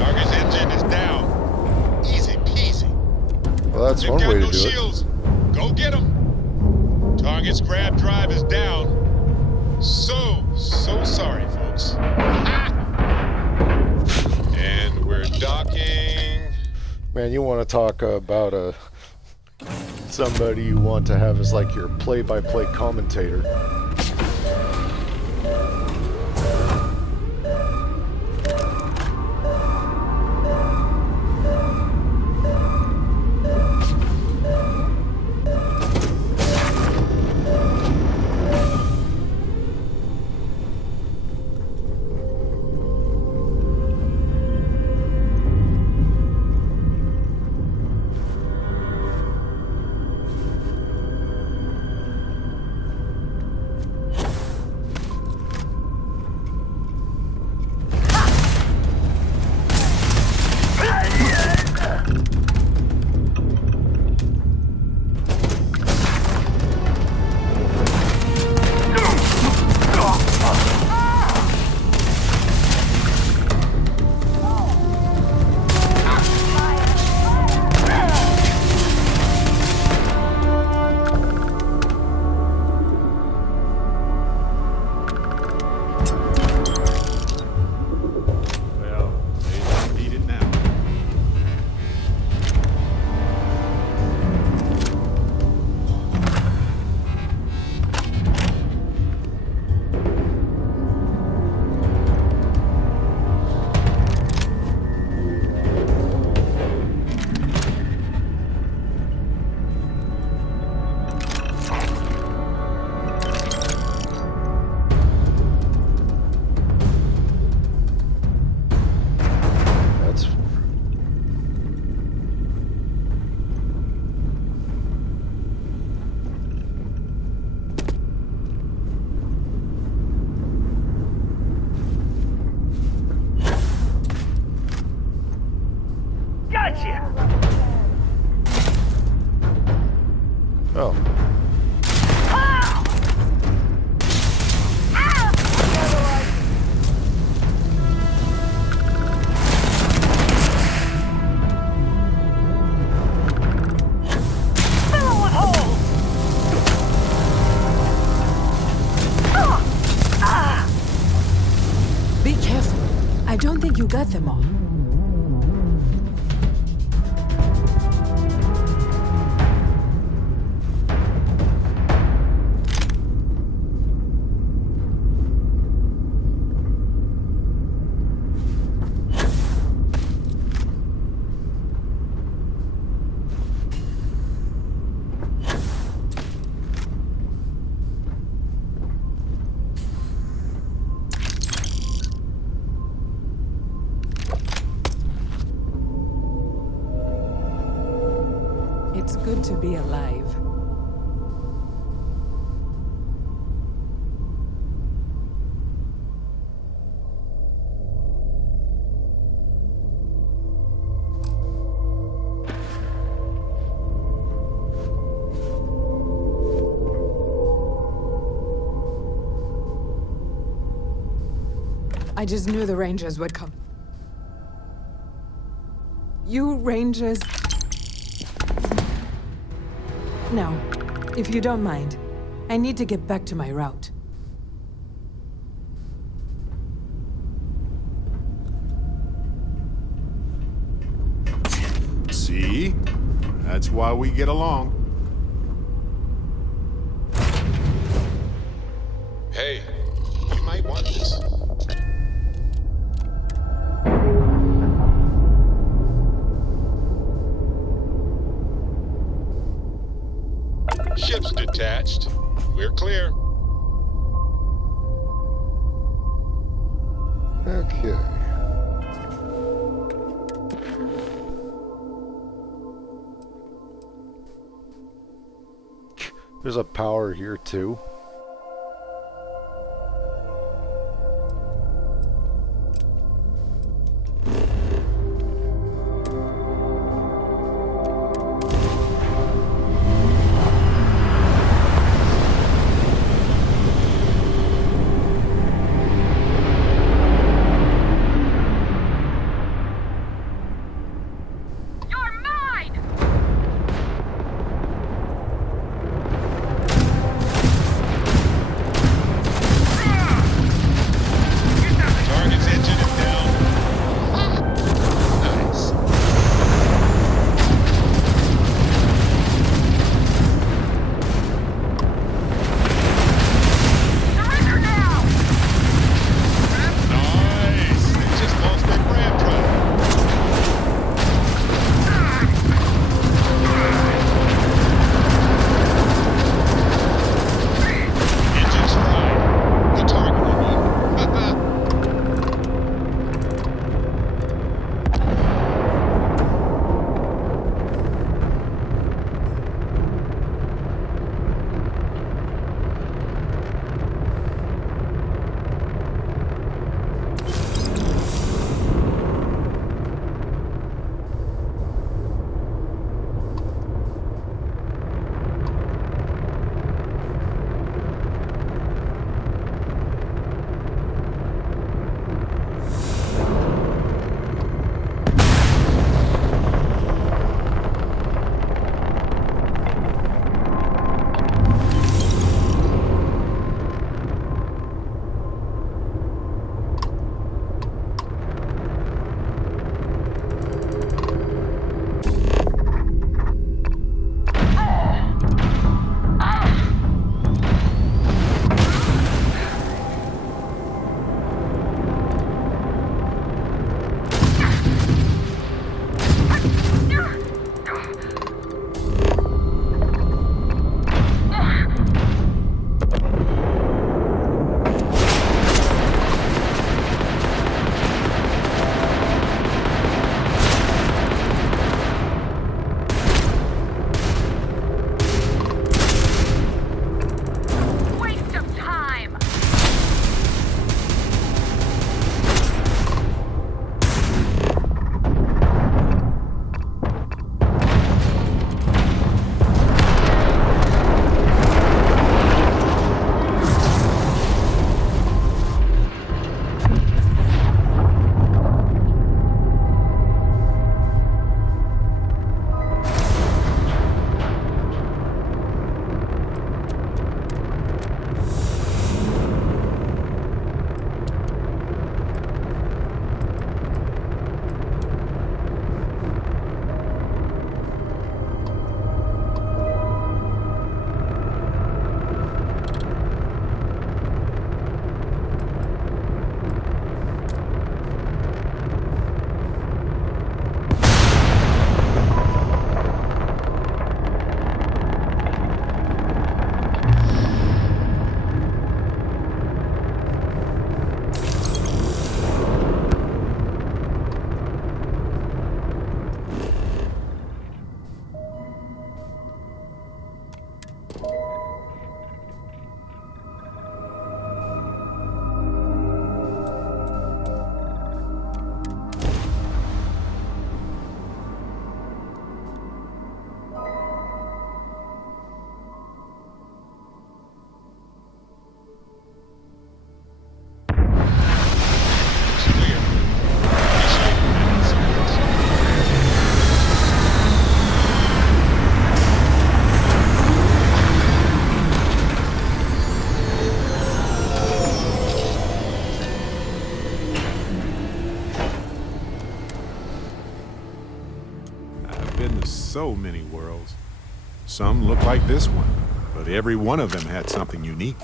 Target's engine is down. Easy peasy. Well, that's They've one got way to no do it. shields. Go get them. Target's grab drive is down. So sorry, folks. And we're docking. Man, you want to talk about somebody you want to have as like your play-by-play commentator. Oh. Be careful. I don't think you got them all. It's good to be alive. I just knew the Rangers would come. You Rangers... Now, if you don't mind, I need to get back to my route. See? That's why we get along. Hey, you might want this. Ship's detached. We're clear. Okay. There's a power here too. many worlds. Some look like this one, but every one of them had something unique.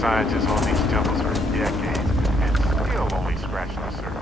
Scientists on these temples for decades and still only scratching the surface.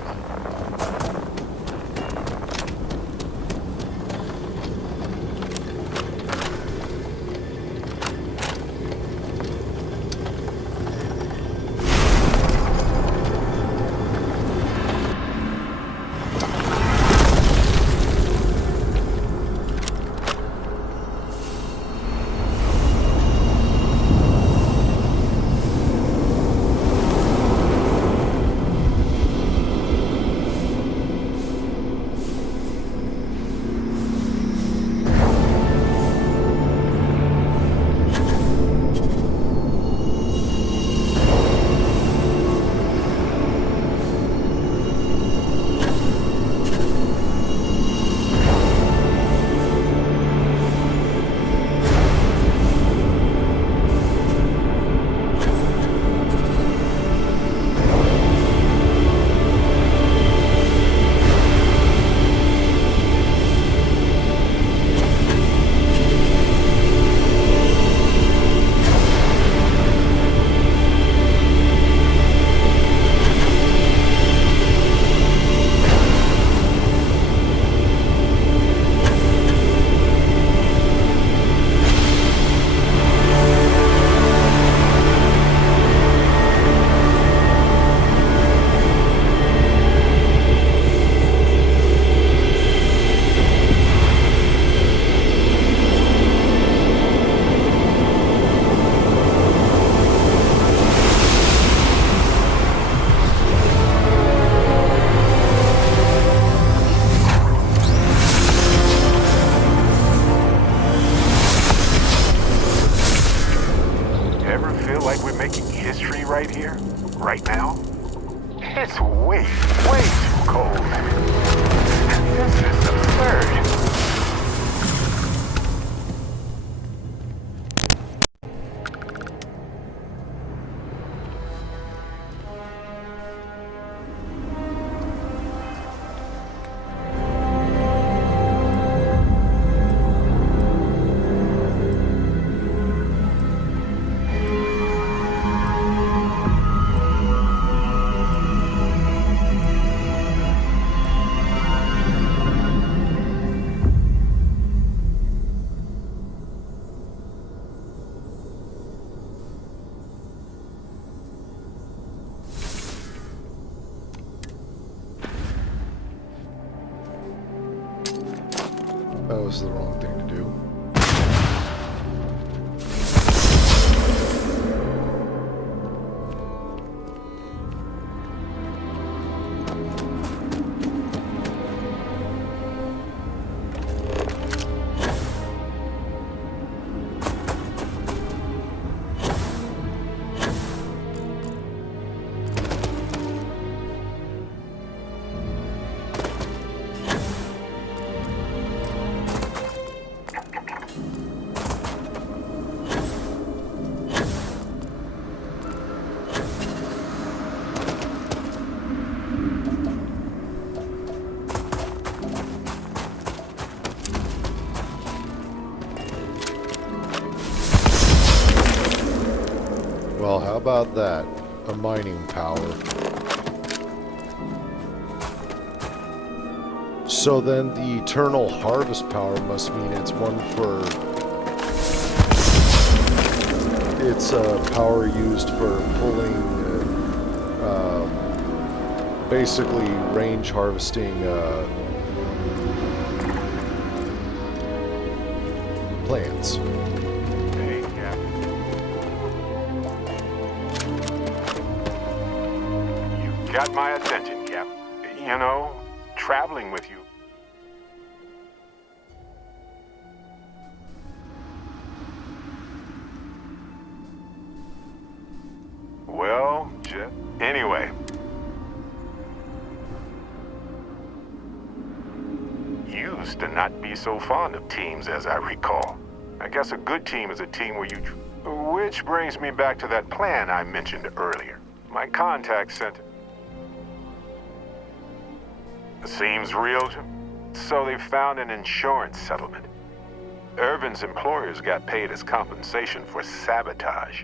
Right here, right now? It's way too cold. This is absurd. That was the wrong thing to do. Well, how about that? A mining power. So then the eternal harvest power must mean it's one for... It's a power used for pulling basically range harvesting plants. Hey, Cap. You got my attention, Cap. You know, traveling with you. Well, anyway. Used to not be so fond of teams, as I recall. I guess a good team is a team where you... Which brings me back to that plan I mentioned earlier. My contact sent... Seems real. So they found an insurance settlement. Irvin's employers got paid as compensation for sabotage.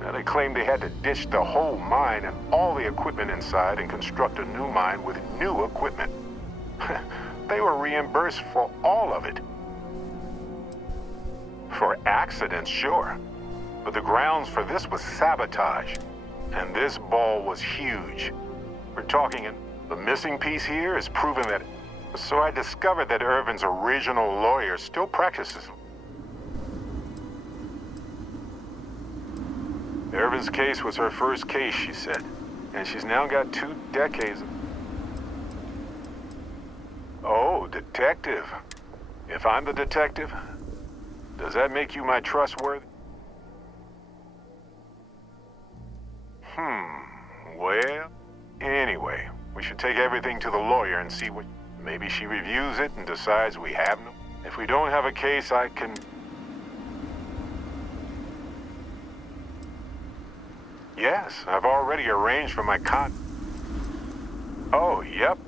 Now, they claimed they had to ditch the whole mine and all the equipment inside and construct a new mine with new equipment. They were reimbursed for all of it. For accidents, sure. But the grounds for this was sabotage. And this ball was huge. We're talking, the missing piece here is proving that. So I discovered that Irvin's original lawyer still practices. Irvin's case was her first case, she said. And she's now got 2 decades. Oh, detective. If I'm the detective, does that make you my trustworthy? Well, anyway, we should take everything to the lawyer and see what... Maybe she reviews it and decides we have no... If we don't have a case, I can... Yes, I've already arranged for my Oh, yep.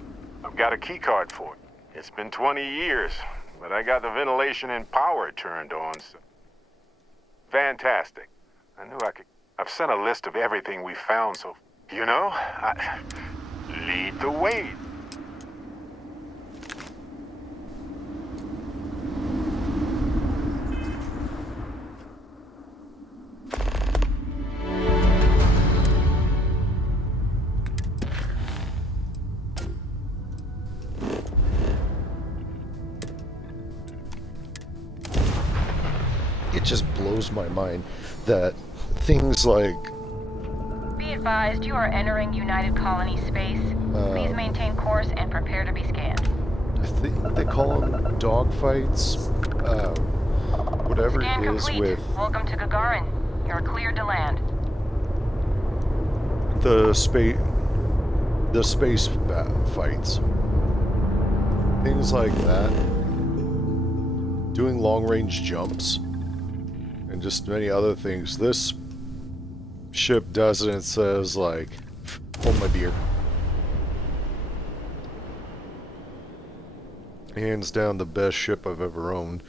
I've got a key card for it. It's been 20 years, but I got the ventilation and power turned on, so... Fantastic. I knew I could... I've sent a list of everything we found, so... You know, lead the way. It just blows my mind that things like... Be advised, you are entering United Colony space. Please maintain course and prepare to be scanned. I think they call them dogfights. Whatever Scan it is complete. with Welcome to Gagarin. You're cleared to land. the space fights. Things like that. Doing long-range jumps. And just many other things. This ship does it and says, like, hold my deer. Hands down the best ship I've ever owned.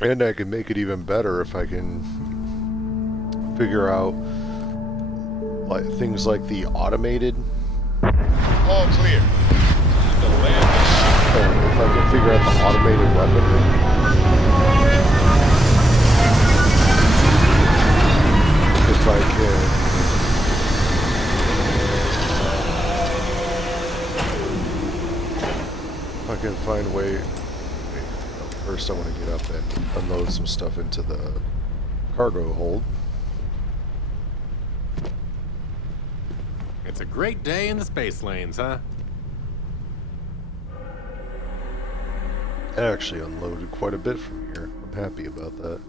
And I can make it even better if I can figure out like things like the automated. All clear. Time to land this ship. If I can figure out the automated weaponry. If I can. If I can find a way. First I want to get up and unload some stuff into the cargo hold. It's a great day in the space lanes, huh? I actually unloaded quite a bit from here. I'm happy about that.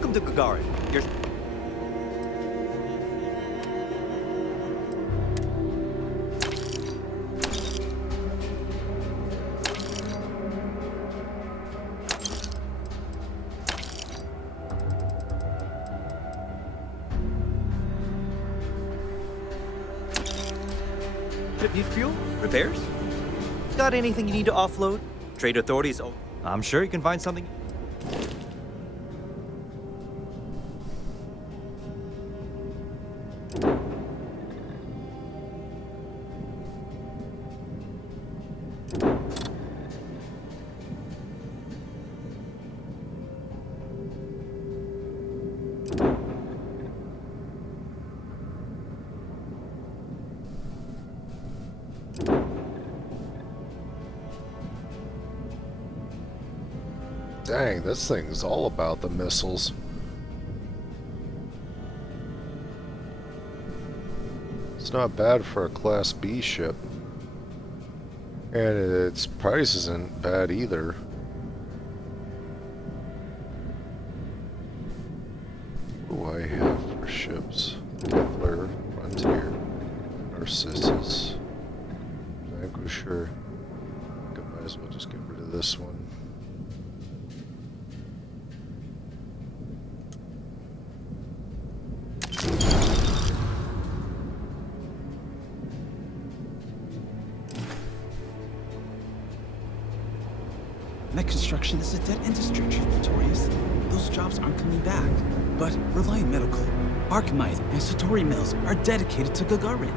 Welcome to Gagarin. You're... Need fuel? Repairs? Got anything you need to offload? Trade authorities? Oh, I'm sure you can find something. Dang, this thing's all about the missiles. It's not bad for a Class B ship. And its price isn't bad either. What do I have for ships? Kepler, Frontier, Narcissus, Vanquisher. I think I might as well just get rid of this one. Net construction is a dead industry, Chief Pretorius. Those jobs aren't coming back. But Reliant Medical, Archmite, and Satori Mills are dedicated to Gagarin.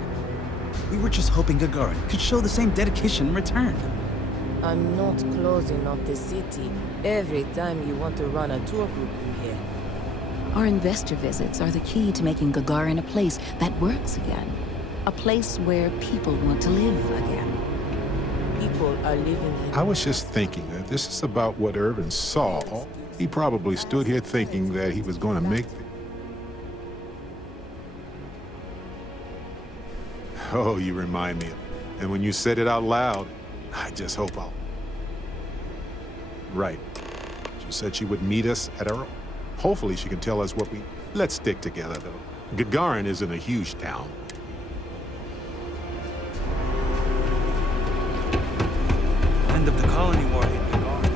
We were just hoping Gagarin could show the same dedication in return. I'm not closing off the city every time you want to run a tour group here. Our investor visits are the key to making Gagarin a place that works again. A place where people want to live again. People are living here. I was just thinking that this is about what Irvin saw. He probably stood here thinking that he was going to make it. Oh, you remind me. And when you said it out loud, I just hope I'll... Right. She said she would meet us at our... Hopefully she can tell us what we... Let's stick together, though. Gagarin isn't a huge town. End of the colony war hit Gagarin.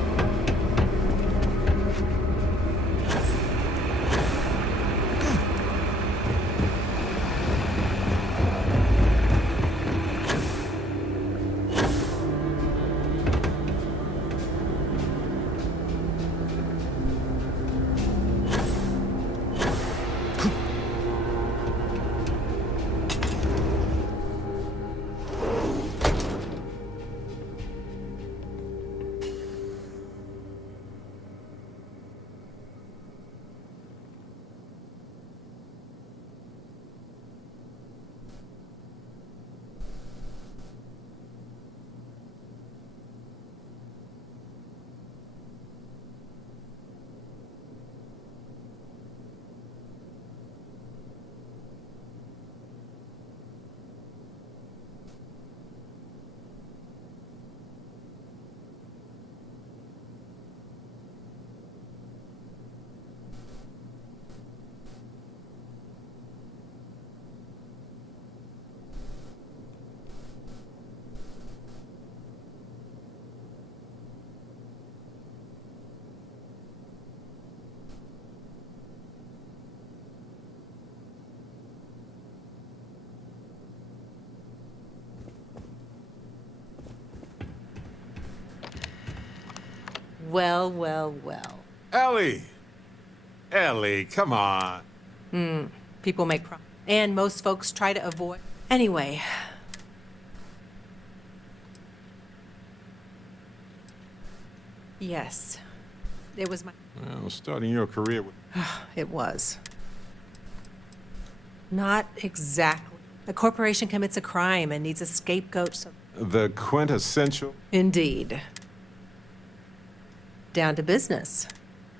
Well, well, well. Ellie! Ellie, come on. People make and most folks try to avoid. Anyway. Yes. It was my... Well, starting your career with... It was. Not exactly. A corporation commits a crime and needs a scapegoat, so... The quintessential... Indeed. Down to business.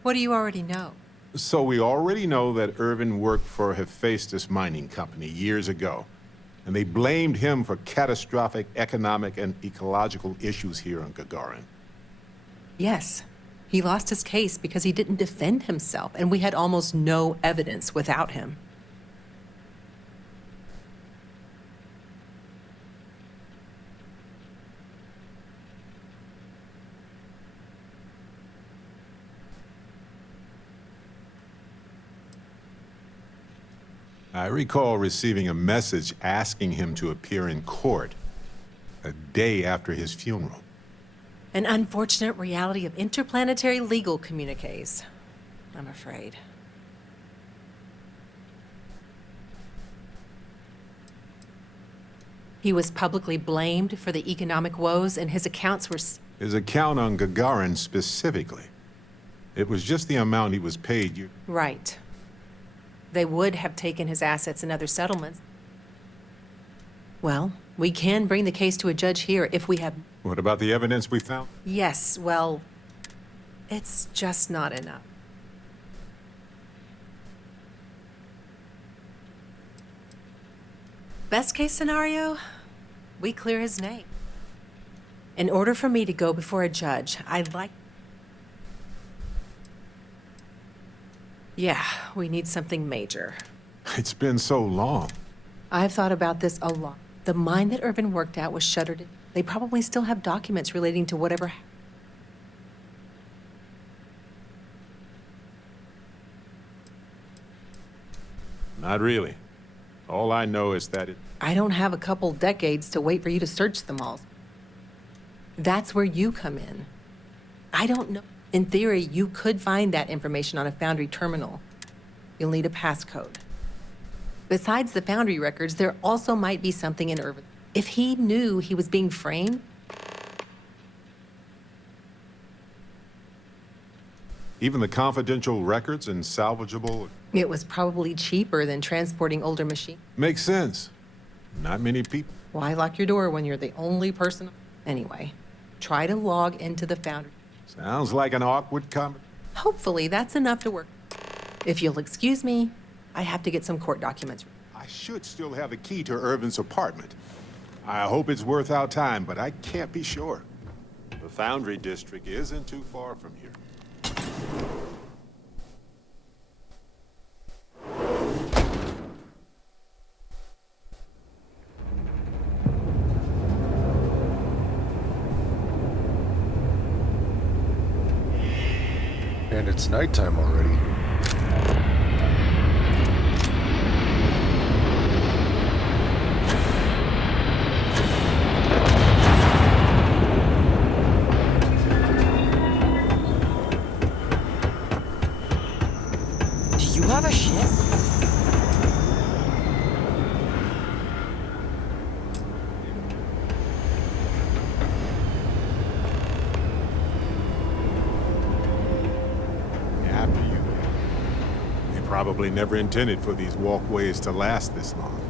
What do you already know? So we already know that Irvin worked for Hephaestus Mining Company years ago, and they blamed him for catastrophic economic and ecological issues here on Gagarin. Yes. He lost his case because he didn't defend himself, and we had almost no evidence without him. I recall receiving a message asking him to appear in court a day after his funeral. An unfortunate reality of interplanetary legal communiques, I'm afraid. He was publicly blamed for the economic woes, and his accounts were... His account on Gagarin specifically. It was just the amount he was paid. Right. They would have taken his assets and other settlements. Well, we can bring the case to a judge here if we have... What about the evidence we found? Yes, well, it's just not enough. Best case scenario, we clear his name. In order for me to go before a judge, I'd like... Yeah, we need something major. It's been so long. I've thought about this a lot. The mine that Irvin worked at was shuttered. They probably still have documents relating to whatever... Not really. All I know is that I don't have a couple decades to wait for you to search them all. That's where you come in. I don't know. In theory, you could find that information on a Foundry terminal. You'll need a passcode. Besides the Foundry records, there also might be something in Irvin. If he knew he was being framed... Even the confidential records and salvageable... It was probably cheaper than transporting older machines. Makes sense. Not many people. Why lock your door when you're the only person? Anyway, try to log into the Foundry. Sounds like an awkward comment. Hopefully, that's enough to work. If you'll excuse me, I have to get some court documents. I should still have the key to Irvin's apartment. I hope it's worth our time, but I can't be sure. The Foundry District isn't too far from here. And it's nighttime already. Do you have a ship? Probably never intended for these walkways to last this long.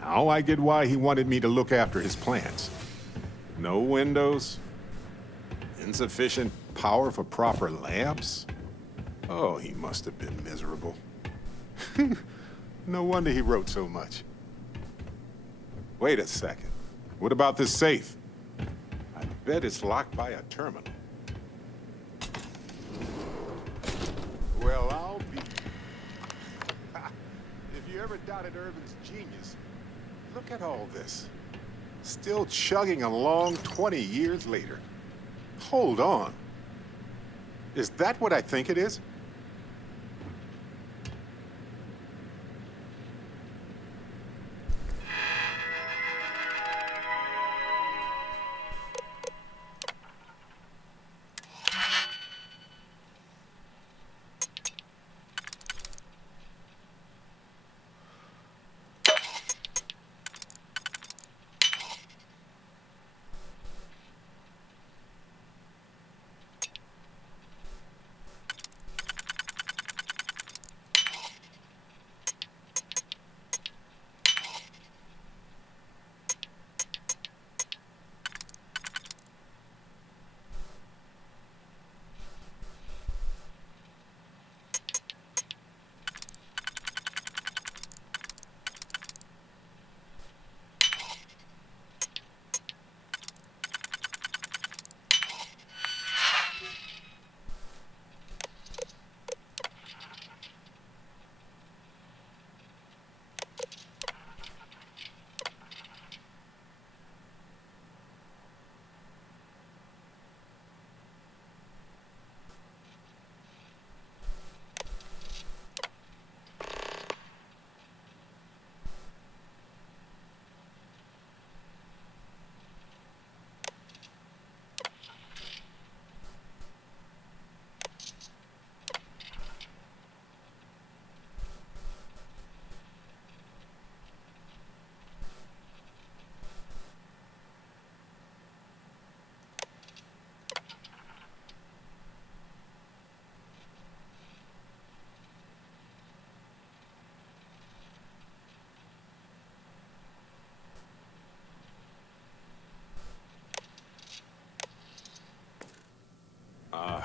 Now I get why he wanted me to look after his plants. No windows, insufficient power for proper lamps. Oh, he must have been miserable. No wonder he wrote so much. Wait a second. What about this safe? I bet it's locked by a terminal. Well, I'll be... If you ever doubted Irvin's genius, look at all this. Still chugging along 20 years later. Hold on. Is that what I think it is?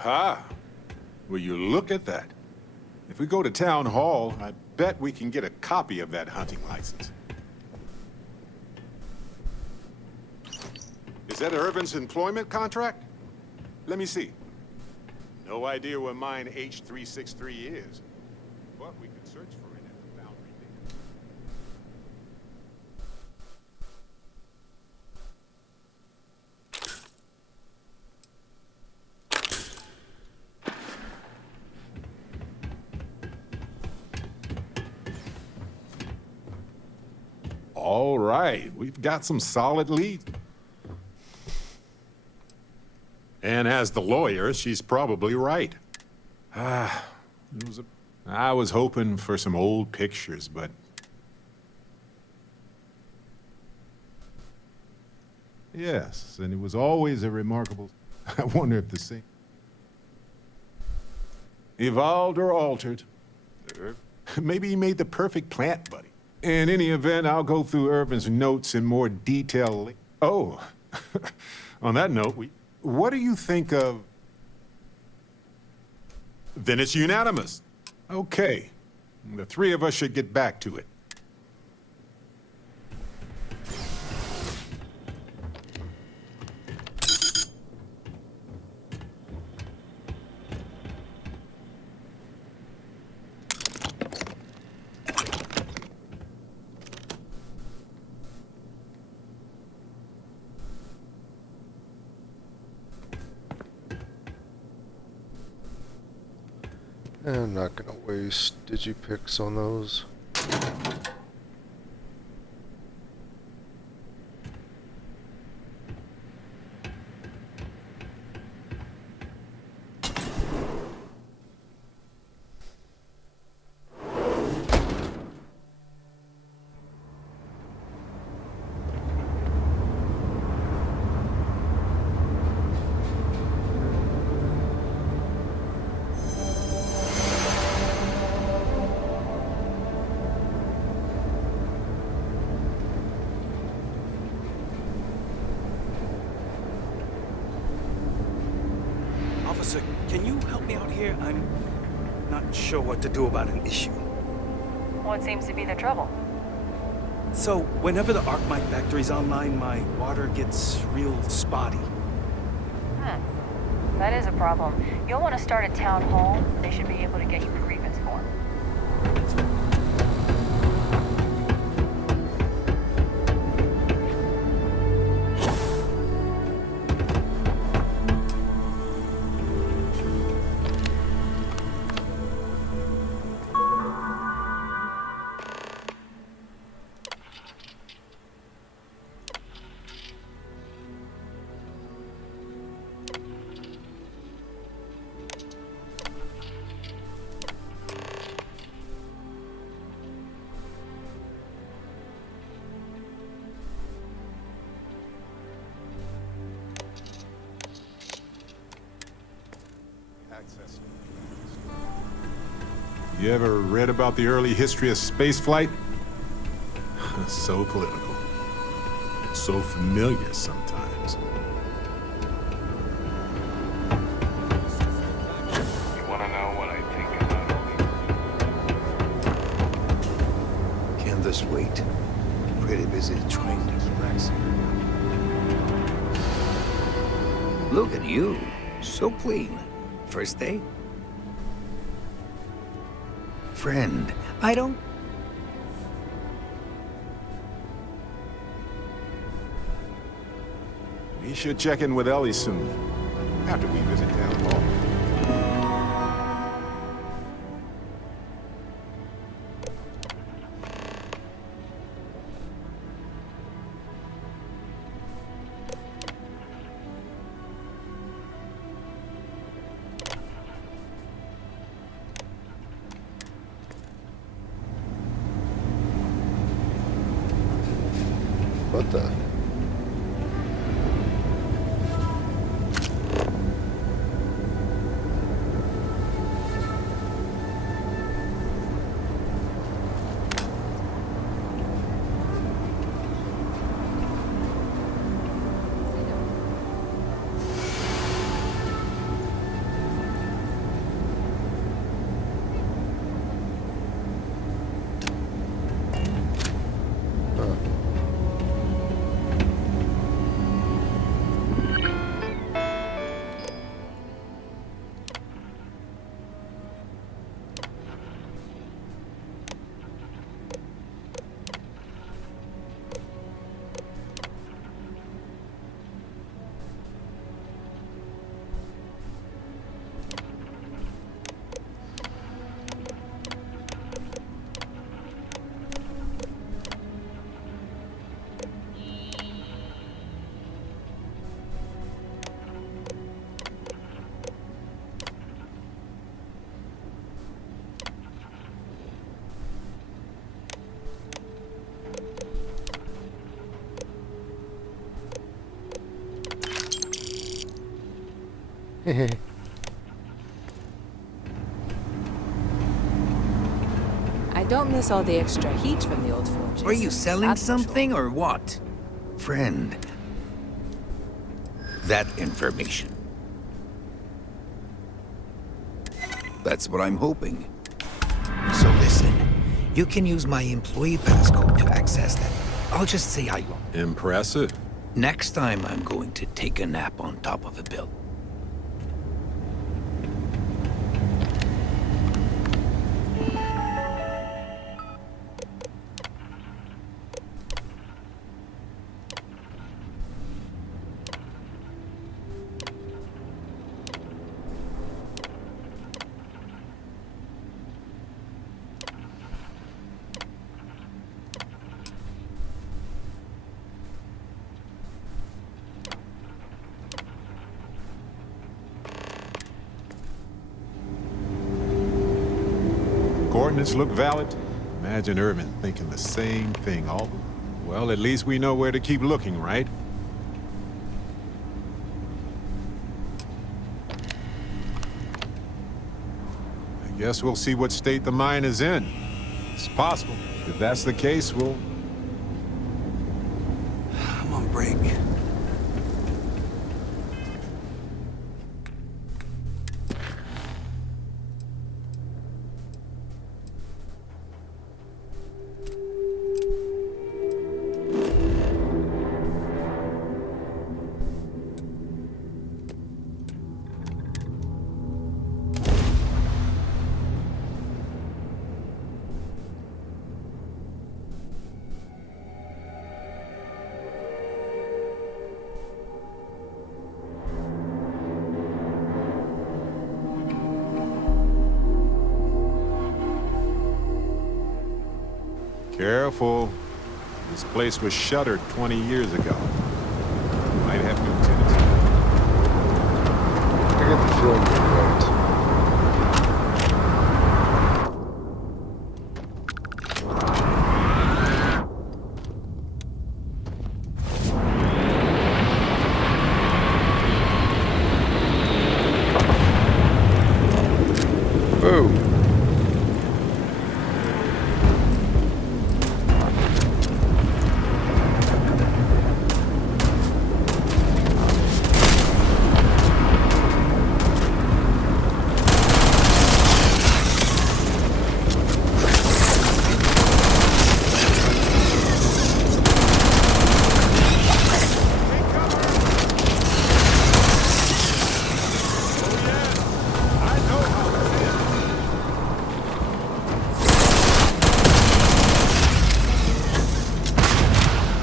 Aha! Will you look at that? If we go to Town Hall, I bet we can get a copy of that hunting license. Is that Irvin's employment contract? Let me see. No idea where mine H363 is, but we can search for it at the Foundry database. All right, we've got some solid leads. And as the lawyer, she's probably right. I was hoping for some old pictures, but... Yes, and it was always a remarkable... I wonder if the same... Evolved or altered. Maybe he made the perfect plant buddy. In any event, I'll go through Irvin's notes in more detail. Oh, on that note, what do you think of... Then it's unanimous. Okay. The three of us should get back to it. I'm not gonna waste digipics on those. Officer, can you help me out here? I'm not sure what to do about an issue. What seems to be the trouble? So, whenever the Arcmite factory's online, my water gets real spotty. That is a problem. You'll want to start at Town Hall. They should be able to get you a grievance form. You ever read about the early history of spaceflight? So political. So familiar sometimes. You want to know what I think about Can this wait? Pretty busy trying to relax here. Look at you. So clean. First day? Friend, I don't... We should check in with Ellie soon, after we visit Town Hall. What the? I don't miss all the extra heat from the old forges. Are you selling That's for something or what? Friend. That information. That's what I'm hoping. So listen, you can use my employee passcode to access that. I'll just say I won't. Impressive. Next time I'm going to take a nap on top of a building. Coordinates look valid. Imagine Irvin thinking the same thing all... Well, at least we know where to keep looking, right? I guess we'll see what state the mine is in. It's possible. If that's the case, we'll... I'm on break. Careful. This place was shuttered 20 years ago. Might have new tenants. I get the feeling you're right. Boom.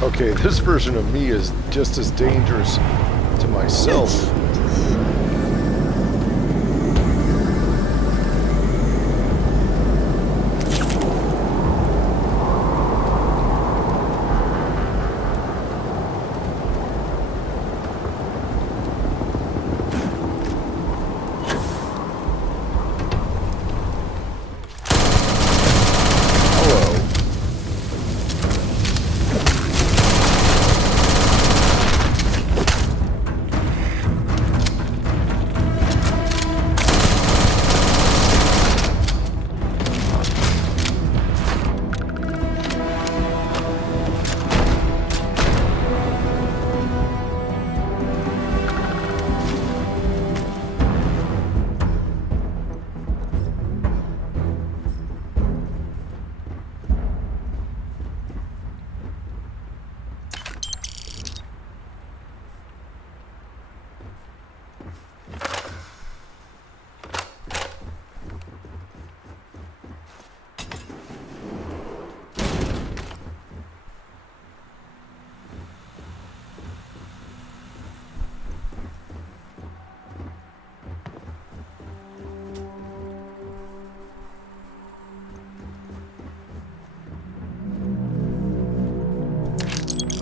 Okay, this version of me is just as dangerous to myself.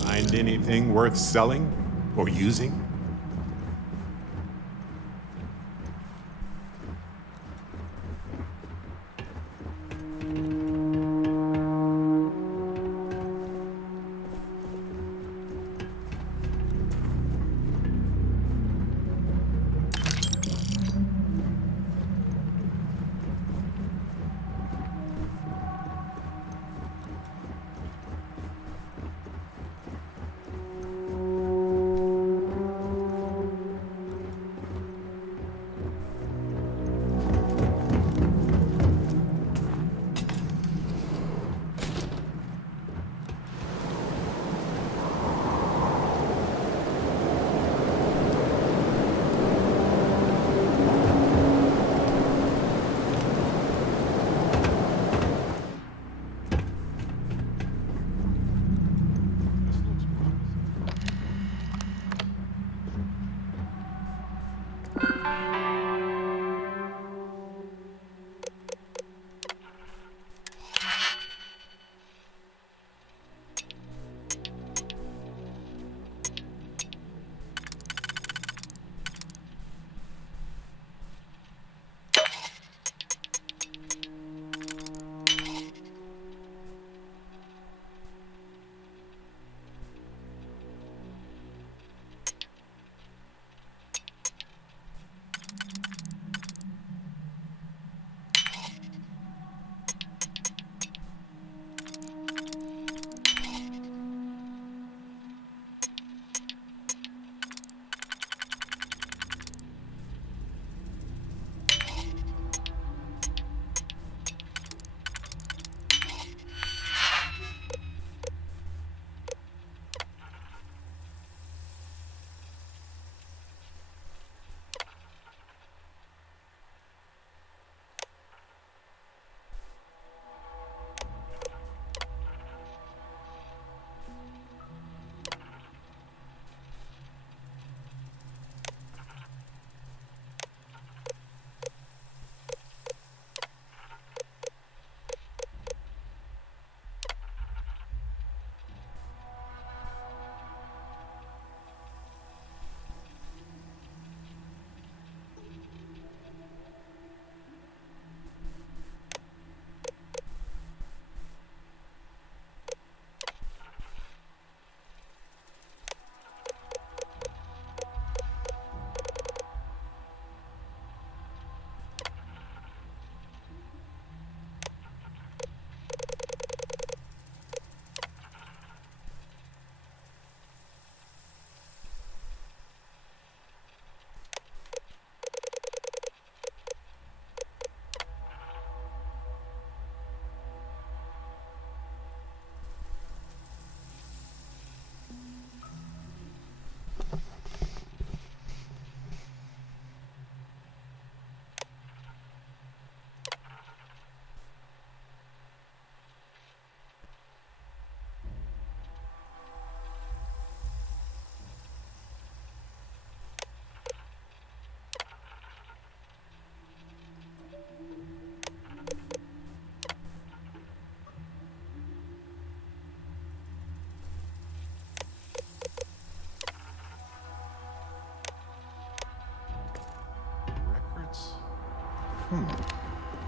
Find anything worth selling or using?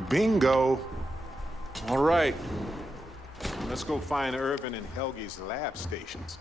Bingo. All right. Let's go find Irvin and Helgi's lab stations.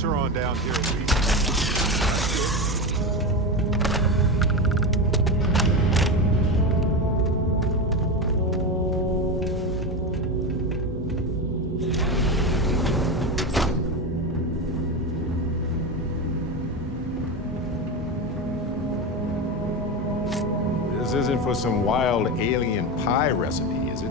shelter on down here at least. This isn't for some wild alien pie recipe, is it?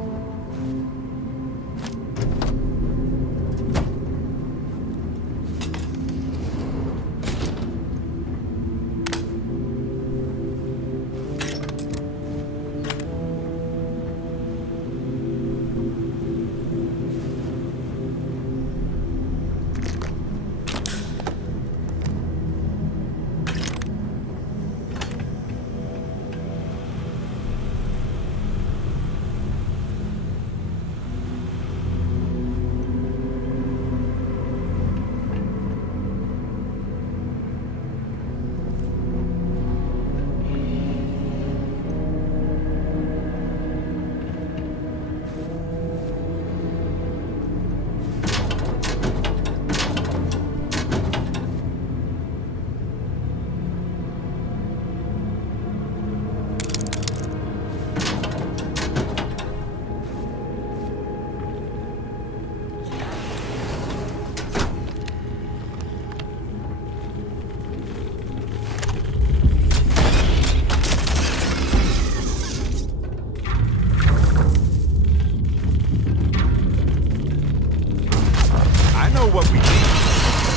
What we need.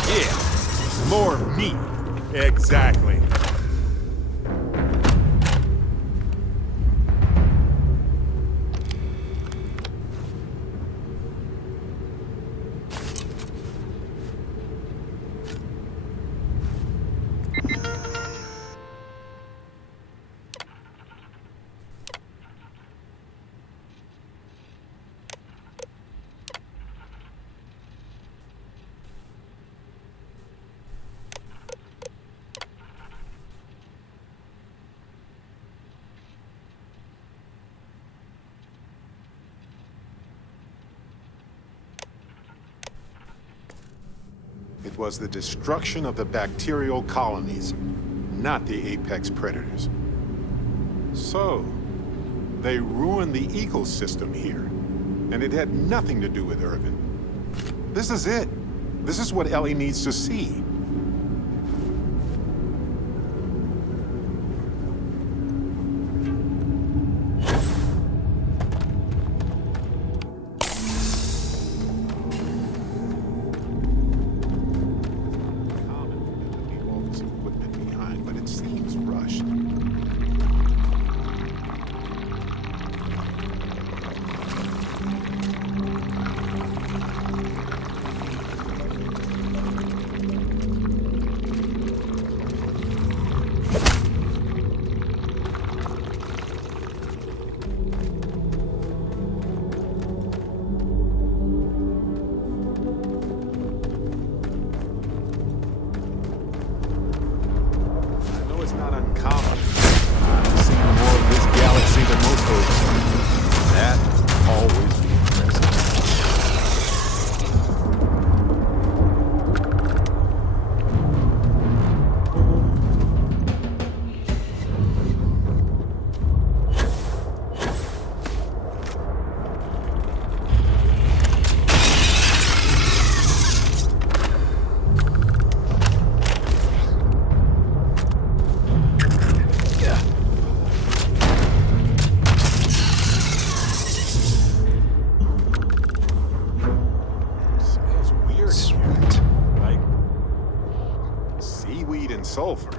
Yeah, more meat. Exactly. It was the destruction of the bacterial colonies, not the apex predators. So, they ruined the ecosystem here, and it had nothing to do with Irvin. This is it. This is what Ellie needs to see. Sulfur.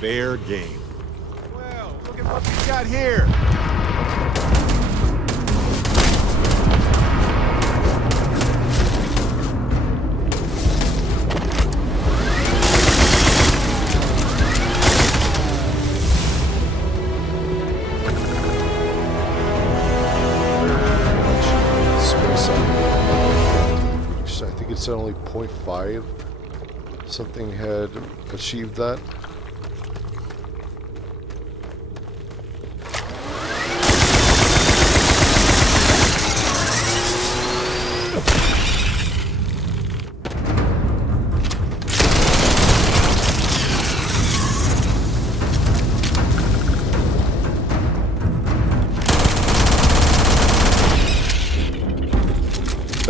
fair game. Well, look at what we got here. I think it's only 0.5. Something had achieved that.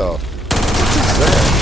Oh. What is that?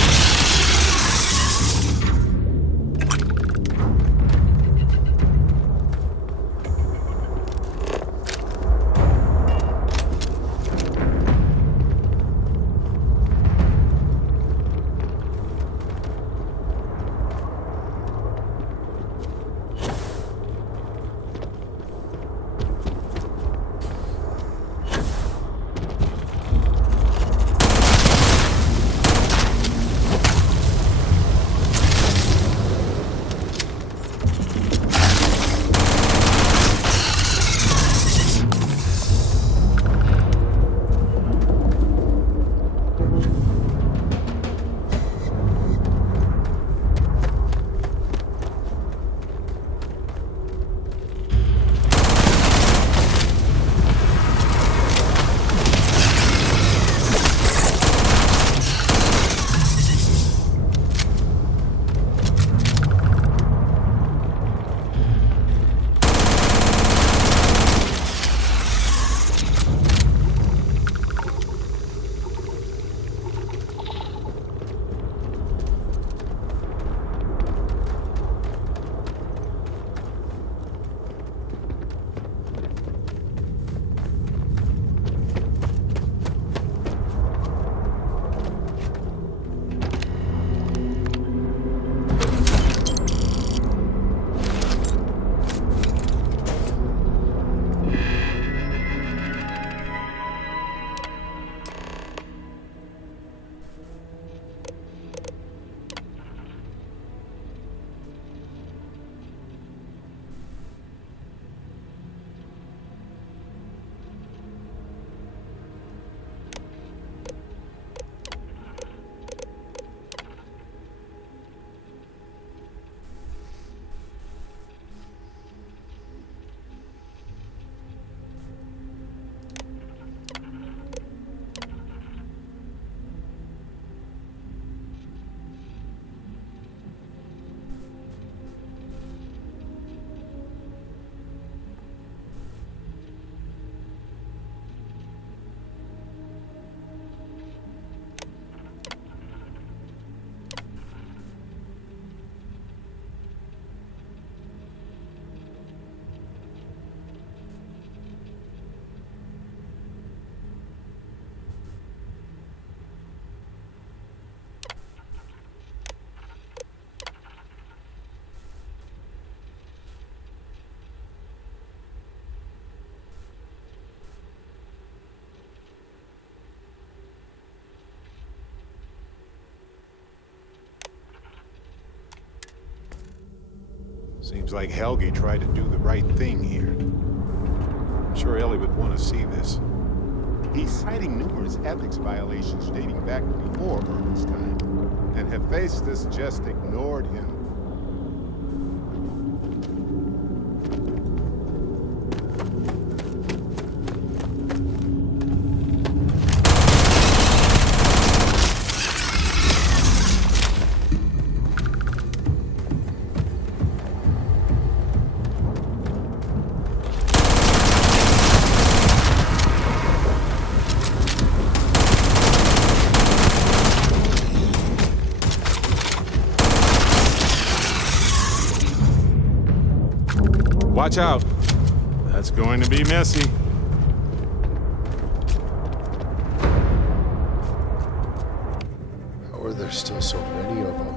Seems like Helge tried to do the right thing here. I'm sure Ellie would want to see this. He's citing numerous ethics violations dating back before Urban's time, and Hephaestus just ignored him. Watch out. That's going to be messy. How are there still so many of them?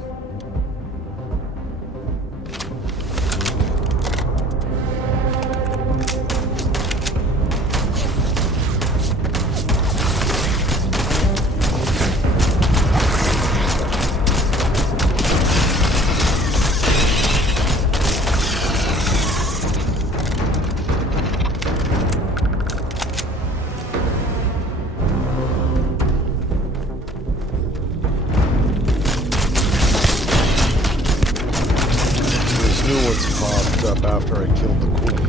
locked up after I killed the queen.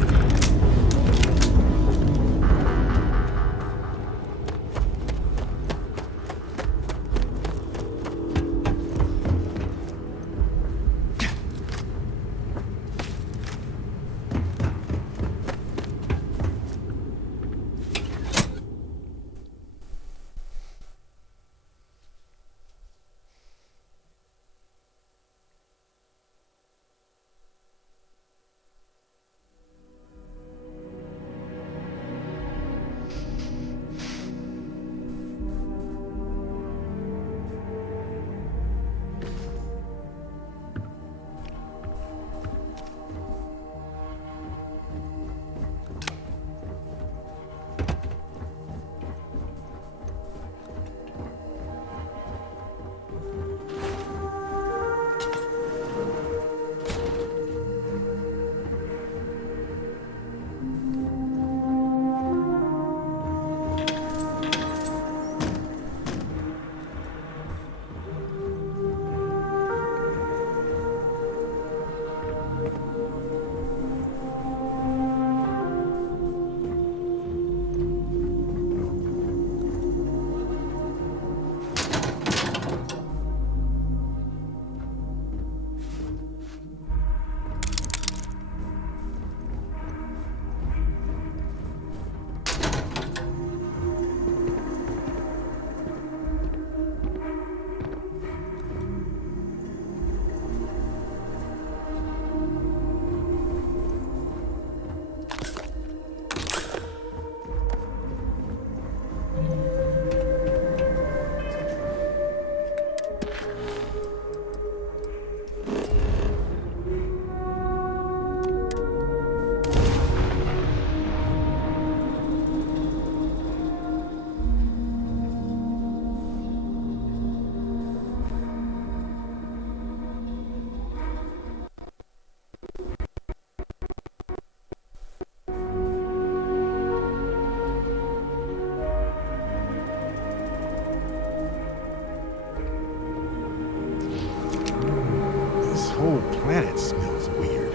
The whole planet smells weird.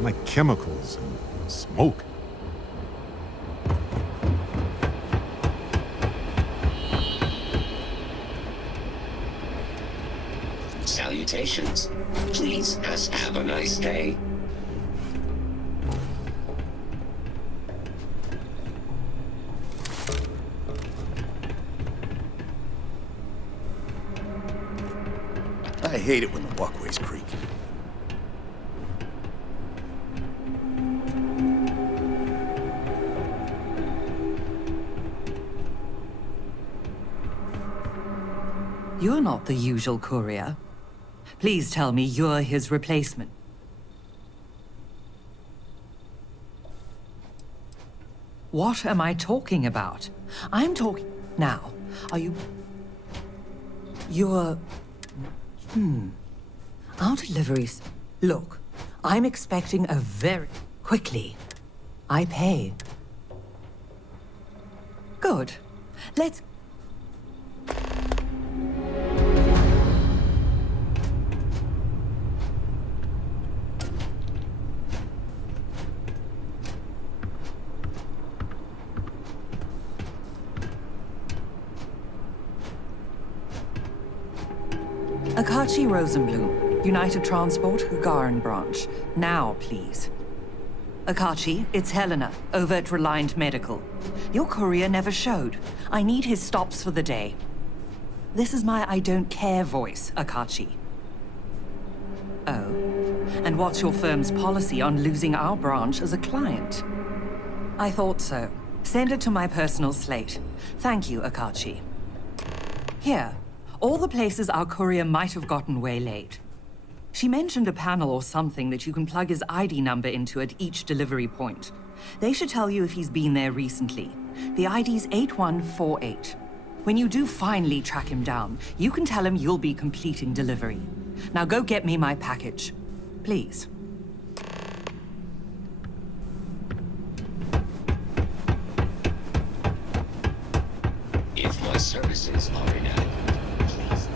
Like chemicals and smoke. Salutations. Please just have a nice day. I hate it when the walkways creak. You're not the usual courier. Please tell me you're his replacement. What am I talking about? I'm talking... Now, are you... You're... Our deliveries... Look, I'm expecting a very... Quickly. I pay. Good. Let's... Akachi Rosenblum, United Transport, Gagarin Branch. Now, please. Akachi, it's Helena, over at Reliant Medical. Your courier never showed. I need his stops for the day. This is my I don't care voice, Akachi. Oh. And what's your firm's policy on losing our branch as a client? I thought so. Send it to my personal slate. Thank you, Akachi. Here. All the places our courier might have gotten waylaid. She mentioned a panel or something that you can plug his ID number into at each delivery point. They should tell you if he's been there recently. The ID's 8148. When you do finally track him down, you can tell him you'll be completing delivery. Now go get me my package. Please. If my services are inadequate, please.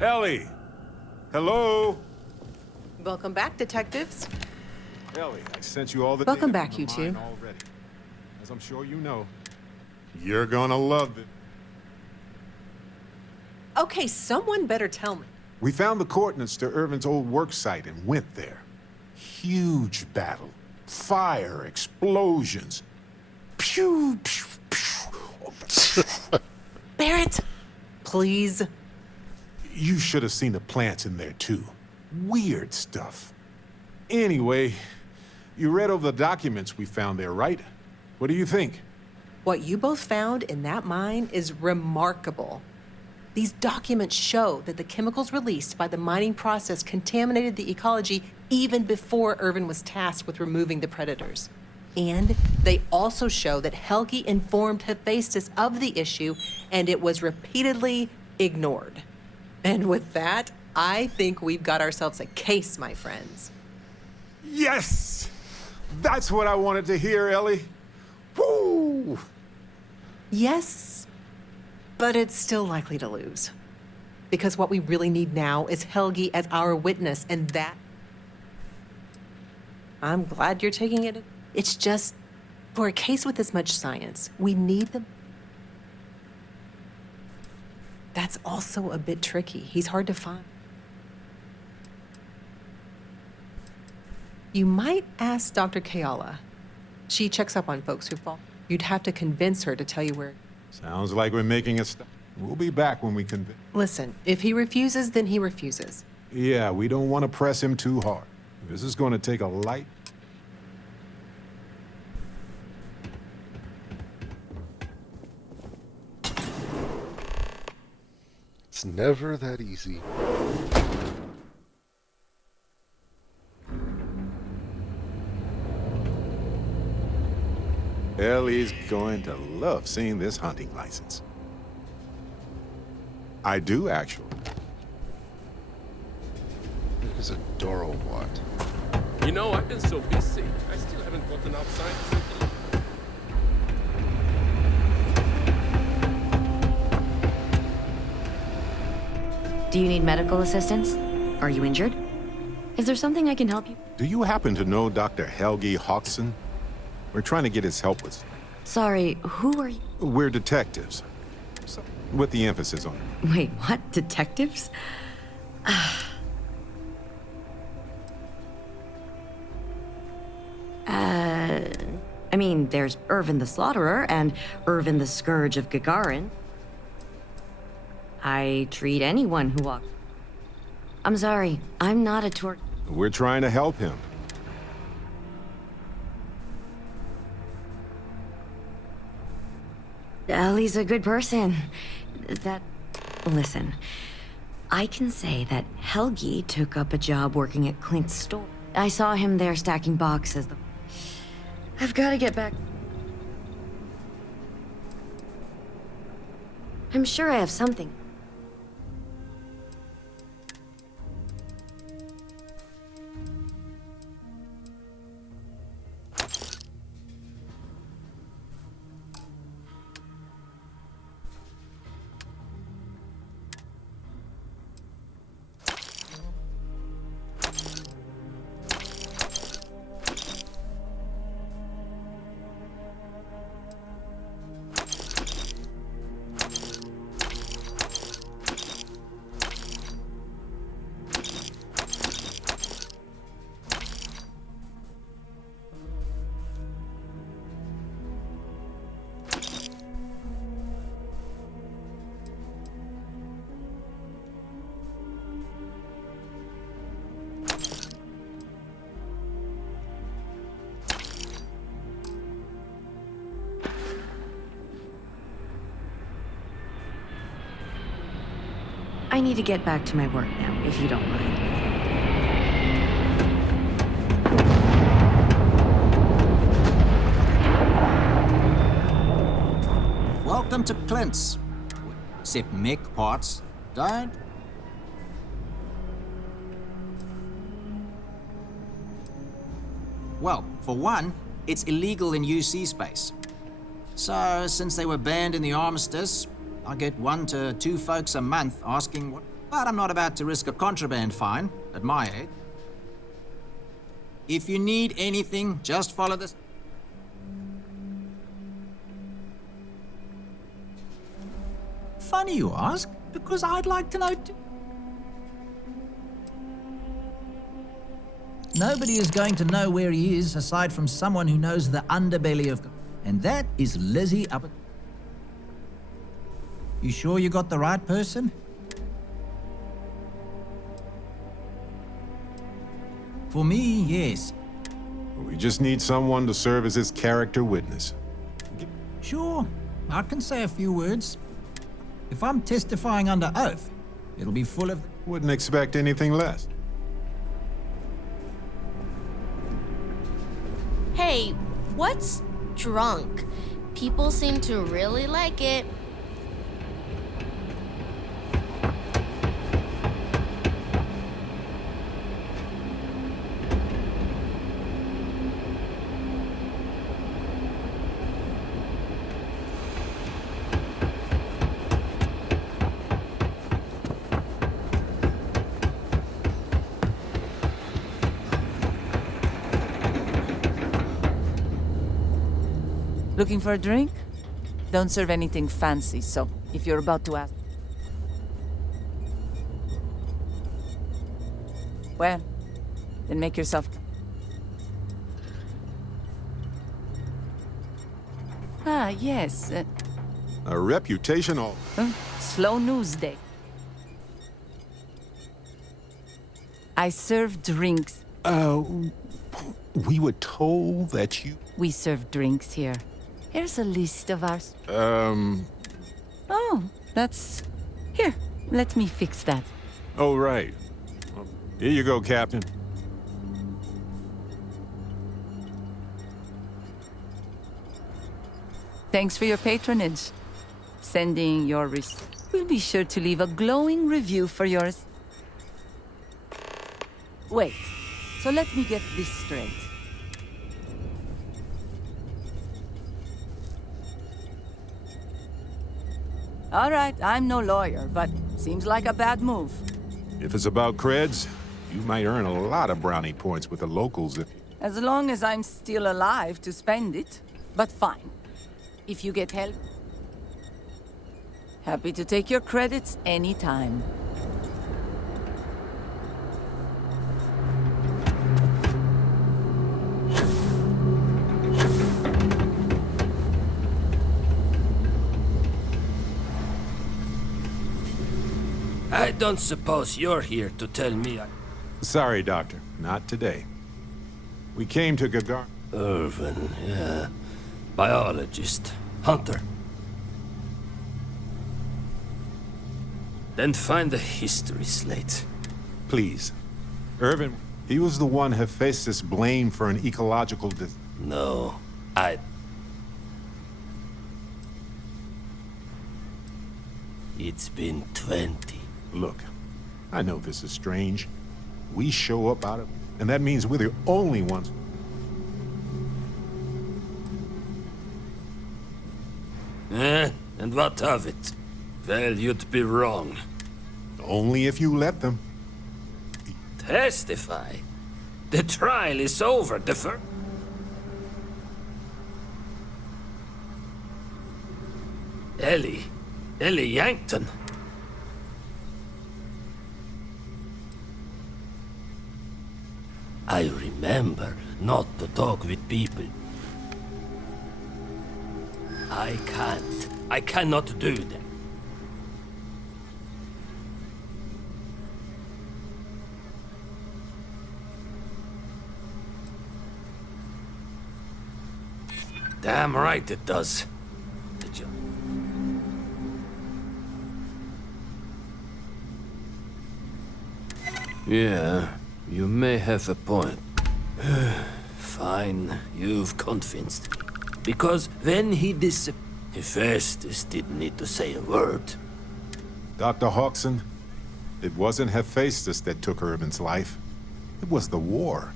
Ellie! Hello? Welcome back, detectives. Ellie, I sent you all the Welcome data back, from you the two. mine already. As I'm sure you know, you're gonna love it. Okay, someone better tell me. We found the coordinates to Irvin's old work site and went there. Huge battle. Fire, explosions. Pew, pew, pew. Barrett, please. You should have seen the plants in there, too. Weird stuff. Anyway, you read over the documents we found there, right? What do you think? What you both found in that mine is remarkable. These documents show that the chemicals released by the mining process contaminated the ecology even before Irvin was tasked with removing the predators. And they also show that Helgi informed Hephaestus of the issue, and it was repeatedly ignored. And with that, I think we've got ourselves a case, my friends. Yes! That's what I wanted to hear, Ellie. Woo! Yes, but it's still likely to lose. Because what we really need now is Helgi as our witness, and that... I'm glad you're taking it. It's just, for a case with this much science, we need them. That's also a bit tricky. He's hard to find. You might ask Dr. Kayala. She checks up on folks who fall. You'd have to convince her to tell you where. Sounds like we're making a stop. We'll be back when we convince. Listen, if he refuses, then he refuses. Yeah, we don't want to press him too hard. This is going to take a light. It's never that easy. Ellie's going to love seeing this hunting license. I do, actually. It is a door or what? You know, I've been so busy. I still haven't gotten outside to see the... Do you need medical assistance? Are you injured? Is there something I can help you? Do you happen to know Dr. Helgi Hodgson? We're trying to get his help with... Sorry, who are you? We're detectives. With the emphasis on... Wait, what? Detectives? I mean, there's Irvin the Slaughterer and Irvin the Scourge of Gagarin. I treat anyone who walks. I'm sorry, I'm not a tour... We're trying to help him. Ellie's a good person. Listen, I can say that Helgi took up a job working at Clint's store. I saw him there stacking boxes. I've got to get back. I'm sure I have something. I need to get back to my work now, if you don't mind. Welcome to Clint's. Except mech parts, don't. Well, for one, it's illegal in UC space. So, since they were banned in the armistice, I get 1 to 2 folks a month asking what... But I'm not about to risk a contraband fine at my age. If you need anything, just follow this. Funny you ask, because I'd like to know too. Nobody is going to know where he is aside from someone who knows the underbelly of... And that is Lizzie up at... You sure you got the right person? For me, yes. We just need someone to serve as his character witness. Sure, I can say a few words. If I'm testifying under oath, it'll be full of... Wouldn't expect anything less. Hey, what's drunk? People seem to really like it. Looking for a drink? Don't serve anything fancy, so if you're about to ask... Well, then make yourself... Ah, yes. A reputation all... Slow news day. I serve drinks. We were told that you... We serve drinks here. Here's a list of our... Oh, that's... Here, let me fix that. Oh, right. Here you go, Captain. Thanks for your patronage. Sending your receipt. We'll be sure to leave a glowing review for yours. Wait, so let me get this straight. All right, I'm no lawyer, but seems like a bad move. If it's about creds, you might earn a lot of brownie points with the locals if... As long as I'm still alive to spend it. But fine. If you get help... Happy to take your credits anytime. I don't suppose you're here to tell me Sorry, Doctor. Not today. We came to Gagar... Irvin, yeah. Biologist. Hunter. Then find the history slate. Please. Irvin, he was the one Hephaestus blamed for an ecological... No, It's been 20. Look, I know this is strange. We show up out of... And that means we're the only ones... And what of it? Well, you'd be wrong. Only if you let them. Testify? The trial is over. Ellie Yankton. I remember not to talk with people. I can't. I cannot do that. Damn right it does. Yeah, you may have a point. Fine, you've convinced me. Because when he disappeared, Hephaestus didn't need to say a word. Dr. Hawkson, it wasn't Hephaestus that took Irvin's life. It was the war.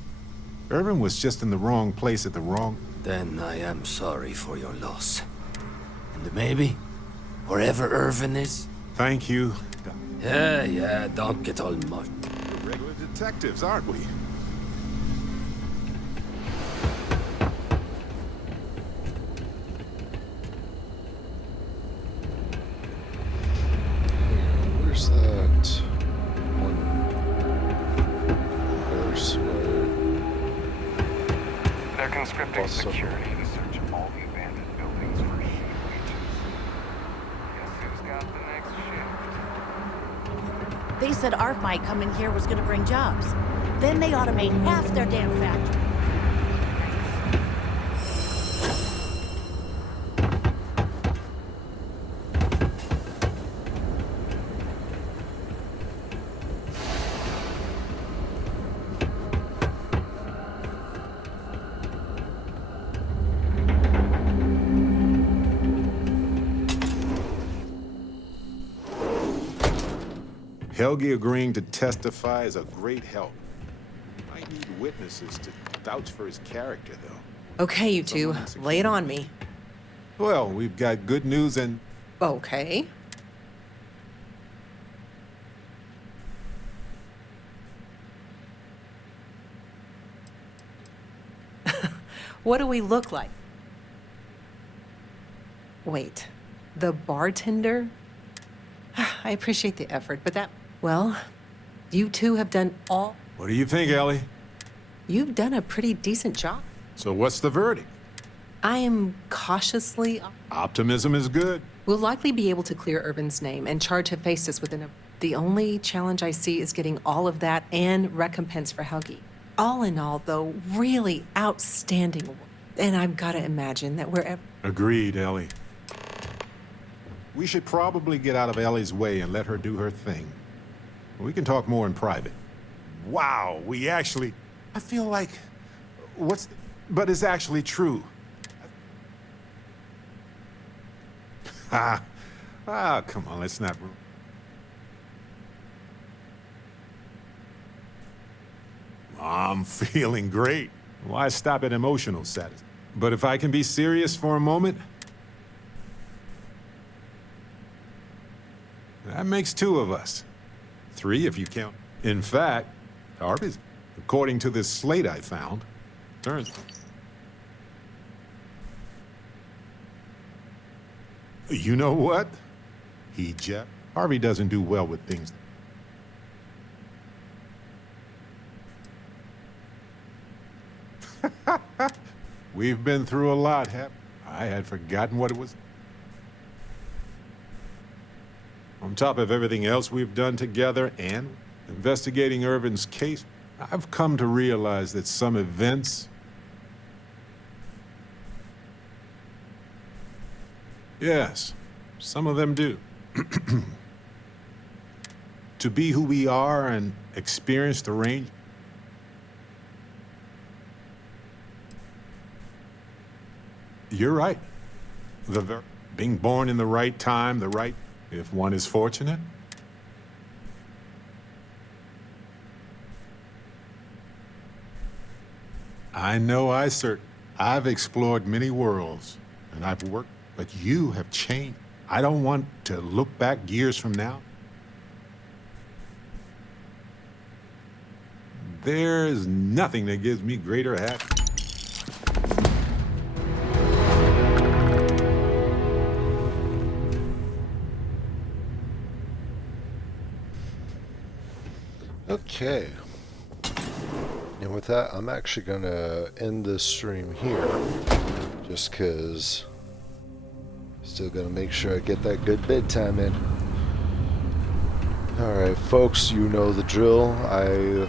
Irvin was just in the wrong place at the wrong... Then I am sorry for your loss. And maybe, wherever Irvin is... Thank you. Yeah, don't get all much. We're regular detectives, aren't we? Where's that one? There's They're conscripting security to search all the abandoned buildings for hidden leeches. Guess who's got the next shift? They said Art might come in here was gonna bring jobs. Then they automate half their damn factory. Helgi agreeing to testify is a great help. I need witnesses to vouch for his character, though. Okay, you two, lay it on me. Well, we've got good news and... Okay. What do we look like? Wait, the bartender? I appreciate the effort, but that... Well, you two have done all... What do you think, Ellie? You've done a pretty decent job. So what's the verdict? I am cautiously... Optimism is good. We'll likely be able to clear Urban's name and charge Hephaestus within a... The only challenge I see is getting all of that and recompense for Helgi. All in all, though, really outstanding work. And I've got to imagine that wherever... Agreed, Ellie. We should probably get out of Ellie's way and let her do her thing. We can talk more in private. Wow, we actually... I feel like... But it's actually true. Come on, let's not... I'm feeling great. Why stop at emotional status? But if I can be serious for a moment... That makes two of us. Three if you count. In fact, Harvey's, according to this slate I found, turns... You know what? Harvey doesn't do well with things. We've been through a lot, I had forgotten what it was. On top of everything else we've done together and investigating Irvin's case, I've come to realize that some events... Yes, some of them do. To be who we are and experience the range... You're right. Being born in the right time, if one is fortunate. I know I've explored many worlds, and I've worked, but you have changed. I don't want to look back years from now. There's nothing that gives me greater happiness. Okay. And with that, I'm actually going to end this stream here. Just because... Still got to make sure I get that good bedtime in. Alright, folks, you know the drill. I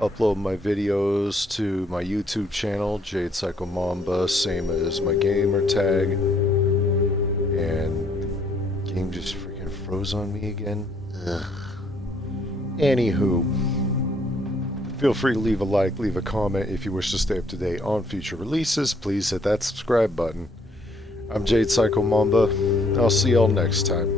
upload my videos to my YouTube channel, Jade Psycho Mamba, same as my gamer tag. And the game just freaking froze on me again. Ugh. Anywho, feel free to leave a like, leave a comment if you wish to stay up to date on future releases. Please hit that subscribe button. I'm Jade Psycho Mamba. I'll see y'all next time.